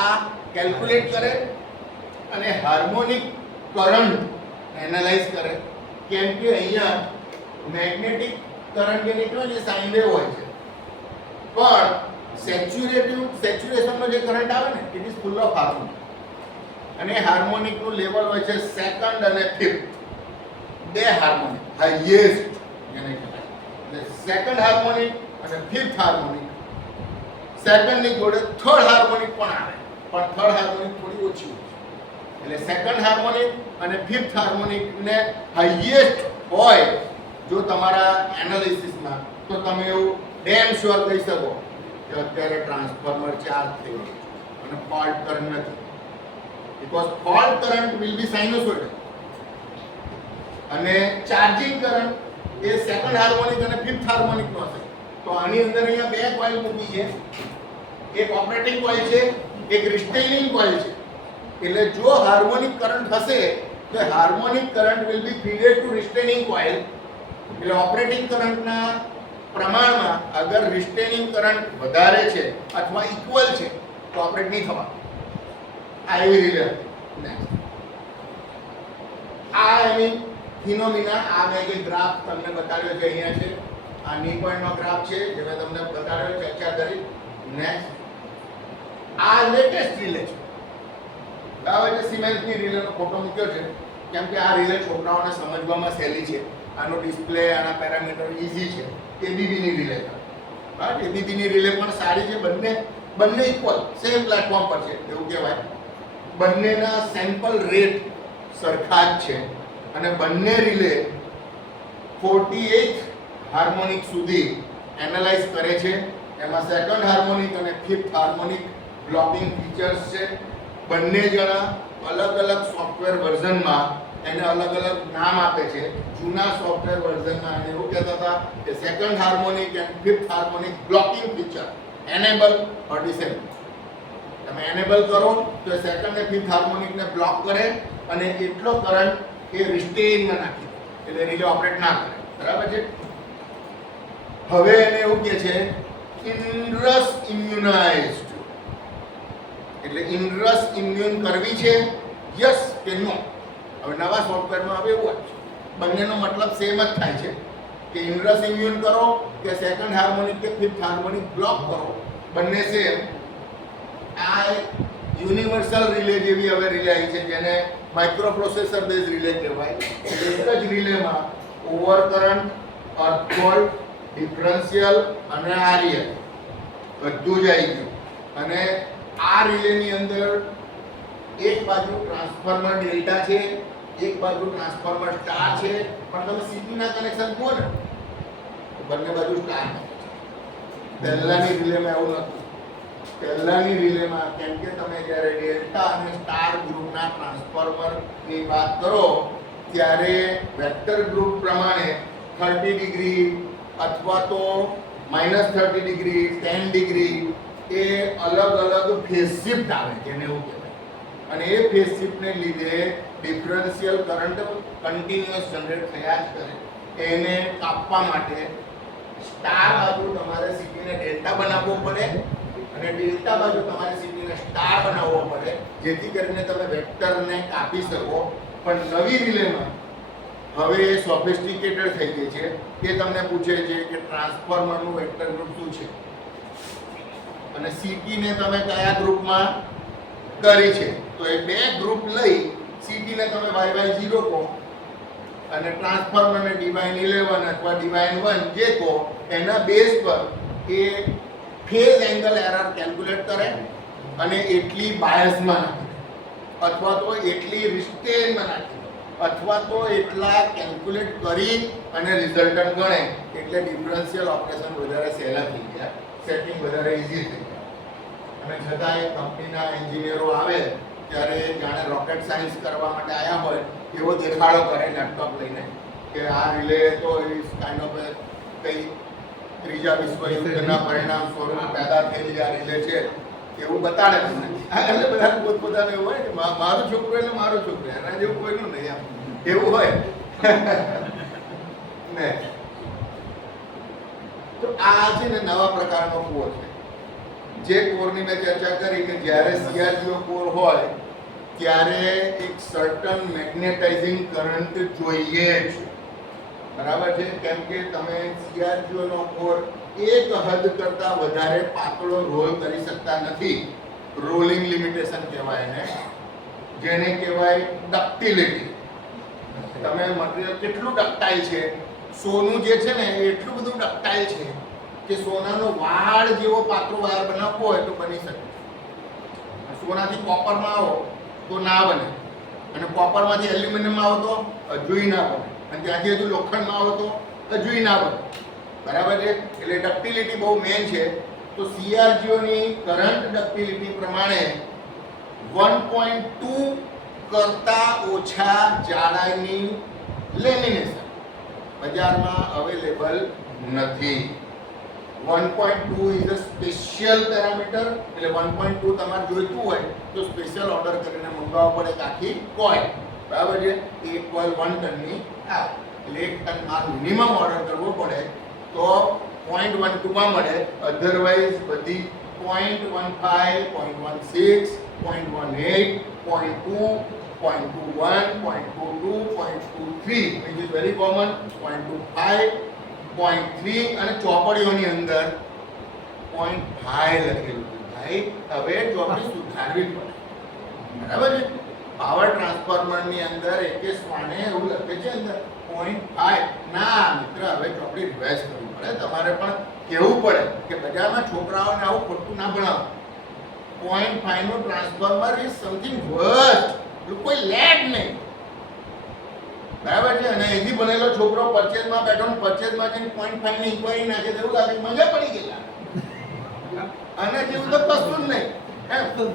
આ કેલ્ક્યુલેટ કરે અને હાર્મોનિક કરંટ એનાલાઇઝ કરે. કેમ કે અહીંયા મેગ્નેટિક કરંટ જે નીકળે છે સાઇન વેવ હોય છે, પણ સેચ્યુરેશનનો જે કરંટ આવે ને it is full of harmonic. અને હાર્મોનિકનું લેવલ હોય છે સેકન્ડ અને ફિફ્થ, 2 હાર્મોનિક હાઈએસ્ટ જેને કહેવાય. એટલે સેકન્ડ હાર્મોનિક અને ફિફ્થ હાર્મોનિક. સેકન્ડની જોડે થર્ડ હાર્મોનિક પણ આવે, પણ થર્ડ હાર્મોનિક થોડી ઓછી હોય. એટલે સેકન્ડ હાર્મોનિક અને ફિફ્થ હાર્મોનિકને હાઈએસ્ટ હોય જો તમારા એનાલિસિસમાં, તો તમે એવું ડેમ શ્યોર કહી શકો કે અત્યારે ટ્રાન્સફોર્મર ચાર્જ થયું અને ફોલ્ટ કરંટ નથી. Because fault current will B sinusoidal અને ચાર્જિંગ કરંટ એ સેકન્ડ હાર્મોનિક અને ફિફ્થ હાર્મોનિકનો હશે. તો આની અંદર અહીંયા 2 કોઇલ મૂકી છે, એક ઓપરેટિંગ કોઇલ છે, એક રિસ્ટેનિંગ કોઇલ છે. એટલે જો હાર્મોનિક કરંટ હશે તો harmonic current will be feeded to restraining coil. એટલે ઓપરેટિંગ કરંટના પ્રમાણમાં અગર રિસ્ટેનિંગ કરંટ વધારે છે અથવા ઇક્વલ છે તો ઓપરેટ નહીં થવા. આ એવી રીતે આ એની ફિનોમિના. આ મેં જે ગ્રાફ તમને બતાવ્યો છે અહીંયા છે, આ ની પોઈન્ટનો ગ્રાફ છે જે મેં તમને બતાવ્યો, ચર્ચા કરી. નેક્સ્ટ આ લેટેસ્ટ રિલે છે, બરાબર છે. સિમેન્સની રિલેનો ફોટો મૂક્યો છે કેમ કે આ રિલે છોકરાઓને સમજવામાં સહેલી છે. આનો ડિસ્પ્લે, આના પેરામીટર ઈઝી છે. એબીબીની રિલે, બરાબર. એબીબીની રિલે પણ સારી છે. બંને ઇક્વલ સેમ પ્લેટફોર્મ પર છે એવું કહેવાય. બંનેના સેમ્પલ રેટ સરખા જ છે અને બંને રિલે 48 હાર્મોનિક સુધી એનાલાઇઝ કરે છે. એમાં સેકન્ડ હાર્મોનિક અને ફિફ્થ હાર્મોનિક બ્લોકિંગ ફીચર્સ છે. બંને જણા અલગ અલગ સોફ્ટવેર વર્ઝનમાં એને અલગ અલગ નામ આપે છે. જૂના સોફ્ટવેર વર્ઝનમાં એને એવું કહેતા હતા કે second harmonic and fifth harmonic blocking feature enable or disable. તમે એનેબલ કરો તો સેકન્ડ ને ફિફ્થ હાર્મોનિકને બ્લોક કરે અને એટલો કરંટ એ રિસ્ટેનમાં નાખી દે, એટલે રિલે ઓપરેટ ના કરે. બરાબર છે. હવે એને એવું કહે છે ઇનરસ ઇમ્યુનાઇઝ્ડ, એટલે ઇનરસ ઇમ્યુન કરવી છે, યસ કે નો. હવે નવા સોફ્ટવેરમાં હવે એવું જ છે, બંનેનો મતલબ સેમ જ થાય છે કે ઇનરસ ઇમ્યુન કરો કે સેકન્ડ હાર્મોનિક કે ફિફ્થ હાર્મોનિક બ્લોક કરો, બંને સેમ. આ યુનિવર્સલ રિલે જેવી હવે રિલે આવી છે જેને માઇક્રો પ્રોસેસર બેઝ રિલે કહેવાય. એક જ રિલેમાં ઓવર કરંટ, અર્થફોલ્ટ, ડિફરન્શિયલ અને આરએલ બધું જ આવી ગયું. અને આ રિલેની અંદર એક બાજુ ટ્રાન્સફોર્મર ડેલ્ટા છે, એક બાજુ ટ્રાન્સફોર્મર સ્ટાર છે, પણ તમે સીપીના કનેક્શન જુઓ ને તો બંને બાજુ સ્ટાર છે. પહેલાની રિલેમાં એવું નહોતું. પહેલાની રિલેમાં કેમ કે તમે જ્યારે ડેલ્ટા અને સ્ટાર ગ્રુપના ટ્રાન્સફોર્મરની વાત કરો ત્યારે વેક્ટર ગ્રુપ પ્રમાણે 30 ડિગ્રી અથવા તો -30 ડિગ્રી, 10 ડિગ્રી એ અલગ અલગ ફેઝ શિફ્ટ આવે જેને એવું કહેવાય. અને એ ફેઝ શિફ્ટને લીધે ડિફરન્શિયલ કરંટ કન્ટિન્યુઅસ જનરેટ થયા જ કરે. એને કાપવા માટે સ્ટાર બાજુ તમારે સીપીને ડેલ્ટા બનાવવો પડે અને ડેલ્ટા બાજુ તમારે સીપીને સ્ટાર બનાવવો પડે, જેથી કરીને તમે વેક્ટરને કાપી શકો. પણ નવી રિલેમાં હવે એ સોફિસ્ટિકેટેડ થઈ ગઈ છે. તે તમને પૂછે છે કે ટ્રાન્સફોર્મરનું વેક્ટર ગ્રુપ શું છે અને સીટીને તમે કયા ગ્રુપમાં કરી છે. તો એ બે ગ્રુપ લઈ સીટીને તમે YY0 કહો અને ટ્રાન્સફોર્મરને ડિવાઇન 11 અથવા ડિવાઇન 1 જે કહો એના બેઝ પર એ ફેઝ એંગલ એરર કેલ્ક્યુલેટ કરે અને એટલી બાયસમાં નાખે અથવા તો એટલી રિસ્ટેનમાં નાખે અથવા તો એટલા કેલ્ક્યુલેટ કરી અને રિઝલ્ટન્ટ ગણે. એટલે ડિફરન્શિયલ ઓપરેશન વધારે સહેલા થઈ ગયા, સેટિંગ વધારે ઇઝી થઈ ગયા. અને છતાં એ કંપનીના એન્જિનિયરો આવે ત્યારે જાણે રોકેટ સાયન્સ કરવા માટે આવ્યા હોય એવો દેખાડો કરે લેપટોપ લઈને કે આ રિલે તો ઇઝ કાઇન્ડ ઓફ કઈ ત્રીજા વિશ્વયુદ્ધના પરિણામ સ્વરૂપ પેદા થયેલી આ રિલે છે એવું બતાડે તમને. એટલે બધા પોતપોતાને એવું હોય કે મારું છોકરું એટલે મારું છોકરું, એના જેવું કોઈનું નહીં આમ એવું હોય ને. તો આ છે ને નવા પ્રકારનો કોર છે. જે કોરની મેં ચર્ચા કરી કે જ્યારે CRGO કોર હોય ત્યારે એક સર્ટન મેગ્નેટાઇઝિંગ કરંટ જોઈએ જ. બરાબર છે. કેમ કે તમે CRGO નો કોર એક હદ કરતા વધારે પાતળો રોલ કરી શકતા નથી. રોલિંગ લિમિટેશન કહેવાય એને, જેને કહેવાય ડક્ટિલિટી. તમે મટીરિયલ કેટલું ડક્ટાઇલ છે, સોનું જે છે ને એ એટલું બધું ડક્ટાઇલ છે કે સોનાનો વાળ જેવો પાતળો વાયર બનાવવો હોય તો બની શકે. સોનાથી કોપરમાં આવો તો ના બને, અને કોપરમાંથી એલ્યુમિનિયમમાં આવો તો હજુય ના બને, અને ત્યાંથી હજુ લોખંડમાં આવો તો હજુય ના બને. બરાબર છે. એટલે ડક્ટિલિટી બહુ મેન છે. તો CRGO ની કરંટ ડક્ટિલિટી પ્રમાણે 1.2 કરતા ઓછા જાડાઈની લેમિનેશન બજારમાં અવેલેબલ નથી. 1.2 ઇઝ અ સ્પેશિયલ પેરામીટર. એટલે 1.2 તમારે જોઈતું હોય તો સ્પેશિયલ ઓર્ડર કરીને મંગાવવો પડે આખી કોઇલ. બરાબર છે. એક કોઇલ 1 ટનની આવે એટલે 1 ટન માલ મિનિમમ ઓર્ડર કરવો પડે તો 0.12 માં મળે. અધરવાઇઝ બધી 0.15, 0.16, 0.18, 0.2, 0.21, 0.22, 0.23 which is very common, 0.25, 0.3 અને ચોપડીઓની અંદર 0.5 લખેલું છે. ભાઈ હવે ચોપડી સુધારવી પડે. બરાબર છે. પાવર ટ્રાન્સફોર્મરની અંદર એકે સ્વાને એવું લખે છે અંદર 0.5. ના મિત્ર, હવે ચોપડી રિવાઇઝ કરવી પડે. તમારે પણ કહેવું પડે કે બજારમાં છોકરાઓને આવું ખોટું ના ભણાવો. 0.5 નું ટ્રાન્સફોર્મર ઇઝ સમથિંગ વર્સ્ટ. કોઈ લેડ નહીં. બરાબર છે. અને અહીંથી ભણેલો છોકરો પરચેઝમાં બેઠો ને પરચેઝમાં જઈને 0.5 ની ઇન્ક્વાયરી નાખે તો એવું લાગે મજા પડી ગયેલા. અને જેવું તો કશું જ નહીં.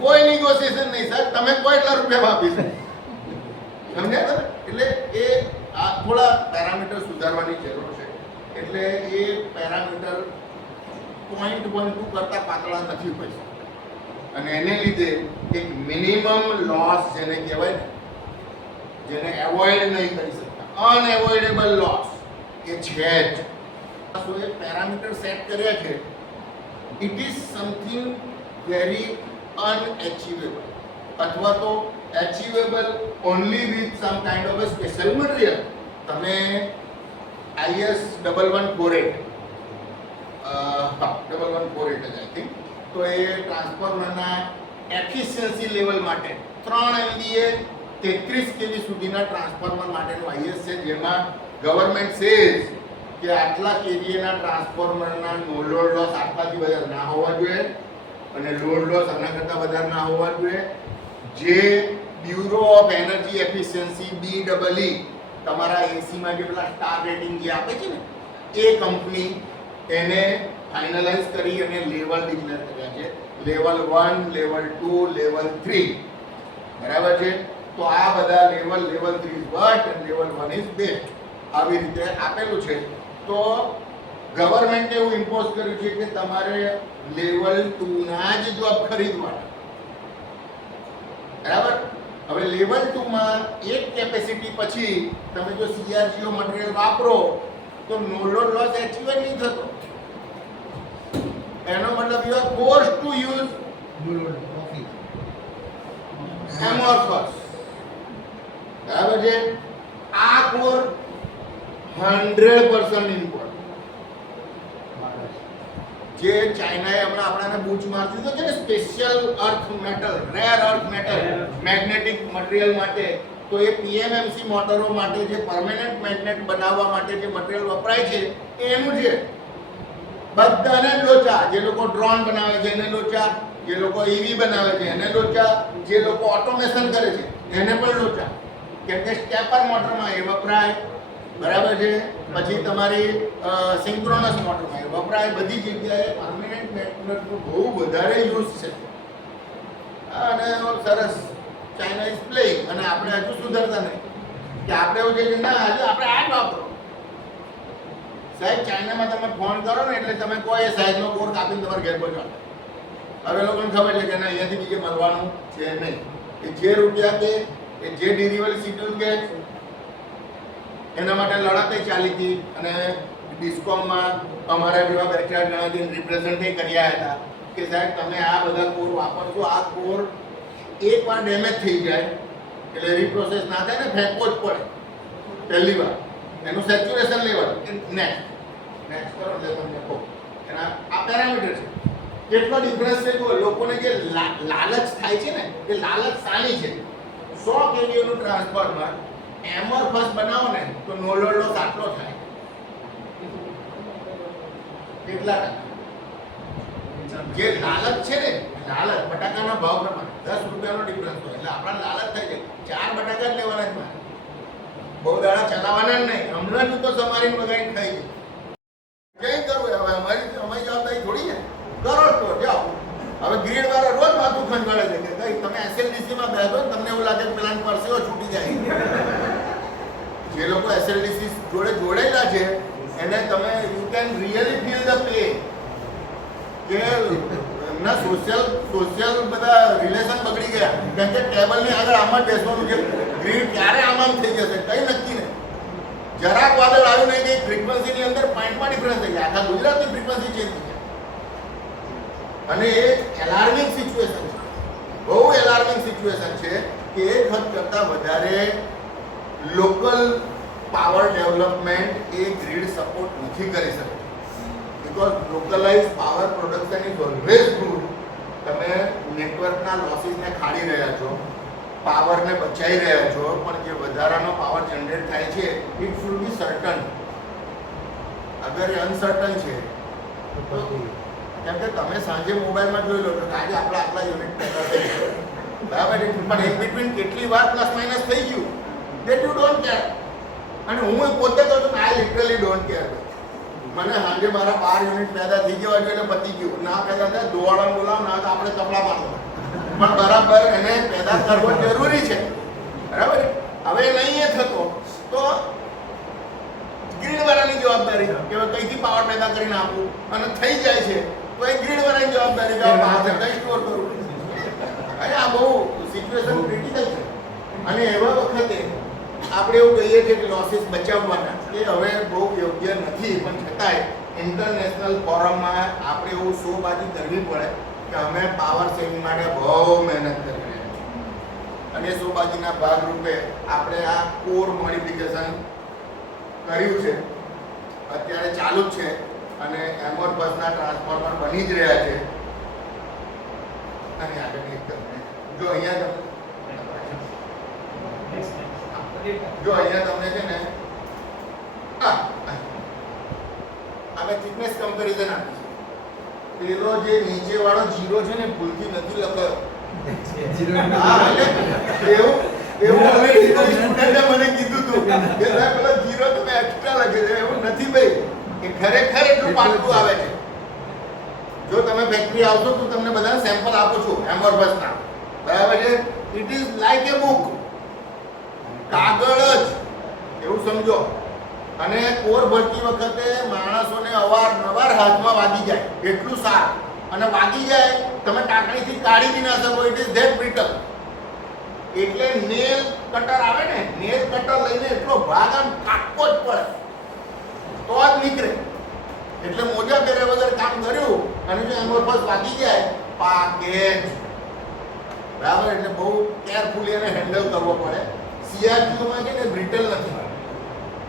કોઈ નેગોશિએશન નહીં. સાહેબ તમે કોઈ એટલા રૂપિયા આપીશ. સમજ્યા તમે? એટલે એ આ થોડા પેરામીટર સુધારવાની જરૂર છે. એટલે એ પેરામીટર 0.12 કરતા પાતળા નથી હોઈ શકતા. અને એને લીધે એક મિનિમમ લોસ જેને કહેવાય ને, જેને એવોઇડ નહીં કરી શકતા, અનએવોઇડેબલ લોસ એ છે જ. તો એ પેરામીટર સેટ કર્યા છે. It is something very unachievable, અથવા તો achievable only with some kind of a special material. તમે IS 1148 1148 જ આઈ થિંક, તો એ ટ્રાન્સફોર્મરના એફિશિયન્સી લેવલ માટે 3 MVA 33 kV સુધીના ટ્રાન્સફોર્મર માટેનું IS છે, જેમાં ગવર્મેન્ટ સેઝ કે આટલા kVA ના ટ્રાન્સફોર્મરના નો લોડ લોસ આટલાથી વધારે ના હોવા જોઈએ અને લોડ લોસ આના કરતાં વધારે ના હોવા જોઈએ. જે bureau of energy efficiency BEE તમારા એસીમાં જે પેલા સ્ટાર રેટિંગ જે આપે છે ને, એ કંપની એને ફાઇનલાઇઝ કરી અને લેવલ ડિક્લેર કર્યા છે. લેવલ 1, લેવલ 2, લેવલ 3, બરાબર છે. તો આ બધા લેવલ 3 ઇઝ વર્સ્ટ અને લેવલ 1 ઇઝ બેસ્ટ, આવી રીતે આપેલું છે. તો ગવર્મેન્ટે એવું ઇમ્પોઝ કર્યું છે કે તમારે લેવલ 2 ના જ જોબ ખરીદવાના, બરાબર. હવે લેવલ 2 માં એક કેપેસિટી પછી તમે જો CRGO મટીરીયલ વાપરો તો નો લોડ લોસ એચિવ નહીં થતો. એનો મતલબ you are force to use No load, coffee. એમોર્ફસ, બરાબર છે. આ કોર 100% ઇમ્પોર્ટ, જે ચાઇનાએ હમણાં આપણાને બૂચ મારી દીધો છે ને, special earth metal, rare earth metal, magnetic material માટે. તો એ PMMC મોટરો માટે જે પરમેનન્ટ મેગ્નેટ બનાવવા માટે જે મટીરીયલ વપરાય છે એનું છે. બધાને લોચા, જે લોકો ડ્રોન બનાવે છે એને લોચા, જે લોકો EV બનાવે છે એને લોચા, જે લોકો ઓટોમેશન કરે છે એને પણ લોચા, કેમ કે સ્ટેપર મોટરમાં એ વપરાય, બરાબર છે. પછી તમારી સિંક્રોનસ મોટરમાં એ વપરાય. બધી જગ્યાએ પરમેનન્ટ મેગ્નેટનો બહુ વધારે યુઝ છે. અને સરસ ચાઇના ઇઝ પ્લેઇંગ, અને આપણે હજુ સુધરતા નહીં કે આપણે એવું છે કે ના હજુ આપણે આ જ વાપરો. સાહેબ ચાઇનામાં તમે ફોન કરો ને એટલે તમે કોઈ એ સાઈઝનો કોડ કાપીને તમારે ઘેર પહોંચાડે. હવે લોકોને ખબર છે કે ના અહીંયાથી બીજે મળવાનું છે નહીં. એ જે રૂપિયા કે એ જે ડિલિવરી શિડ્યુલ કે એના માટે લડાઈ ચાલી હતી. અને ડિસ્કોમમાં અમારા જેવા બે ચાર જણાથી રિપ્રેઝેન્ટ કર્યા હતા કે સાહેબ તમે આ બધા કોર વાપરશો, આ કોર એકવાર ડેમેજ થઈ જાય એટલે રીપ્રોસેસ ના થાય ને, ફેંકવો જ પડે પહેલી વાર. એનું સેચ્યુરેશન લેવલ નેક્સ્ટ કરો એટલે તમને કહો એના આ પેરામીટર છે. કેટલો ડિફરન્સ છે જો લોકોને જે લાલચ થાય છે ને, એ લાલચ સાની છે. 100 kV નું ટ્રાન્સફોર્મર એમોર્ફસ બનાવો ને તો નો લોડ લોસ આટલો થાય. કેટલા ટકા? જે લાલચ છે ને, લાલચ બટાકાના ભાવ પ્રમાણે 10 રૂપિયાનો ડિફરન્સ હોય એટલે આપણા લાલચ થાય છે 4 બટાકા જ લેવાના જ મારે, બહુ દાડા ચલાવવાના જ નહીં. હમણાં જ તો સમારીને વગાડીને ખાઈ જઈ કરવું. હવે અમારી જવાબદારી થોડી છે. કરો તો જાઓ. હવે ગ્રીડ વાળા રોજ માથું ખંજવાળે છે કે કઈ તમે SLDC માં બેસો ને તમને એવું લાગે કે પેલા પરસેવો છૂટી જાય. જે લોકો SLDC જોડે જોડાયેલા છે એને તમે you can really feel the pain કે એમના સોશિયલ બધા રિલેશન બગડી ગયા. કેમ કે ટેબલની આગળ આમ જ બેસવાનું છે. ગ્રીડ ક્યારે આમ થઈ જશે કઈ નક્કી નહીં. જરાક વાદળ આવ્યું નહીં કે ફ્રીક્વન્સીની અંદર પોઈન્ટમાં ડિફરન્સ થઈ જાય. આખા ગુજરાતની ફ્રીક્વન્સી ચેન્જ થઈ જાય. અને એ એલાર્મિંગ સિચ્યુએશન છે, બહુ એલાર્મિંગ સિચ્યુએશન છે કે 1 હદ કરતાં વધારે લોકલ પાવર ડેવલપમેન્ટ એ ગ્રીડ સપોર્ટ નથી કરી શકતી. Because localise power production is always good. તમે નેટવર્કના લોસીસને ખાડી રહ્યા છો, પાવરને બચાવી રહ્યા છો, પણ જે વધારાનો પાવર જનરેટ થાય છે ઇટ શુડ બી સર્ટન. અગર એ અનસર્ટન છે તો કેમ કે તમે સાંજે મોબાઈલમાં જોઈ લો છો કે આજે આપણા આટલા યુનિટ પેદા થઈ ગયો, બરાબર. પણ ઇન બિટવીન કેટલી વાર પ્લસ માઇનસ થઈ ગયું દેટ યુ ડોન્ટ કેર. અને હું પોતે કહું છું કે આઈ લિટરલી ડોન્ટ કેર. મને સાંજે મારા 12 યુનિટ પેદા થઈ ગયો એટલે પતી ગયું. ના પેદા થાય દોવાળા બોલાવ, ના તો આપણે કપડા મારવા, પણ બરાબર એને પેદા કરવો જરૂરી છે, બરાબર. હવે નહીં એ થતો તો ગ્રીડ વાળાની જવાબદારી કે કઈથી પાવર પેદા કરીને આપવું, અને થઈ જાય છે તો એ ગ્રીડ વાળાની જવાબદારી કે પાવર કઈ સ્ટોર કરવું. અરે આ બહુ સિચ્યુએશન ક્રિટિકલ છે અને એવા વખતે આપણે એવું કહીએ છીએ કે લોસીસ બચાવવાના કે હવે બહુ યોગ્ય નથી, પણ છતાંય ઇન્ટરનેશનલ ફોરમમાં આપણે એવું શોબાજી કરવી પડે કે અમે પાવર સેવિંગ માટે બહુ મહેનત કરી રહ્યા છીએ અને શોબાજીના ભાગરૂપે આપણે આ કોર મોડિફિકેશન કર્યું છે, અત્યારે ચાલુ જ છે અને એમોરબસના ટ્રાન્સફોર્મર બની જ રહ્યા છે. અને આગળ જો અહીંયા તમને છે ને અમે થિકનેસ કમ્પેરિઝન આપીશું. પેલો જે નીચે વાળો જીરો છે ને ભૂલથી નથી લખાયો. હા, એટલે એવું સ્ટુડન્ટે મને કીધું હતું કે સાહેબ પેલો જીરો તમે એક્સ્ટ્રા લખી છે. એવું નથી ભાઈ, એ ખરેખર એટલું પાકું આવે છે. જો તમે ફેક્ટરી આવશો તો તમને બધા સેમ્પલ આપું છું એમોરબસના, બરાબર છે. It is like A book, કાગળ જ એવું સમજો. અને કોર ભરતી વખતે માણસોને અવારનવાર હાથમાં વાગી જાય એટલું સારું, અને વાગી જાય તમે ટાંકણીથી કાઢી બી ના શકો. It is that brittle. એટલે નેલ કટર આવે ને, નેલ કટર લઈને એટલો ભાગ આમ કાપવો જ પડે તો જ નીકળે. એટલે મોજા પહેર્યા વગર કામ કર્યું અને જો એમોરબસ વાગી જાય પાકે જ, બરાબર. એટલે બહુ કેરફુલી એને હેન્ડલ કરવો પડે. સીઆરટીઓમાં છે ને બ્રિટલ નથી,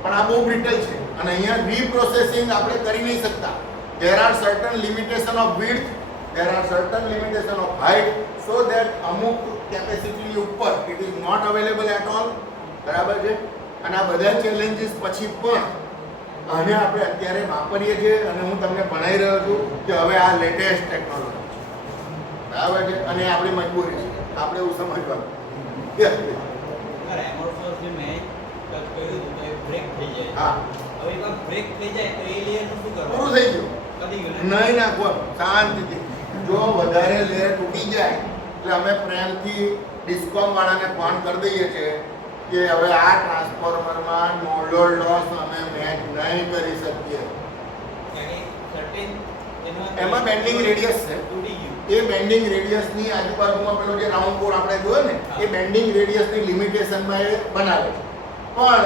પણ આ બહુ બ્રિટલ છે અને અહીંયા રીપ્રોસેસિંગ આપણે કરી નહીં શકતા. there are certain limitation of width, there are certain limitation of height, so that અમુક કેપેસિટીની ઉપર it is not available at all, બરાબર છે. અને આ બધા ચેલેન્જીસ પછી પણ આને આપણે અત્યારે વાપરીએ છીએ અને હું તમને ભણાવી રહ્યો છું કે હવે આ લેટેસ્ટ ટેકનોલોજી છે, બરાબર છે. અને આપણી મજબૂરી છે, આપણે એવું સમજવાનું. એમોરબસ જે મેં ટચ કર્યું હતું તો એ બ્રેક થઈ જાય. હા, હવે એકવાર બ્રેક થઈ જાય તો એ લેયરનું શું કરવાનું? પૂરું થઈ ગયું. કદી ગયું ને? નહીં નાખવાનું, શાંતિથી. જો વધારે લેયર તૂટી જાય એટલે અમે પ્રેમથી ડિસ્કોમ વાળાને ફોન કરી દઈએ છીએ કે હવે આ ટ્રાન્સફોર્મરમાં નો લોડ લોસ અમે મેચ નહીં કરી શકીએ. કારણ કે certain એમાં બેન્ડિંગ રેડિયસ છે. તૂટી ગયું. એ બેન્ડિંગ રેડિયસની આજુબાજુમાં પેલો જે રાઉન્ડ કોર આપણે જોયો ને, એ બેન્ડિંગ રેડિયસની લિમિટેશનમાં એ બનાવે છે. પણ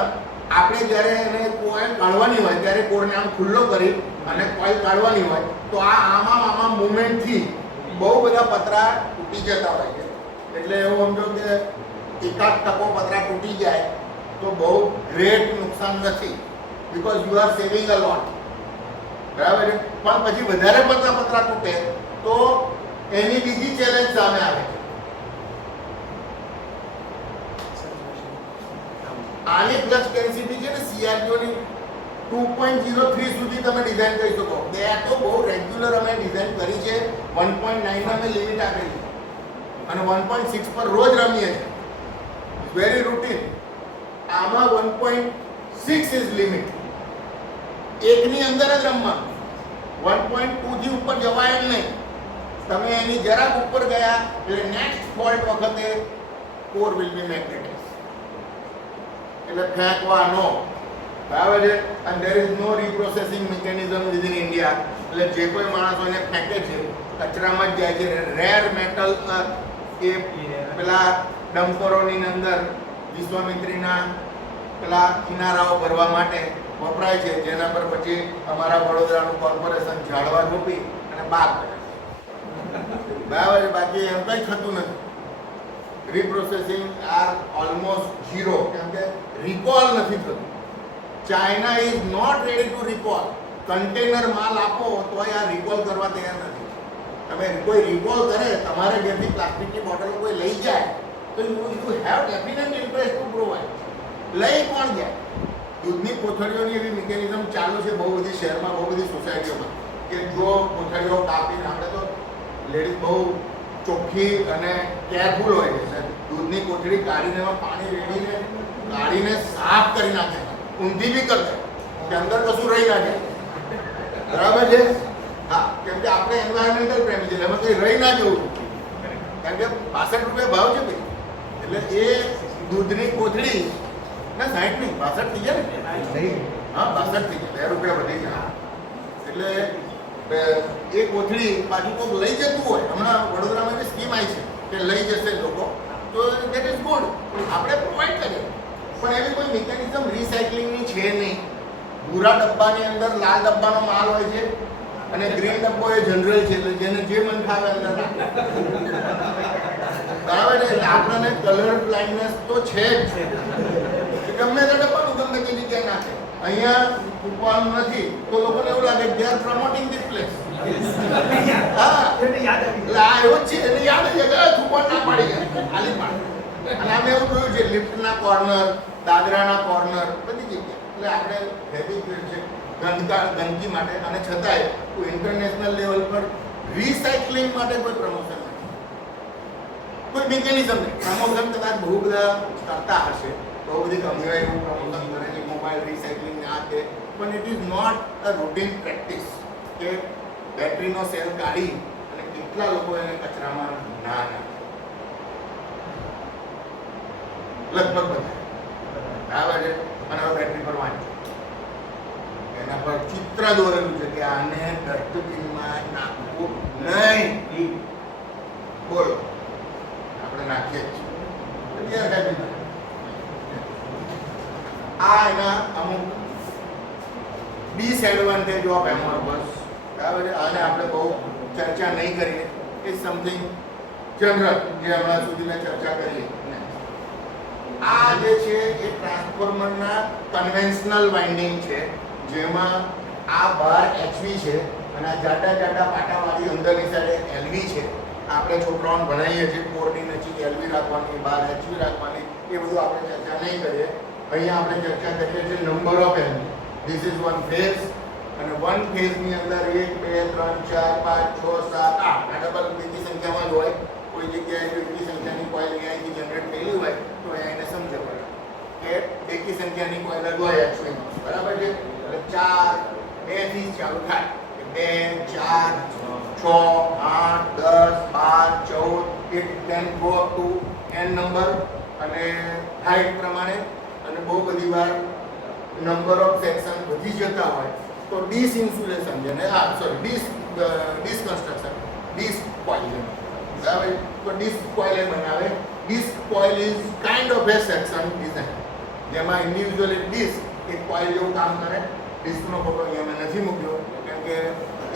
આપણે જ્યારે એને કોઈલ કાઢવાની હોય ત્યારે કોરને આમ ખુલ્લો કરી અને કોઈલ કાઢવાની હોય તો આમાં મુવમેન્ટથી બહુ બધા પતરા તૂટી જતા હોય છે. એટલે એવું સમજો કે એકાદ ટકો પતરા તૂટી જાય તો બહુ ગ્રેટ નુકસાન નથી, બીકોઝ યુ આર સેવિંગ અ લોટ, બરાબર છે. પણ પછી વધારે પડતા પતરા તૂટે તો એની બીજી ચેલેન્જ સામે આવે છે. આની ફ્લક્સ ડેન્સિટી છે ને સીઆરટીઓની 2.03 સુધી તમે ડિઝાઇન કરી શકો. બે તો બહુ રેગ્યુલર અમે ડિઝાઇન કરી છે. 1.9 અમે લિમિટ આપેલી અને 1.6 પર રોજ રમીએ છીએ, વેરી રૂટીન. આમાં 1.6 ઇઝ લિમિટ, એકની અંદર જ રમવાનું. 1.2 થી ઉપર જવાય જ નહીં. તમે એની જરાક ઉપર ગયા એટલે નેક્સ્ટ ફોલ્ટ વખતે કોર વિલ બી મેગ્નેટિક, એટલે ફેંકવાનો, બરાબર છે. અને there is no reprocessing mechanism within India. એટલે જે કોઈ માણસો એને ફેંકે છે કચરામાં જ જાય છે. રેર મેટલ એ પેલા ડમ્પરોની અંદર વિશ્વામિત્રીના પેલા કિનારાઓ ભરવા માટે વપરાય છે, જેના પર પછી અમારા વડોદરાનું કોર્પોરેશન ઝાડવા રોપી અને બાગ કરે, બરાબર છે. બાકી એમ કંઈ થતું નથી. રીપ્રોસેસિંગ આર ઓલમોસ્ટ ઝીરો, કેમ કે રિકોલ નથી થતું. China is not ready to recall. Container માલ આપો તો આ રિકોલ કરવા તૈયાર નથી. તમે કોઈ રિકોલ કરે, તમારે ઘરેથી પ્લાસ્ટિકની બોટલ કોઈ લઈ જાય તો you have definite interest two provide. લઈ કોણ જાય? દૂધની કોથળીઓની એવી મિકેનિઝમ ચાલુ છે બહુ બધી શહેરમાં, બહુ બધી સોસાયટીઓમાં, કે જો કોથળીઓ કાપીને, આપણે તો લેડીઝ બહુ ચોખ્ખી અને કેરફુલ હોય છે, દૂધની કોથળી કાઢીને એમાં પાણી રેડીને કાઢીને સાફ કરી નાખે, ઊંધી બી કરી દે કે અંદર કશું રહી ના જાય, બરાબર છે. હા, કેમ કે આપણે એન્વાયરમેન્ટલ પ્રેમી છે, એમાં કંઈ રહી ના જવું. કારણ કે 62 રૂપિયા ભાવ છે ભાઈ. એટલે એ દૂધની કોથળી ના 60 નહીં 62 થઈ જાય ને. હા, 62 થઈ જાય, 2 રૂપિયા વધી ગયા. એટલે એ કોથળી પાછું કોઈ લઈ જતું હોય. હમણાં વડોદરામાં બી સ્કીમ આવી છે કે લઈ જશે લોકો, તો દેટ ઇઝ ગુડ, આપણે પ્રોવાઈડ કરીએ. પણ એવી કોઈ મિકેનિઝમ રિસાયકલિંગની છે નહીં. ભૂરા ડબ્બાની અંદર લાલ ડબ્બાનો માલ હોય છે અને ગ્રીન ડબ્બો એ જનરલ છે, એટલે જેને જે મન ફાવે અંદર નાખે. બરાબર છે. એટલે આપણને કલર બ્લાઇન્ડનેસ તો છે જ, ગમે તે ડબ્બાનું ગમે તે જગ્યાએ નાખે. અહીંયા મૂકવાનું નથી તો લોકોને એવું લાગે કે they are promoting this place. હા, એટલે આ એવું જ છે, એને યાદ છે કે કૂપન ના પાડી ગયા ખાલી પાડે. અને આમ એવું જોયું છે લિફ્ટના કોર્નર, દાદરાના કોર્નર, બધી જગ્યાએ. એટલે આપણે હેબિચ્યુઅલ છે ગંદકી માટે, અને છતાંય કોઈ ઇન્ટરનેશનલ લેવલ પર રિસાયકલિંગ માટે કોઈ પ્રમોશન નથી, કોઈ મિકેનિઝમ નહીં. પ્રમોશન કદાચ બહુ બધા કરતા હશે, બહુ બધી કંપનીઓ એવું પ્રમોશન કરે છે, મોબાઈલ રિસાયકલિંગ આ તે, પણ it is not a routine practice કે બેટરીનો સેલ કાઢી અને કેટલા લોકો એને કચરામાં ના નાખે. લગભગ બધા બરાબર છે. અને હવે બેટરી પર વાંચો, એના પર ચિત્ર દોરેલું છે કે આને ડસ્ટબિનમાં નાખવું નહીં. બોલો, આપણે નાખીએ જ છીએ. આ એના અમુક ડિસએડવાન્ટેજ ઓફ એમોરબસ, બરાબર છે. આને આપણે બહુ ચર્ચા નહીં કરીએ, એ સમથિંગ જનરલ જે હમણાં સુધી મેં ચર્ચા કરી. આ જે છે એ ટ્રાન્સફોર્મરના કન્વેન્શનલ વાઇન્ડિંગ છે, જેમાં આ બાર એચવી છે અને આ જાડા જાડા પાટાવાળી અંદરની સાઈડે એલવી છે. આપણે છોકરાઓને ભણાવીએ છીએ કોરની નજીક એલવી રાખવાની, બાર એચવી રાખવાની, એ બધું આપણે ચર્ચા નહીં કરીએ. અહીંયા આપણે ચર્ચા કરીએ છીએ number of એલવી. This is one phase, અને વન ફેઝની અંદર 1 2 3 4 5 6 7 8 આ ડબલ બીજી સંખ્યામાં જ હોય. કોઈ જગ્યાએ એકી સંખ્યાની કોઇલ અહીંયાથી જનરેટ થયેલી હોય તો એને સમજે પડે કે એકી સંખ્યાની કોઇલ જ હોય એચવીમાં, બરાબર છે. એટલે 4 2 થી ચાલુ થાય, 2 4 6 8 10 12 14 it can go up to n number, અને હાઈટ પ્રમાણે, અને બહુ બધી વાર નંબર ઓફ સેક્શન વધી જતા હોય તો ડીસ ઇન્સ્યુલેશન જેને ડીસ કન્સ્ટ્રક્શન, ડીસ કોઇલ, બરાબર. તો ડિસ્ક કોઇલ એ બનાવે. Disc coil is kind of a section design જેમાં ઇન્ડિવિજ્યુઅલ ડિસ્ક એક કોઇલ જેવું કામ કરે. ડિસ્કનો ફોટો અહીંયા મેં નથી મૂક્યો કેમ કે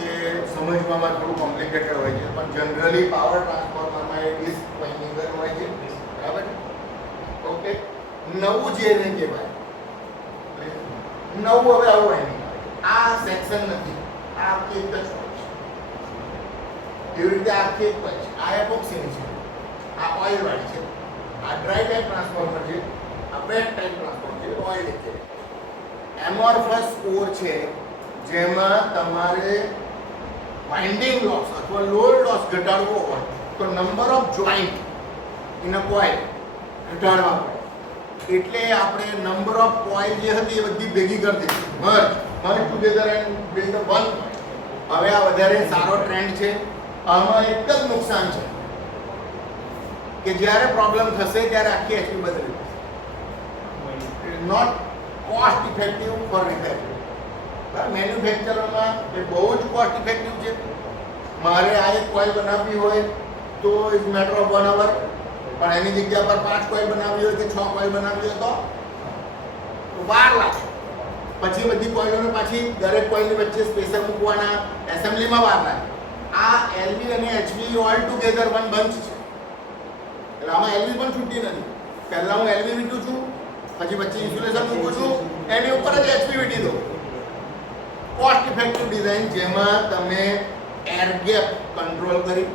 એ સમજવામાં થોડું કોમ્પ્લિકેટેડ હોય છે, પણ જનરલી પાવર ટ્રાન્સફોર્મરમાં એ ડિસ્ક કોઇલની અંદર હોય છે, બરાબર. ઓકે, નવું જે એને કહેવાય નવું, હવે આવું હોય નહીં. આ સેક્શન નથી, આ આખી એક જ હોય છે. એવી રીતે આખી એક હોય છે. આ એપોક્સીની છે, આ ઓઇલ વાળી છે, આ ડ્રાય ટાઈપ ટ્રાન્સફોર્મર છે, આ વેટ ટાઈપ ટ્રાન્સફોર્મર છે, ઓઇલ છે. એમોર્ફસ કોર છે જેમાં તમારે વાઇન્ડિંગ લોસ અથવા લોડ લોસ ઘટાડવો હોય તો number of joint in a coil ઘટાડવા પડે. એટલે આપણે નંબર ઓફ કોઇલ જે હતી એ બધી ભેગી કરી દીધી, merge together and build a one. હવે આ વધારે સારો ટ્રેન્ડ છે. આમાં એક જ નુકસાન છે કે જ્યારે પ્રોબ્લેમ થશે ત્યારે આખી એચપી બદલી થશે. Not cost effective for repair. મેન્યુફેક્ચરમાં એ બહુ જ કોસ્ટ ઇફેક્ટિવ છે. મારે આ એક કોઇલ બનાવવી હોય તો ઇઝ મેટર ઓફ 1 અવર, પણ એની જગ્યા પર 5 કોઇલ બનાવવી હોય કે 6 કોઇલ બનાવવી હોય તો વાર લાગે. પછી બધી કોઇલોને પાછી દરેક કોઇલની વચ્ચે સ્પેસર મૂકવાના, એસેમ્બલીમાં વાર લાગે. આ એલવી અને HV all together one bunch છે. એટલે આમાં એલવી પણ છૂટી નથી. પહેલા હું એલવી વીંટું છું, પછી વચ્ચે ઇન્સ્યુલેશન મૂકું છું, એની ઉપર જ એચવી વીંટી દઉં. કોસ્ટ ઇફેક્ટિવ ડિઝાઇન જેમાં તમે એર ગેપ કંટ્રોલ કરી,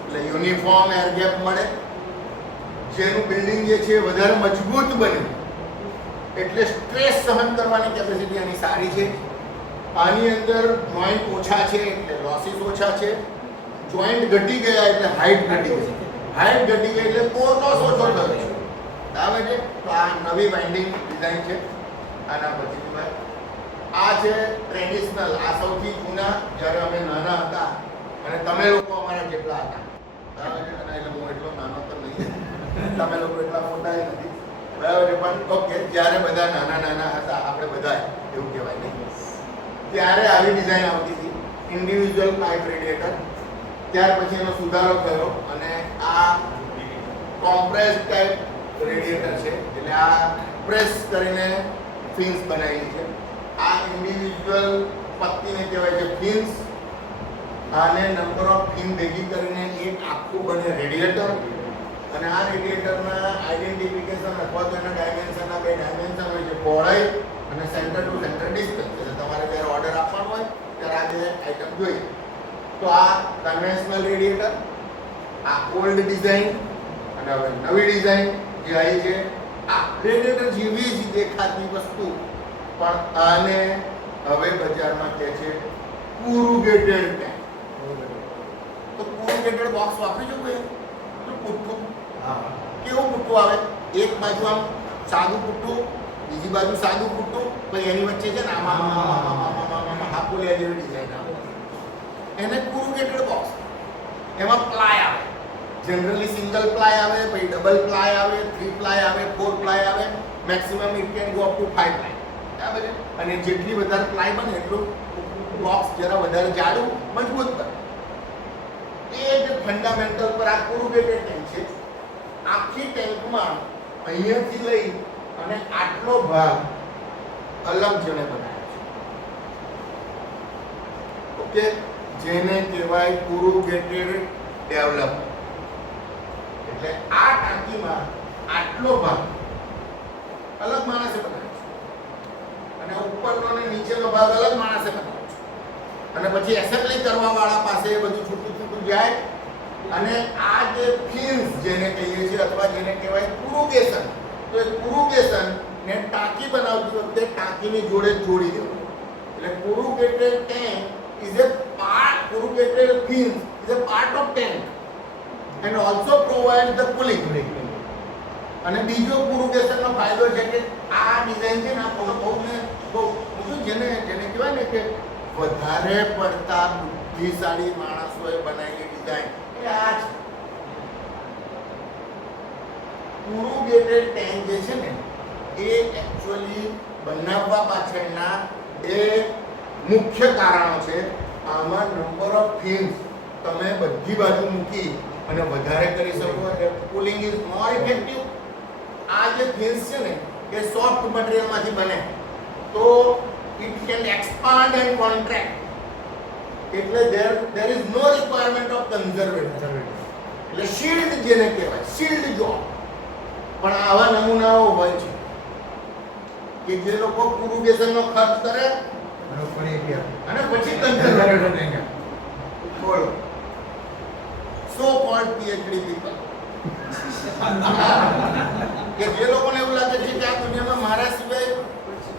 એટલે યુનિફોર્મ એર ગેપ મળે, જેનું બિલ્ડિંગ જે છે વધારે મજબૂત બને, એટલે સ્ટ્રેસ સહન કરવાની કેપેસિટી એની સારી છે. આની અંદર જોઈન્ટ ઓછા છે એટલે લોસીસ ઓછા છે. જોઈન્ટ ઘટી ગયા એટલે હાઇટ ઘટી ગઈ, હાઇટ ઘટી ગઈ એટલે કોર લોસ ઓછો થયો છે, બરાબર છે. તો આ નવી વાઇન્ડિંગ ડિઝાઇન છે. આના પછી આ છે ટ્રેડિશનલ, આ સૌથી જૂના, જ્યારે અમે નાના હતા અને તમે લોકો અમારા જેટલા હતા, બરાબર છે. અને એટલે હું એટલો નાનો તો નહીં, તમે લોકો એટલા મોટા નથી, બરાબર છે. પણ ઓકે, જ્યારે બધા નાના નાના હતા, આપણે બધા એવું કહેવાય નહીં, ત્યારે આવી ડિઝાઇન આવતી હતી. ઇન્ડિવિજ્યુઅલ પાઇપ રેડિએટર, ત્યાર પછી એનો સુધારો થયો અને આ કોમ્પ્રેસ ટાઈપ રેડિએટર છે, એટલે આ પ્રેસ કરીને ફિન્સ બનાવેલી છે. આ ઇન્ડિવિજ્યુઅલ પત્તીને કહેવાય છે ફિન્સ. આને નંબર ઓફ ફિન ભેગી કરીને એક આખું બને રેડિએટર. અને આ રેડિએટરના આઈડેન્ટિફિકેશન અથવા તો એના ડાયમેન્શનના બે ડાયમેન્શન હોય છે, પહોળાઈ અને સેન્ટર ટુ સેન્ટર ડિસ્ટન્સ. એટલે તમારે જ્યારે ઓર્ડર આપવાનો હોય ત્યારે આ બે આઇટમ જોઈએ. તો આ કન્વેન્શનલ રેડિએટર, આ ઓલ્ડ ડિઝાઇન અને હવે નવી ડિઝાઇન જે આવી છે. આ રેડિએટર જેવી જ દેખાતી વસ્તુ, પણ આને હવે બજારમાં કહે છે કોરુગેટેડ ટેન્ક. તો કોરુગેટેડ બોક્સ વાપરી જો કોઈ પુટ્ટું, કેવું પુટ્ટું આવે? એક બાજુ આમ સાદું પુટ્ટું, બીજી બાજુ સાદું પુટ્ટું, પછી એની વચ્ચે છે ને આમાં હાપુલિયા જેવી ડિઝાઇન આવે, એને કોરુગેટેડ બોક્સ. એમાં પ્લાય આવે, જનરલી સિંગલ પ્લાય આવે, પછી ડબલ પ્લાય આવે, 3 પ્લાય આવે, 4 પ્લાય આવે, maximum it can go up to 5 ply. બરાબર છે? અને જેટલી વધારે પ્લાય બને એટલું બોક્સ જરા વધારે જાડું મજબૂત બને. એ જ ફંડામેન્ટલ પર આ કોરુગેટેડ ટેન્ક છે. આખી ટેન્કમાં અહીંયાથી લઈ અને આટલો ભાગ અલગ જણે બનાવ્યો છે. ઓકે, જેને કહેવાય કોરુગેટેડ ડેવલપ. એટલે આ ટાંકીમાં આટલો ભાગ અલગ માણસે બનાવ્યો છે અને ઉપરનો અને નીચેનો ભાગ અલગ માણસે બનાવ્યો છે. અને પછી એસેમ્બલી કરવા વાળા પાસે એ બધું છૂટું છૂટું જાય. અને આ જે ફિન્સ જેને કહીએ છીએ અથવા જેને કહેવાય કોરુગેશન, તો એ કોરુગેશન ને ટાંકી બનાવતી વખતે ટાંકીની જોડે જોડી દેવું. એટલે corrugated tank is a part, corrugated fins is a part of tank and also provides the cooling. અને બીજો કોરુગેશનનો ફાયદો છે કે આ ડિઝાઇન છે ને બહુ જેને કહેવાય ને કે વધારે પડતા બુદ્ધિશાળી માણસોએ બનાવેલી ડિઝાઇન એ આ છે. કોરુગેટેડ ટેન્ક જે છે ને એ એકચ્યુઅલી બનાવવા પાછળના એ મુખ્ય કારણો છે. આમાં નંબર ઓફ ફિન્સ તમે બધી બાજુ મૂકી અને વધારે કરી શકો એટલે કુલિંગ ઇઝ મોર ઇફેક્ટિવ. આ જે ફિન્સ છે ને એ સોફ્ટ મટીરિયલમાંથી બને તો it can expand and contract. એટલે there is no requirement of conservator. એટલે શિલ્ડ જેને કહેવાય, શિલ્ડ જોબ. પણ આવા નમૂનાઓ હોય છે કે જે લોકો કોરુગેશનનો ખર્ચ કરે અને પછી કન્ઝર્વેટર બોલો સો કોલ્ડ પીએચડી પીપલ કે જે લોકોને એવું લાગે છે કે આ દુનિયામાં મારા સિવાય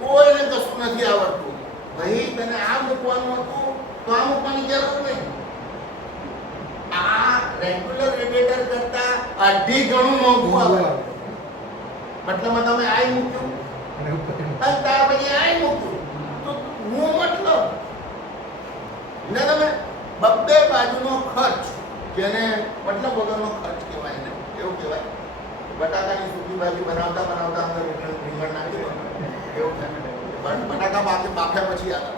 કોઈને કશું નથી આવડતું. ભાઈ તને આ મૂકવાનું હતું તો આ મૂકવાની જરૂર નહીં. આ રેગ્યુલર રેડિએટર કરતા અઢી ગણું મોંઘું આવે. મતલબ તમે આઈ મૂક્યું અને ત્યાર પછી આઈ મૂક્યું તો હું મતલબ ને તમે બબ્બે બાજુનો ખર્ચ, જેને મતલબ વગરનો ખર્ચ કહેવાય ને એવું કહેવાય. બટાકાની સૂકી ભાજી બનાવતા બનાવતા અંદર રીંગણ નાખી દો એવું થાય. બટાકા બાફ્યા પછી આગળ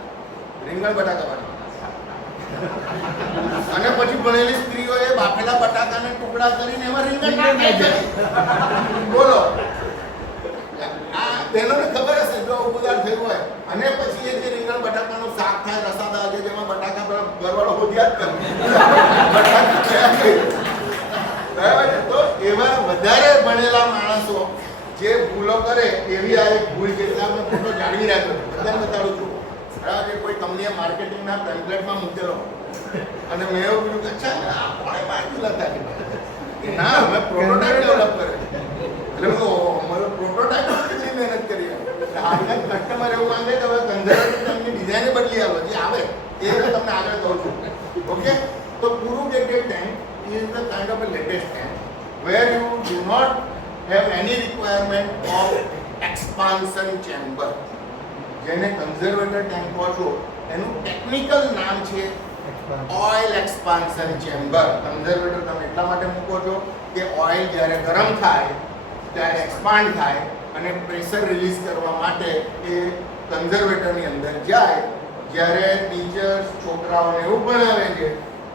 રીંગણ બટાકા બનાવતા અને પછી ભણેલી સ્ત્રીઓએ બાફેલા બટાકાને ટુકડા કરીને એમાં રીંગણ નાખી. બોલો આ બહેનોને ખબર હશે જો ઉપદાર થયું હોય. અને પછી એ જે રીંગણ બટાકાનું શાક થાય રસાદાર છે જેમાં બટાકા ઘરવાળો હોદિયા જ કરે બરાબર છે. તો એવા વધારે ભણેલા માણસો જે ભૂલો કરે એવી આ એક ભૂલ છે. એટલે આપણે ફોટો જાળવી રાખ્યો બધાને બતાડું છું. બરાબર છે. કોઈ કંપનીએ માર્કેટિંગના ટેમ્પલેટમાં મૂકેલો અને મેં એવું કીધું કે અચ્છા આ કોણે માર્કેટ હતા કે ના અમે પ્રોટોટાઇપ ડેવલપ કરે. એટલે અમારો પ્રોટોટાઇપ કેટલી મહેનત કરી. આજના કસ્ટમર એવું માંગે કે હવે કન્ઝર્વેટિવ ટેન્કની ડિઝાઇન બદલી આવે જે આવે એ તમને આગળ કહું છું. ઓકે, તો corrugated tank is the kind of a latest tank where you do not have any requirement of expansion chamber. જેને કન્ઝર્વેટર ટેન્ક કહો છો એનું ટેકનિકલ નામ છે ઓઇલ એક્સપાન્શન ચેમ્બર. કન્ઝર્વેટર તમે એટલા માટે મૂકો છો કે ઓઇલ જ્યારે ગરમ થાય ત્યારે એક્સપાન્ડ થાય અને પ્રેશર રિલીઝ કરવા માટે એ કન્ઝર્વેટરની અંદર જાય. જ્યારે ટીચર્સ છોકરાઓને એવું ભણાવે છે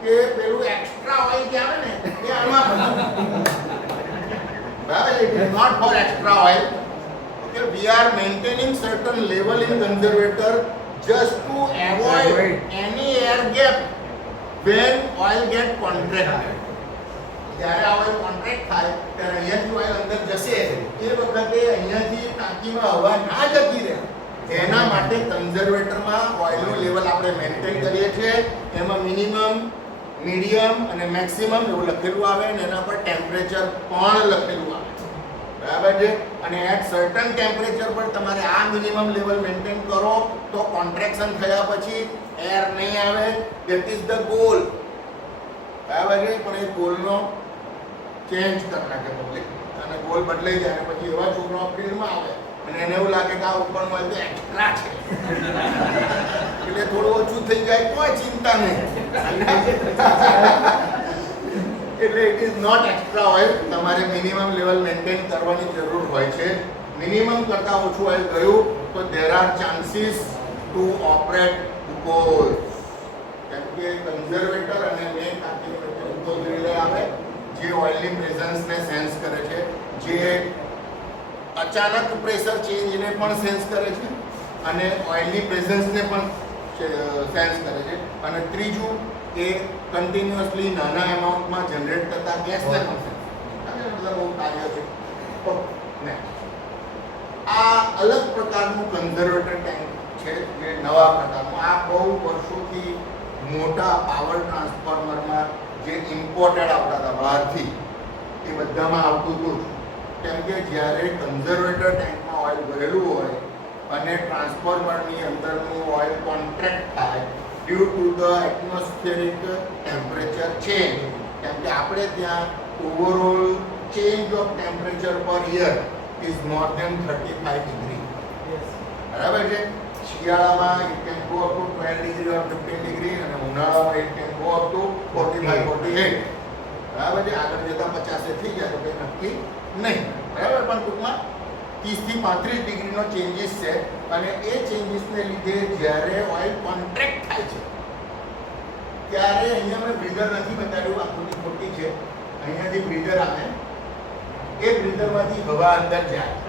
કે પેલું એક્સ્ટ્રા ઓઇલ જે આવે ને એ આમાં બરાબર, it is not for extra oil. Okay, we are maintaining certain level in conservator just to avoid any air gap when oil get contracted. જ્યારે આ ઓઇલ કોન્ટ્રાક્ટ થાય ત્યારે અહીંયાથી ઓઇલ અંદર જશે એ વખતે અહીંયાથી ટાંકીમાં હવા ના જતી રહે એના માટે કન્ઝર્વેટરમાં ઓઇલનું લેવલ આપણે મેન્ટેન કરીએ છીએ. એમાં મિનિમમ, મીડિયમ અને મેક્સિમમ એવું લખેલું આવે અને એના પર ટેમ્પરેચર પણ લખેલું આવે છે, બરાબર છે. અને એટ સર્ટન ટેમ્પરેચર પર તમારે આ મિનિમમ લેવલ મેન્ટેન કરો તો કોન્ટ્રેક્શન થયા પછી એર નહીં આવે. ધેટ ઇઝ ધ ગોલ, બરાબર છે. પણ એ ગોલનો ચેન્જ કરી નાખે પબ્લિક અને ગોલ બદલાઈ જાય અને પછી એવા છોકરાઓ ફિલ્ડમાં આવે અને એને એવું લાગે કે આ ઉપરનું ઓઇલ તો એક્સ્ટ્રા છે એટલે થોડું ઓછું થઈ જાય કોઈ ચિંતા નહીં. એટલે it is not extra oil. તમારે મિનિમમ લેવલ મેન્ટેન કરવાની જરૂર હોય છે. મિનિમમ કરતાં ઓછું ઓઇલ ગયું તો there are chances two operate goal. કેમ કે કન્ઝર્વેટર અને મેઇન ટાંકીની વચ્ચે ગોલ રિલે આવે જે ઓઇલની પ્રેઝન્સને સેન્સ કરે છે, જે અચાનક પ્રેશર ચેન્જને પણ સેન્સ કરે છે અને ઓઇલની પ્રેઝન્સને પણ સેન્સ કરે છે. અને ત્રીજું એ કન્ટિન્યુઅસલી નાના એમાઉન્ટમાં જનરેટ થતા ગેસને પણ સેન્સ કરે છે. મતલબ બહુ કાર્ય છે. આ અલગ પ્રકારનું કન્ઝર્વેટર ટેન્ક છે જે નવા પ્રકારનું. આ બહુ વર્ષોથી મોટા પાવર ટ્રાન્સફોર્મરમાં જે ઇમ્પોર્ટેડ આવતા હતા બહારથી એ બધામાં આવતું હતું. કેમ કે જ્યારે કન્ઝર્વેટર ટેન્કમાં ઓઇલ ભરેલું હોય અને ટ્રાન્સફોર્મરની અંદરનું ઓઇલ કોન્ટ્રેક્ટ થાય due to the atmospheric temperature change. કેમ કે આપણે ત્યાં overall change of temperature per year is more than 35 degree, બરાબર છે. શિયાળામાં it can go up to 12 degree or 15 degree અને ઉનાળામાં it can go up to 45 48, બરાબર છે. આગળ જતા 50 થઈ જાય તો કંઈ નક્કી નહીં, બરાબર. પણ ટૂંકમાં 30 થી 35 ડિગ્રીનો ચેન્જીસ છે અને એ ચેન્જીસને લીધે જ્યારે ઓઇલ કોન્ટ્રેક્ટ થાય છે ત્યારે અહીંયા મેં બ્રીધર નથી બતાવ્યું, આકૃતિ ખોટી છે. અહીંયાથી બ્રીધર આવે, એ બ્રીધરમાંથી હવા અંદર જાય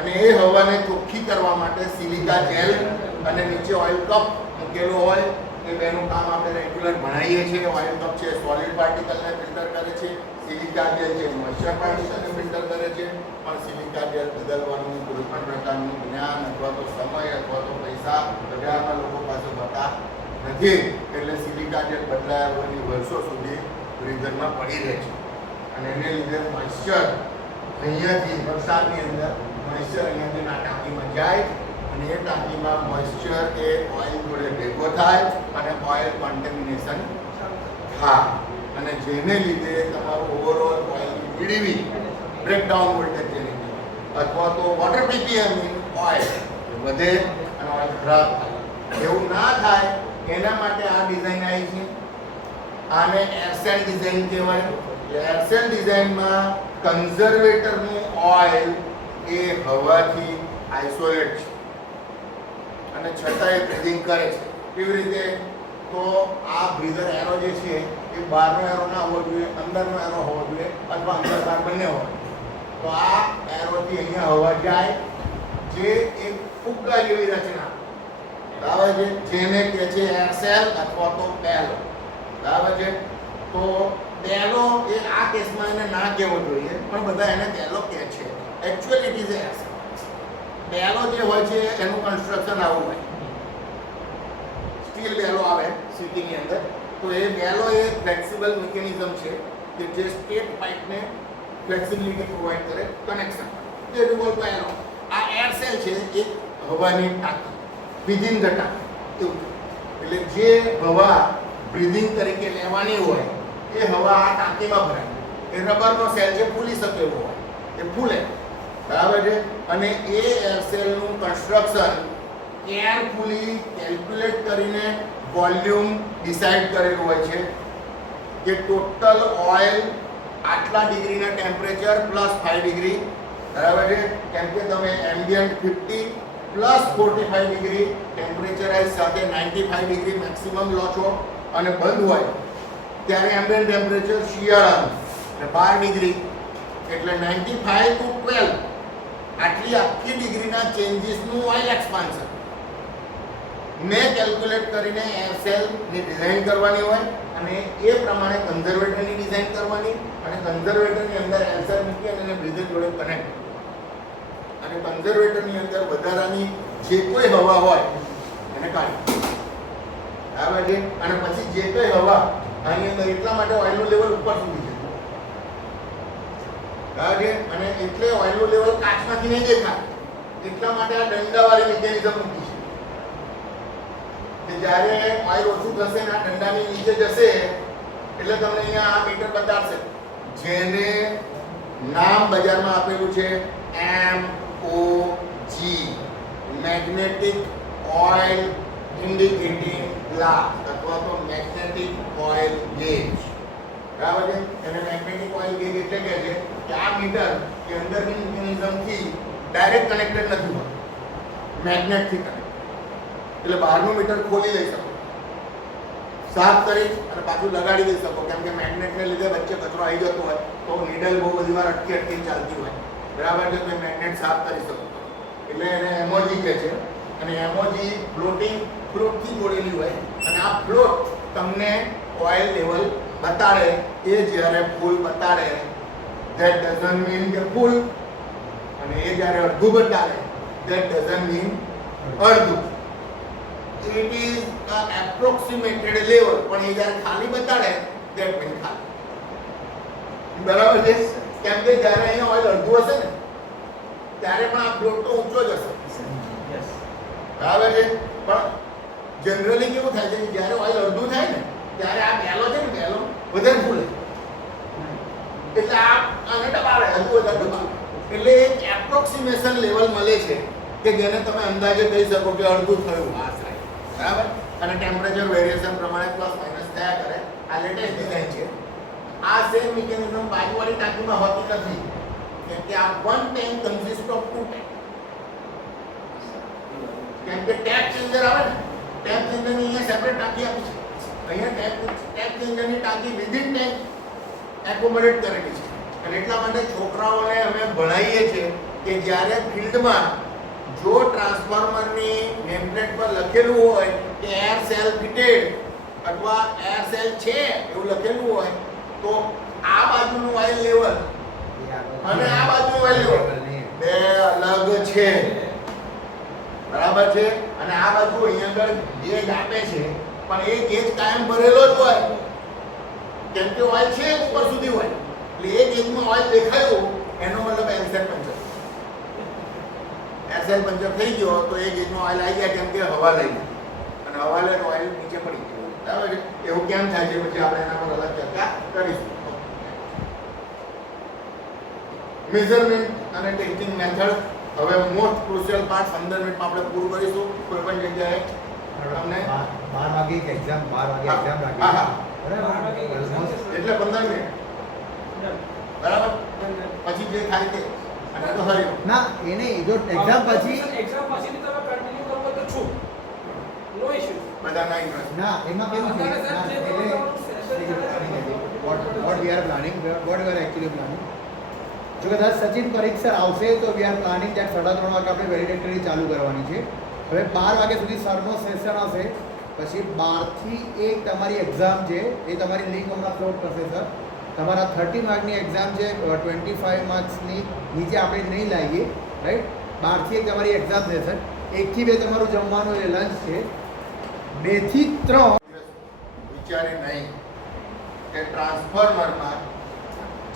અને એ હવાને ચોખ્ખી કરવા માટે સિલિકા જેલ અને નીચે ઓઇલ કપ મૂકેલો હોય. એ બેનું કામ આપણે રેગ્યુલર ભણાવીએ છીએ. ઓઇલ કપ છે સોલિડ પાર્ટિકલને ફિલ્ટર કરે છે, સિલિકા જેલ છે મોઇસ્ચર પાર્ટિકલને ફિલ્ટર કરે છે. પણ સિલિકા જેલ બદલવાનું કોઈ પણ પ્રકારનું જ્ઞાન અથવા તો સમય અથવા તો પૈસા બજારના લોકો પાસે હોતા નથી. એટલે સિલિકા જેલ બદલાયા વગરની વર્ષો સુધી બ્રીધરમાં પડી રહે છે અને એને લીધે મોઇસ્ચર અહીંયાથી વરસાદની અંદર મોઇસ્ચર અહીંયાથી આ ટાંકીમાં જાય અને એ ટાંકીમાં મોઇસ્ચર એ ઓઇલ જોડે ભેગો થાય અને ઓઇલ કન્ટેમિનેશન થાય અને જેને લીધે તમારું ઓવરઓલ ઓઇલની પીડીવી બ્રેકડાઉન વોલ્ટેજ જેને અથવા તો વોટર પીપીએમ ઇન ઓઇલ વધે અને ઓઇલ ખરાબ થાય. એવું ના થાય એના માટે આ ડિઝાઇન આવી છે. આને એરસેલ ડિઝાઇન કહેવાય. એરસેલ ડિઝાઇનમાં કન્ઝર્વેટરનું ઓઇલ એ હવાથી આઇસોલેટ છે અને છતાંય બ્રીધિંગ કરે છે. કેવી રીતે? તો આ બ્રીધર એરો જે છે એ બહારનો એરો ના હોવો જોઈએ, અંદરનો એરો હોવો જોઈએ અથવા અંદર બહાર બંને હોય. તો આ એરોથી અહીંયા હવા જાય જે એક ફુગ્ગા જેવી રચના, બરાબર છે, જેને કહે છે એરસેલ અથવા તો બેલો, બરાબર છે. તો બેલો એ આ કેસમાં એને ના કહેવો જોઈએ પણ બધા એને બેલો કહે છે. Actually it is air cell. Bellow જે હોય છે એનું કન્સ્ટ્રક્શન આવું હોય, સ્ટીલ બેલો આવે સિટીની અંદર. તો એ બેલો એ ફ્લેક્સિબલ મિકેનિઝમ છે કે જે સ્ટેટ પાઇપને ફ્લેક્સિબિલિટી પ્રોવાઈડ કરે, કનેક્શન. તે રિવોલ્વ બેલો. આ એરસેલ છે એક હવાની ટાંકી, વિધિન ધ ટાંકી એવું. એટલે જે હવા બ્રીધિંગ તરીકે લેવાની હોય એ હવા આ ટાંકીમાં ભરાય. એ રબરનો સેલ જે ફૂલી શકેલો હોય એ ફૂલે, બરાબર છે. અને એ એરસેલનું કન્સ્ટ્રક્શન કેરફુલી કેલ્ક્યુલેટ કરીને વોલ્યુમ ડિસાઇડ કરેલું હોય છે કે ટોટલ ઓઇલ આટલા ડિગ્રીના ટેમ્પરેચર પ્લસ 5 ડિગ્રી, બરાબર છે. કેમ કે તમે એમ્બિયન્ટ 50 પ્લસ 45 ડિગ્રી ટેમ્પરેચરાઇઝ સાથે 95 ડિગ્રી મેક્સિમમ લો છો અને બંધ હોય ત્યારે એમ્બિયન્ટ ટેમ્પરેચર શિયાળાનું એટલે 12 ડિગ્રી એટલે 95 to 12 આટલી આખી ડિગ્રીના ચેન્જીસનું ઓઇલ એક્સપાન્શન મેં કેલ્ક્યુલેટ કરીને એર સેલની ડિઝાઇન કરવાની હોય અને એ પ્રમાણે કન્ઝર્વેટરની ડિઝાઇન કરવાની અને કન્ઝર્વેટરની અંદર એર સેલ મૂકી અને એને બ્રીધર જોડે કનેક્ટ અને કન્ઝર્વેટરની અંદર વધારાની જે કોઈ હવા હોય એને કાઢી બરાબર છે અને પછી જે કોઈ હવા આની અંદર એટલા માટે ઓઇલનું લેવલ ઉપર સુધી છે બરાબર છે અને એટલે ઓઇલનું લેવલ કાચમાંથી નહીં દેખાય એટલા માટે આ દંડાવાળી મિકેનિઝમ મૂકી છે કે જ્યારે ઓઇલ ઓછું થશે ને આ દંડાની નીચે જશે એટલે તમને અહીંયા આ મીટર બતાવશે જેને નામ બજારમાં આપેલું છે MOG magnetic oil indicating glass અથવા તો મેગ્નેટિક ઓઇલ ગેજ બરાબર છે એને મેગ્નેટિક ઓઇલ ગેજ એટલે કે છે કે આ મીટર કે અંદરની મિકેનિઝમથી ડાયરેક્ટ કનેક્ટેડ નથી હોતું મેગ્નેટથી કનેક્ટ એટલે બહારનું મીટર ખોલી લઈ શકો સાફ કરી અને પાછું લગાડી દઈ શકો કેમ કે મેગ્નેટને લીધે વચ્ચે કચરો આવી જતો હોય તો નીડલ બહુ બધી વાર અટકી ચાલતી હોય બરાબર છે તો મેગ્નેટ સાફ કરી શકો એટલે એને એમઓજી કહે છે અને એમઓજી ફ્લોટથી જોડેલી હોય અને આ ફ્લોટ તમને ઓઇલ લેવલ બતાડે એ જ્યારે ફૂલ બતાડે ધેટ ડઝન્ટ મીન કે ફૂલ અને એ જ્યારે અડધું બતાડે ધેટ ડઝન્ટ મીન અડધું it is a approximated level પણ એ જ્યારે ખાલી બતાડે ધેટ મીન ખાલી બરાબર છે કેમ કે જ્યારે અહીંયા ઓઇલ અડધું હશે ને ત્યારે પણ આ ફ્લોટ તો ઊંચો જ હશે બરાબર છે પણ જનરલી કેવું થાય છે કે જ્યારે ઓઇલ અડધું થાય ને ત્યારે આ બેલો છે ને બેલો વધારે ફૂલે એટલે આને દબાવે હજુ વધારે દબાવે એટલે એક એપ્રોક્સિમેશન લેવલ મળે છે કે જેને તમે અંદાજે કહી શકો કે અડધું થયું આશરે બરાબર અને ટેમ્પરેચર વેરિએશન પ્રમાણે પ્લસ માઇનસ થયા કરે આ લેટેસ્ટ ડિઝાઇન છે આ સેમ મિકેનિઝમ બાજુવાળી ટાંકીમાં હોતી નથી કેમ કે આ one tank consist of two tank કેમ કે ટેપ ચેન્જર આવે ને ટેપ ચેન્જરની અહીંયા સેપરેટ ટાંકી આપી છે અહીંયા ટેપ ચેન્જરની ટાંકી વિધિન ટેન્ક એકોમોડેટ કરેલી છે અને એટલા માટે છોકરાઓને અમે ભણાવીએ છીએ કે જ્યારે ફિલ્ડમાં જો ટ્રાન્સફોર્મરની નેમપ્લેટ પર લખેલું હોય કે એર સેલ ફિટેડ અથવા એર સેલ છે એવું લખેલું હોય તો આ બાજુનું ઓઇલ લેવલ અને આ બાજુનું ઓઇલ લેવલ બે અલગ છે બરાબર છે અને આ બાજુ અહીંયા આગળ ગેજ આપે છે પણ એ ગેજ કાયમ ભરેલો જ હોય કેમ કે ઓઇલ છે ઉપર સુધી હોય એટલે એ ગેજમાં ઓઇલ દેખાયું એનો મતલબ એરસેલ પંચર થઈ ગયો તો એ ગેજમાં ઓઇલ આવી ગયા કેમ કે હવા લઈ ગઈ અને હવા લઈને ઓઇલ નીચે પડી ગયું બરાબર છે એવું કેમ થાય છે પછી આપણે એના પર અલગ ચર્ચા કરીશું મેઝરમેન્ટ અને ટેસ્ટિંગ મેથડ હવે મોસ્ટ ક્રુશિયલ પાર્ટ 15 મિનિટમાં આપણે પૂરું કરીશું કોઈ પણ જગ્યાએ તમને 12 વાગે એક એક્ઝામ 12 વાગે એક્ઝામ રાખી હા બરાબર એટલે 15 મિનિટ બરાબર પછી જે થાય તે અને તો હરિયો ના એને જો એક્ઝામ પછી એક્ઝામ પછી તમે કન્ટિન્યુ કરો તો છું નો ઇશ્યુ બધાના ઇન્ટરેસ્ટ ના એમાં કેવું છે what we are planning what we are actually planning જો કદાચ સચિન પરીક્ષા આવશે તો we are planning that 3:30 વાગે આપણે વેલિડેટરી ચાલુ કરવાની છે હવે 12 વાગ્યા સુધી સરનો સેશન હશે પછી 12 થી 1 તમારી એક્ઝામ છે એ તમારી લિંક હમણાં ફ્લોટ કરશે સર તમારા 30 માર્કની એક્ઝામ છે 25 માર્ક્સની નીચે આપણે નહીં લાવીએ રાઈટ 12 થી 1 તમારી એક્ઝામ છે સર 1 થી 2 તમારું જમવાનું એ લંચ છે 2 થી 3 વિચારે નહીં કે ટ્રાન્સફોર્મરમાં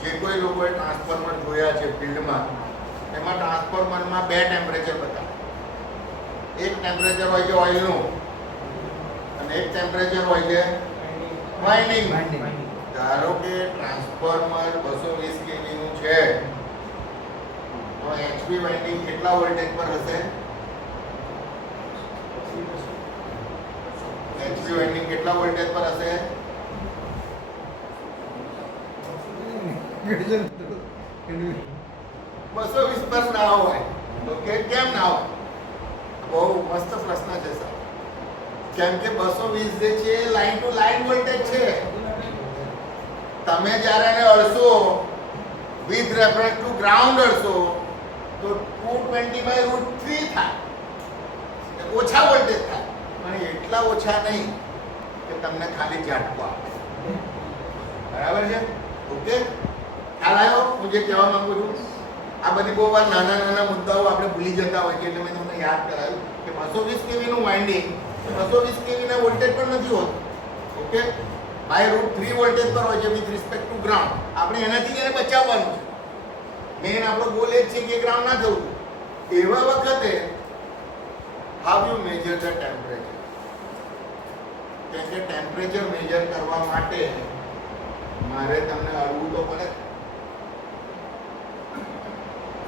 જે કોઈ લોકોએ ટ્રાન્સફોર્મર જોયા છે ફિલ્ડમાં એમાં ટ્રાન્સફોર્મરમાં બે ટેમ્પરેચર બતાવે એક ટેમ્પરેચર હોય છે ઓઇલનું અને એક ટેમ્પરેચર હોય છે વાઇન્ડિંગ ધારો કે ટ્રાન્સફોર્મર 220 કેવીનું છે તો એચપી વાઇન્ડિંગ કેટલા વોલ્ટેજ પર હશે એચપી વાઇન્ડિંગ કેટલા વોલ્ટેજ પર હશે 220 પર ના હોય ઓકે કેમ ના હોય બહુ મસ્ત પ્રશ્ન છે સર કેમ કે 220 જે છે લાઈન ટુ લાઈન વોલ્ટેજ છે તમે જ્યારે એને અડશો વિથ રેફરન્સ ટુ ગ્રાઉન્ડ અડશો તો 220/√3 થાય, ઓછા વોલ્ટેજ થાય, પણ એટલા ઓછા નહીં કે તમને ખાલી ઝાટકો આપે. બરાબર છે? ઓકે, ખ્યાલ આવ્યો હું જે કહેવા માંગુ છું? આ બધી બહુ વાર નાના નાના મુદ્દાઓ આપણે ભૂલી જતા હોય છે, એટલે મેં તમને યાદ કરાવ્યું કે 220 kV નું વાઇન્ડિંગ 220 kV ના વોલ્ટેજ પર નથી હોતું. ઓકે, √3 વોલ્ટેજ પર હોય છે વિથ રિસ્પેક્ટ ટુ ગ્રાઉન્ડ. આપણે એનાથી એને બચાવવાનું છે. મેન આપણો ગોલ એ જ છે કે ગ્રાઉન્ડ ના થવું. એવા વખતે how you major the temperature? કેમ કે ટેમ્પરેચર મેજર કરવા માટે મારે તમને અડવું તો પડે.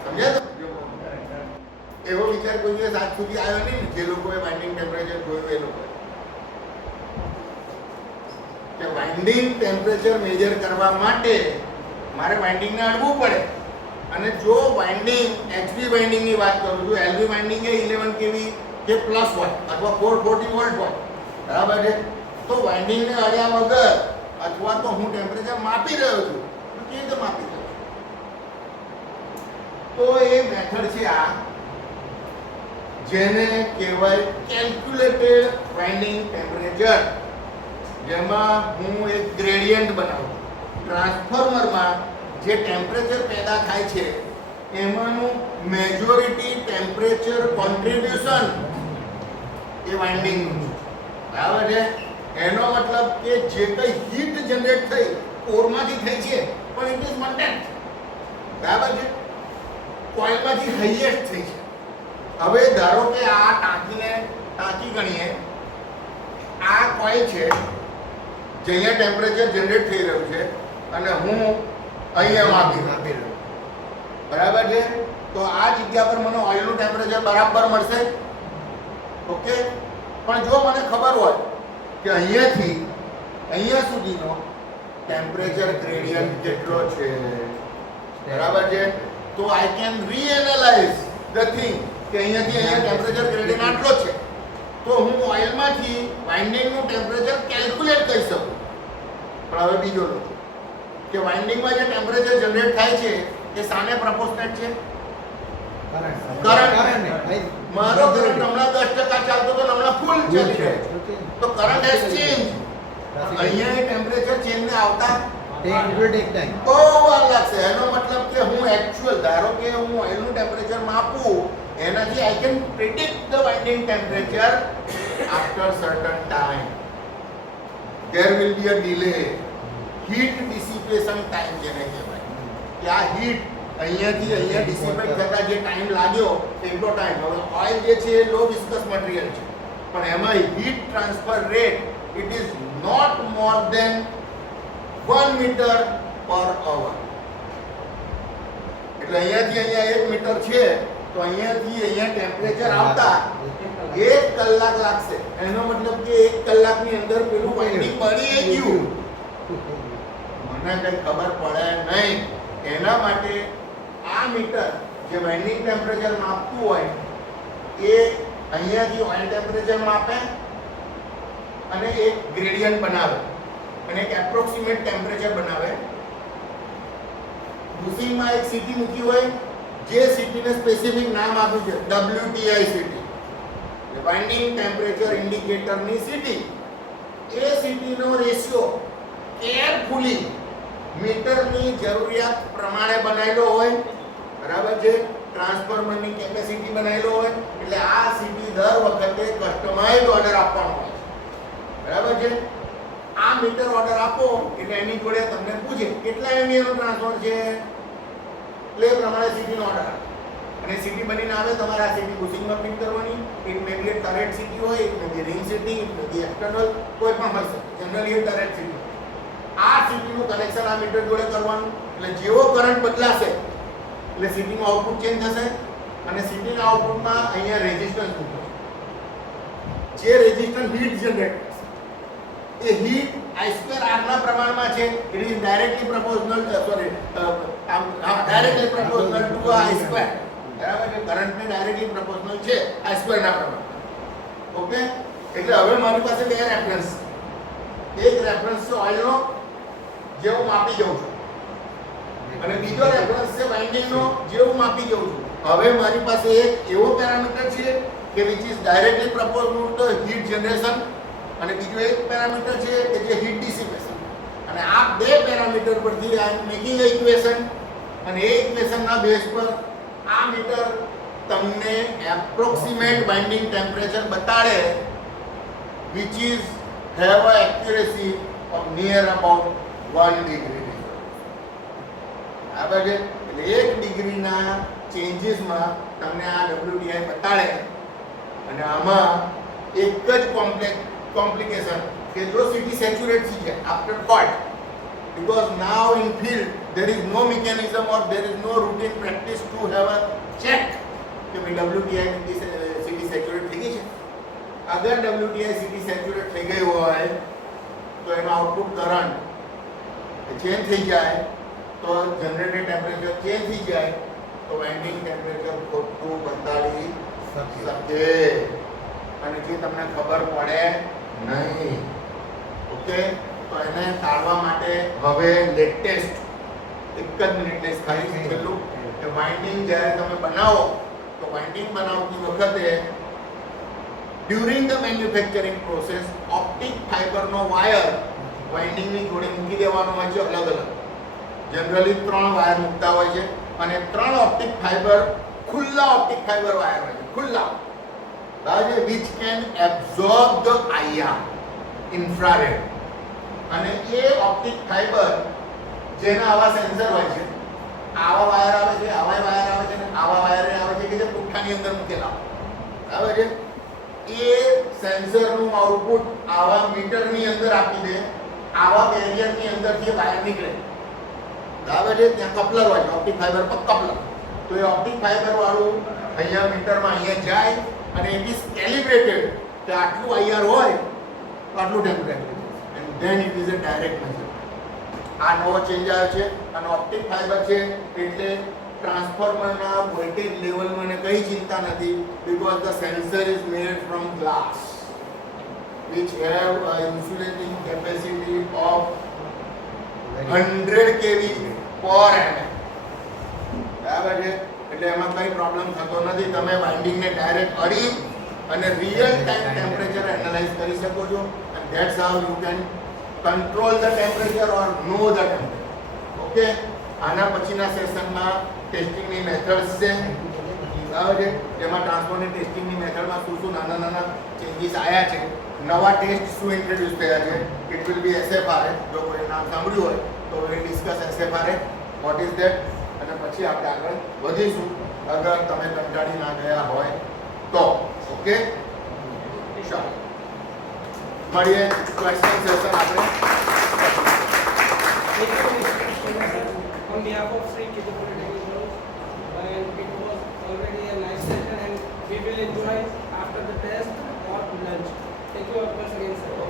સમજ્યા તો? એવો વિચાર કોઈ દિવસ આજ સુધી આવ્યો નહીં ને જે લોકોએ વાઇન્ડિંગ ટેમ્પરેચર જોયું એ લોકો કે વાઇન્ડિંગ ટેમ્પરેચર મેજર કરવા માટે મારે વાઇન્ડિંગને અડવું પડે. અને જો વાઇન્ડિંગ એચવી વાઇન્ડિંગની વાત કરું છું, એલવી વાઇન્ડિંગ એ 11 kV કે પ્લસ હોય અથવા 440 વોલ્ટ હોય, બરાબર છે? તો વાઇન્ડિંગને અડ્યા વગર અથવા તો હું ટેમ્પરેચર માપી રહ્યો છું, તો કેવી રીતે માપી રહ્યો? તો એ મેથડ છે આ, જેને કહેવાય કેલ્ક્યુલેટેડ વાઇન્ડિંગ ટેમ્પરેચર, જેમાં હું એક ગ્રેડિયન્ટ બનાવું. ટ્રાન્સફોર્મરમાં જે ટેમ્પરેચર પેદા થાય છે એમાંનું મેજોરિટી ટેમ્પરેચર કોન્ટ્રીબ્યુશન એ વાઇન્ડિંગનું છે. બરાબર છે? એનો મતલબ કે જે કંઈ હીટ જનરેટ થઈ કોરમાંથી થઈ છે પણ ઇટ ઇઝ મેન્ટેન. બરાબર છે? કોઇલમાંથી હાઈએસ્ટ થઈ છે. હવે ધારો કે આ ટાંકી ગણીએ, આ કોઇલ છે જે અહીંયા ટેમ્પરેચર જનરેટ થઈ રહ્યું છે અને હું અહીંયા માપી રહ્યો. બરાબર છે? તો આ જગ્યા પર મને ઓઇલનું ટેમ્પરેચર બરાબર મળશે. ઓકે, પણ જો મને ખબર હોય કે અહીંયાથી અહીંયા સુધીનો ટેમ્પરેચર ગ્રેડિયન્ટ કેટલો છે, બરાબર છે, તો આઈ કેન રીએનાલાઇઝ ધ થિંગ કે અહીંયાથી અહીંયા ટેમ્પરેચર ગ્રેડિયન્ટ આટલો છે, તો હું ઓઇલમાંથી વાઇન્ડિંગનું ટેમ્પરેચર કેલ્ક્યુલેટ કરી શકું. પણ હવે બીજો લો કે વાઇન્ડિંગમાં જે ટેમ્પરેચર જનરેટ થાય છે એ સાને પ્રપોર્શનેટ છે? કરંટ. મારો કરંટ હમણાં 10% ચાલતો તો હમણાં ફૂલ ચાલી રહ્યો છે, તો કરંટ હેઝ ચેન્જ. અહીંયા ટેમ્પરેચર ચેન્જ ને આવતા બહુ વાર લાગશે. એનો મતલબ કે હું એકચ્યુઅલ ધારો કે હું ઓઇલનું ટેમ્પરેચર માપું, એનાથી I can predict the winding temperature after certain time. there will be a delay, heat dissipation time જેને કહેવાય કે આ હીટ અહીંયાથી અહીંયા ડિસિપેટ થતા જે ટાઈમ લાગ્યો એટલો ટાઈમ. હવે ઓઇલ જે છે એ લો વિસ્કસ મટીરિયલ છે, પણ એમાં heat transfer rate it is not more than 1 metre per hour. એટલે અહીંયાથી અહીંયા 1 મીટર છે તો અહીંયાથી અહીંયા ટેમ્પરેચર આવતા 1 કલાક લાગશે. એનો મતલબ કે 1 કલાકની અંદર પેલું વાઇન્ડિંગ બળી ગયું. મને કઈ ખબર પડે નહીં. એના માટે આ મીટર જે વાઇન્ડિંગ ટેમ્પરેચર માપતું હોય એ અહીંયાથી ઓઇલ ટેમ્પરેચર માપે અને એક ગ્રેડિયન્ટ બનાવે અને એક એપ્રોક્સિમેટ ટેમ્પરેચર બનાવે. બુશિંગમાં એક સીટી મૂકી હોય, જે સીટીને સ્પેસિફિક નામ આપ્યું છે WTI સીટી, વાઇન્ડિંગ ટેમ્પરેચર ઇન્ડિકેટરની સીટી. એ સીટીનો રેશિયો કેરફુલી મીટરની જરૂરિયાત પ્રમાણે બનાવેલો હોય, બરાબર છે? ટ્રાન્સફોર્મરની કેપેસિટી બનાવેલો હોય, એટલે આ સીટી દર વખતે કસ્ટમાઇઝ ઓર્ડર આપવાનો હોય, બરાબર છે? આ મીટર ઓર્ડર આપો એટલે એની જોડે તમને પૂછે કેટલા એમવીએ નું ટ્રાન્સફર છે, એટલે એ પ્રમાણે સીટીનો ઓર્ડર આપે અને સીટી બનીને આવે. તમારે આ સીટી બુશિંગમાં ફિટ કરવાની. It may be turret CT હોય, it may be ring CT, it may be external, કોઈ પણ હોય શકે. Generally turret CT. આ સીટીનું કનેક્શન આ મીટર જોડે કરવાનું. એટલે જેવો કરંટ બદલાશે એટલે સીટીનું આઉટપુટ ચેન્જ થશે અને સીટીના આઉટપુટમાં અહીંયા રેઝિસ્ટન્સ મૂકો. જે રેઝિસ્ટન્સ હીટ જનરેટ કરશે એ હીટ I2R ના પ્રમાણમાં છે. It is directly proportional directly proportional two I2. બરાબર છે? કરંટને ડાયરેક્ટલી પ્રોપોર્શનલ છે I2 ના પ્રમાણમાં. ઓકે, એટલે હવે મારી પાસે બે રેફરન્સ. એક રેફરન્સ છે ઓઇલનો જે હું માપી જાઉં છું અને બીજો રેફરન્સ છે વાઇન્ડિંગનો જે હું માપી જાઉં છું. હવે મારી પાસે એક એવો પેરામીટર છે કે which is directly proportional two heat generation અને બીજો એક પેરામીટર છે કે જે હીટ ડિસિપેશન. અને આ બે પેરામીટર પરથી આઈ એમ મેકિંગ અ ઇક્વેશન અને એ ઇક્વેશનના બેઝ પર આ મીટર તમને એપ્રોક્સિમેટ બાઇન્ડિંગ ટેમ્પરેચર બતાડે which is have a accuracy of near about 1 degree. બરાબર છે. એટલે 1 ડિગ્રીના ચેન્જીસમાં તમને આ WTI બતાડે અને આમાં એક જ કોમ્પ્લિકેશન કે જો સીટી સેચ્યુરેટ થઈ જાય after fault because now in field there is no mechanism or there is no routine practice to have a check કે ભાઈ WTI સીટી સેચ્યુરેટ થઈ ગઈ છે. અગર WTI સીટી સેચ્યુરેટ થઈ ગઈ હોય તો એનો આઉટપુટ કરંટ ચેન્જ થઈ જાય તો જનરેટેડ ટેમ્પરેચર ચેન્જ થઈ જાય તો વાઇન્ડિંગ ટેમ્પરેચર ખોટું બતાડી શકે અને જે તમને ખબર પડે નહીં. ઓકે, તો એને ટાળવા માટે હવે લેટેસ્ટ એક જ મિનિટ લઈશ ખાલી છેલ્લું કે વાઇન્ડિંગ જ્યારે તમે બનાવો તો વાઇન્ડિંગ બનાવતી વખતે during the manufacturing process optic ફાઇબરનો વાયર વાઇન્ડિંગની જોડે મૂકી દેવાનો હોય છે અલગ અલગ. જનરલી 3 વાયર મૂકતા હોય છે અને 3 ઓપ્ટિક ફાઇબર ખુલ્લા ઓપ્ટિક ફાઇબર વાયર હોય છે ખુલ્લા બરાબર which can absorb the IR infrared. અને એ ઓપ્ટિક ફાઇબર જેના આવા સેન્સર હોય છે આવા વાયર આવે છે આવા વાયર આવે છે અને આવા વાયર આવે છે કે જે પુઠ્ઠાની અંદર મૂકેલા બરાબર છે. એ સેન્સરનું આઉટપુટ આવા મીટરની અંદર આપી દે આવા બેરિયરની અંદરથી વાયર નીકળે બરાબર છે. ત્યાં કપલર હોય છે ઓપ્ટિક ફાઇબર પર કપલર. તો એ ઓપ્ટિક ફાઇબર વાળું અહીંયા મીટરમાં અહીંયા જાય અને ઇટ ઇઝ કેલિબ્રેટેડ કે આટલું IR હોય તો આટલું temperature and then it is a direct measure. આ નવો ચેન્જ આવ્યો છે અને ઓપ્ટિક ફાઇબર છે એટલે ટ્રાન્સફોર્મરના વોલ્ટેજ લેવલમાં એને કઈ ચિંતા નથી because the sensor is made from glass which have a insulating capacity of 100 kV per mm. બરાબર છે. એટલે એમાં કઈ પ્રોબ્લેમ થતો નથી. તમે વાઇન્ડિંગને ડાયરેક્ટ અડી અને રિયલ ટાઈમ ટેમ્પરેચર એનાલાઇઝ કરી શકો છો and that's how you can control the temperature or know the temperature. Okay, આના પછીના સેશનમાં ટેસ્ટિંગની મેથડ્સ છે બરાબર છે. એમાં ટ્રાન્સફોર્મરની ટેસ્ટિંગની મેથડમાં શું નાના નાના ચેન્જીસ આવ્યા છે, નવા ટેસ્ટ શું ઇન્ટ્રોડ્યુસ થયા છે. It will B SFRA. જો કોઈ નામ સાંભળ્યું હોય તો will discuss SFRA what is that અને પછી આપણે આગળ વધીશું અગર તમે કંટાળી ના ગયા હોય તો. ઓકે, ચાલો મળીએ ક્વેશ્ચન સેશન આપણે. On behalf of Sri Kittur Polytechnic College, and it was already a nice session and we will enjoy after the test or lunch. Thank you once again, sir.